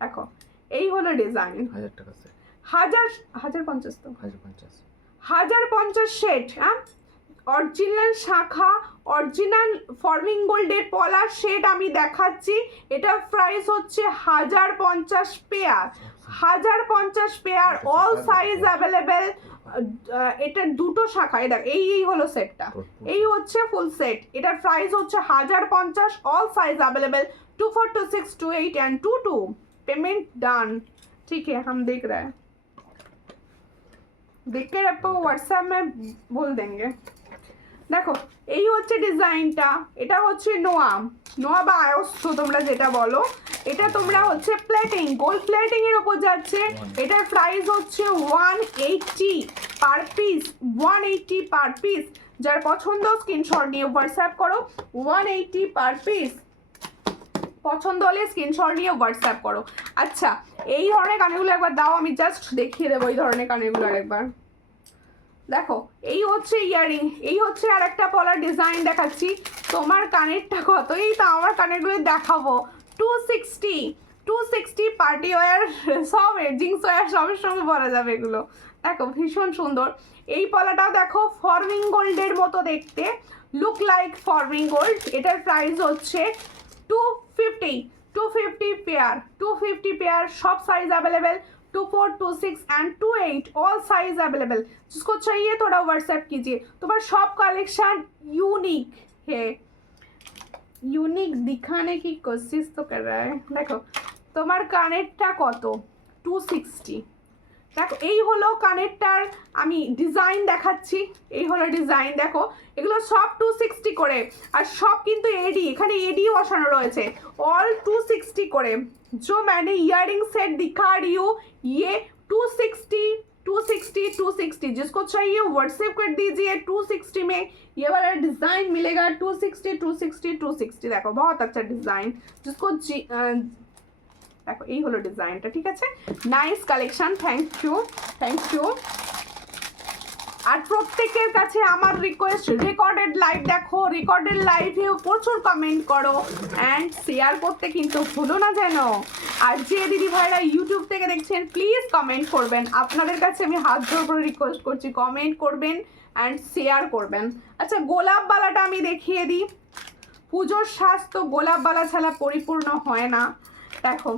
দেখো এই হলো ডিজাইন, 1000 টাকা স্যার, 1050 তো 1050। 1050 সেট। হ্যাঁ, অরিজিনাল শাখা, অরিজিনাল ফর্মিং গোল্ডের পলার সেট আমি দেখাচ্ছি। এটা প্রাইস হচ্ছে 1050 pair, 1050 pair, all size available. এটা দুটো শাখা, এটা এই হলো সেটটা, এই হচ্ছে ফুল সেট। এটার প্রাইস হচ্ছে 1050, all size available 24, 26, 28 and 22। Payment done, ठीक है, हम देख रहे हैं, देख के आपको व्हाट्सएप में बोल देंगे। দেখো এই হচ্ছে ডিজাইনটা, এটা হচ্ছে নোয়া বা আয়স্ত তোমরা যেটা বলো, এটা তোমরা হচ্ছে প্লেটিং, গোল্ড প্লেটিং এর উপর যাচ্ছে। এটার প্রাইস হচ্ছে 180 পার পিস, 180 পার পিস। যার পছন্দ স্ক্রিনশট নিয়ে হোয়াটসঅ্যাপ করো, 180 পার পিস। পছন্দ হলে স্ক্রিনশট নিয়ে হোয়াটসঅ্যাপ করো। আচ্ছা এই ধরনের কানেরগুলো একবার দাও, আমি জাস্ট দেখিয়ে দেবো এই ধরনের কানেরগুলো আরেকবার। দেখো এই হচ্ছে ইয়ারিং, এই হচ্ছে আর একটা পলার ডিজাইন দেখাচ্ছি। তোমার কানেরটা কত? এই তো আমার কানেরগুলো দেখাবো, 260 পার্টি ওয়্যার, সব জিন্স ওয়্যার সবের সঙ্গে পরা যাবে এগুলো। দেখো ভীষণ সুন্দর। এই পলাটাও দেখো ফর্মিং গোল্ডের মতো দেখতে, লুক লাইক ফর্মিং গোল্ড। এটার প্রাইস হচ্ছে 250 পেয়ার, 250 পেয়ার, सब size available 24, 26 and 28, all size available. जिसको चाहिए थोड़ा व्हाट्सएप कीजिए। तुम्हारा शॉप कलेक्शन यूनिक है, यूनिक दिखाने की कोशिश तो कर रहा है। देखो তোমার কানেরটা কত? 260। দেখো এই হলো কানেরটার আমি ডিজাইন দেখাচ্ছি, এই হলো ডিজাইন। দেখো এগুলো সব 260 করে, আর সব কিন্তু এডি, এখানে এডি বসানো রয়েছে, ऑल 260 করে। जो मैंने इयररिंग सेट दिखा रही हूँ ये 260 जिसको चाहिए व्हाट्सएप कर दीजिए। 260 में ये वाला डिजाइन मिलेगा, 260। देखो बहुत अच्छा डिजाइन, जिसको দেখো এই হলো ডিজাইনটা, ঠিক আছে, নাইস কালেকশন, থ্যাংক ইউ। আর প্রত্যেকের কাছে আমার রিকোয়েস্ট, রেকর্ডেড লাইভ দেখো, রেকর্ডেড লাইভেও প্রচুর কমেন্ট করো অ্যান্ড শেয়ার করতে কিন্তু ভুলো না যেন। আর যে দিদি ভাইরা ইউটিউব থেকে দেখছেন প্লিজ কমেন্ট করবেন, আপনাদের কাছে আমি হাত জোর করে রিকোয়েস্ট করছি, কমেন্ট করবেন অ্যান্ড শেয়ার করবেন। আচ্ছা গোলাপবালাটা আমি দেখিয়ে দিই, পুজোর সাজ তো গোলাপবালা ছাড়া পরিপূর্ণ হয় না। দেখো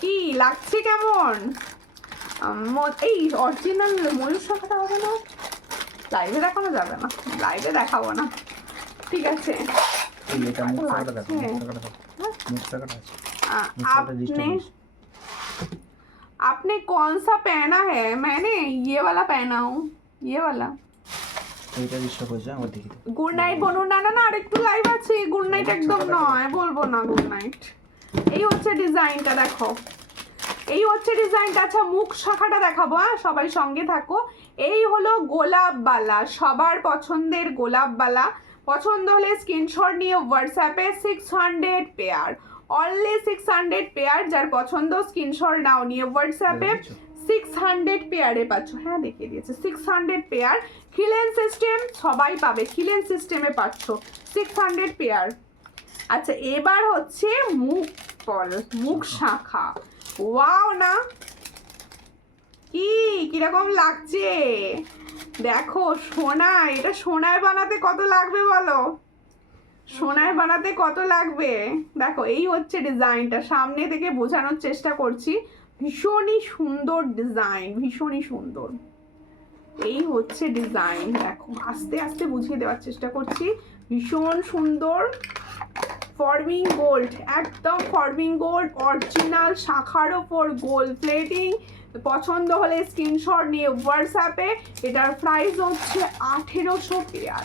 কি লাগছে, কেমন এই অরিজিনাল ময়ূর শাখাটা হবে না, লাইভে দেখানো যাবে না, লাইভে দেখাবো না, ঠিক আছে। आपने कौन सा पहना है? मैंने ये वाला पहना हूँ, ये वाला। গুড নাইট বলুন না, না আর একটু লাইভ আছে, গুড নাইট একদম নয়, বলবো না গুড নাইট। এই হচ্ছে ডিজাইনটা, দেখো এই হচ্ছে ডিজাইনটা। আচ্ছা মুখ শাখাটা দেখাবো, হ্যাঁ সবাই সঙ্গে থাকো। এই হলো গোলাপবালা, সবার পছন্দের গোলাপবালা। পছন্দ হলে স্ক্রিনশট নিয়ে হোয়াটসঅ্যাপে 600 পেয়ার, অনলি 600 পেয়ার। যার পছন্দ স্ক্রিনশট নাও নিয়ে হোয়াটসঅ্যাপে 600 পেয়ারে পাচ্ছ, হ্যাঁ দেখিয়ে দিয়েছে 600 পেয়ার। খিলেন সিস্টেম সবাই পাবে, খিলেন সিস্টেমে পাচ্ছ 600 পেয়ার। আচ্ছা এবার হচ্ছে মুখ শাখা, ওয়াও না কি কিরকম লাগছে দেখো। সোনায়, এটা সোনায় বানাতে কত লাগবে বলো, সোনায় বানাতে কত লাগবে? দেখো এই হচ্ছে ডিজাইনটা, সামনে থেকে বোঝানোর চেষ্টা করছি, ভীষণই সুন্দর ডিজাইন, ভীষণই সুন্দর। এই হচ্ছে ডিজাইন, দেখো আস্তে আস্তে বুঝিয়ে দেওয়ার চেষ্টা করছি, ভীষণ সুন্দর। ফর্মিং গোল্ড, একদম ফর্মিং গোল্ড, অরিজিনাল শাখার ওপর গোল্ড প্লেটিং। পছন্দ হলে স্ক্রিনশট নিয়ে হোয়াটসঅ্যাপে। এটার প্রাইস হচ্ছে 1800 pair,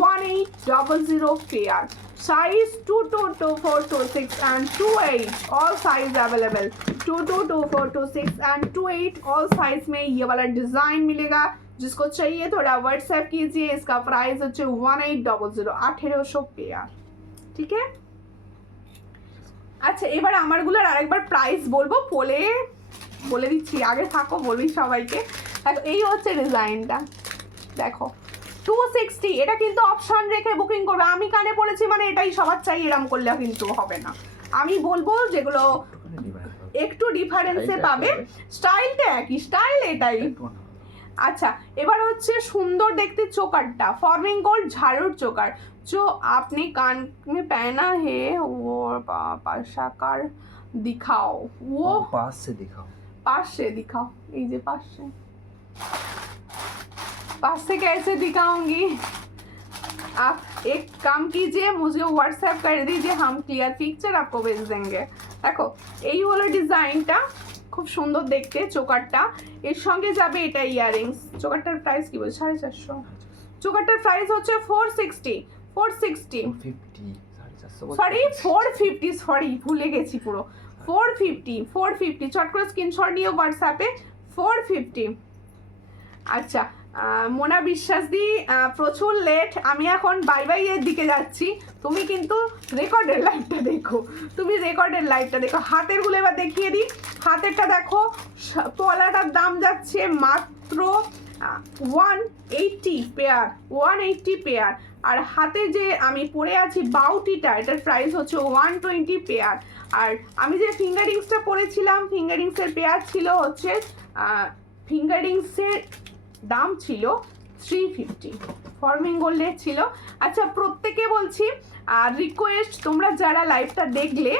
1800 pair. Size 22, 24, 26 and 28, all size available 22, 24, 26 and 28, all size में ये वाला डिजाइन मिलेगा। जिसको चाहिए थोड़ा व्हाट्सएप कीजिए। इसका प्राइस হচ্ছে 1800, 1800 পেয়ার, ঠিক আছে। আচ্ছা এবার আমারগুলোর আরেকবার প্রাইস বলবো, বলে দিচ্ছি, আগে থাকো বলি সবাইকে। এই হচ্ছে ডিজাইনটা, দেখো 260। এটা কিন্তু অপশন রেখে বুকিং করবে। আমি কানে পড়েছি মানে এটাই সবার চাই, এরম করলে কিন্তু হবে না। আমি বলবো যেগুলো একটু ডিফারেন্সে পাবে, স্টাইলটা একই স্টাইল এটাই। अच्छा এবার হচ্ছে সুন্দর দেখতে চোকারটা, ফর্মিং গোল্ড झाड़ू चोकर जो आपने कान में पहना है वो पाशाकार दिखाओ, वो पास से दिखाओ, पास से दिखाओ, ये जे पास से कैसे दिखाऊंगी? आप एक काम कीजिए, मुझे व्हाट्सएप कर दीजिए, हम क्लियर पिक्चर आपको भेज देंगे। देखो এই হলো ডিজাইনটা, খুব সুন্দর দেখতে চোকারটা। এর সঙ্গে যাবে এটা ইয়াররিংস। চোকারটার প্রাইস কি বলছে? 450। চোকারটার প্রাইস হচ্ছে 460 সরি 450, সরি ভুলে গেছি পুরো। 450 চট করে স্ক্রিনশট নিয়ে হোয়াটসঅ্যাপে 450। আচ্ছা মোনা বিশ্বাস দি প্রচুর লেট, আমি এখন বাই বাই এর দিকে যাচ্ছি। তুমি কিন্তু রেকর্ডের লাইভটা দেখো, তুমি রেকর্ডের লাইভটা দেখো। হাতেরগুলো এবার দেখিয়ে দিই। হাতেরটা দেখো, পলাটার দাম যাচ্ছে মাত্র 180 পেয়ার, 180 পেয়ার। আর হাতে যে আমি পরে আছি বাউটিটা, এটার প্রাইস হচ্ছে 120 পেয়ার। আর আমি যে ফিঙ্গারিংসটা পরেছিলাম, ফিঙ্গারিংসের পেয়ার ছিল হচ্ছে ফিঙ্গারিংসের দাম ছিল 350, ফর্মিং গোল্ডের ছিল। আচ্ছা প্রত্যেকে বলছি আর রিকোয়েস্ট, তোমরা যারা লাইভটা দেখলে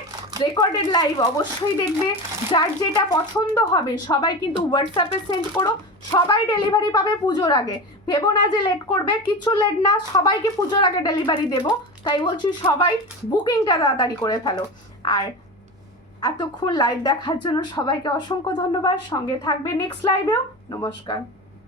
রেকর্ডেড লাইভ অবশ্যই দেখবে, যার যেটা পছন্দ হবে সবাই কিন্তু হোয়াটসঅ্যাপে সেন্ড করো। সবাই ডেলিভারি পাবে পুজোর আগে, ভেবো না যে লেট করবে, কিছু লেট না, সবাইকে পুজোর আগে ডেলিভারি দেবো। তাই বলছি সবাই বুকিংটা তাড়াতাড়ি করে ফেলো। আর এতক্ষণ লাইভ দেখার জন্য সবাইকে অসংখ্য ধন্যবাদ, সঙ্গে থাকবে নেক্সট লাইভেও। নমস্কার।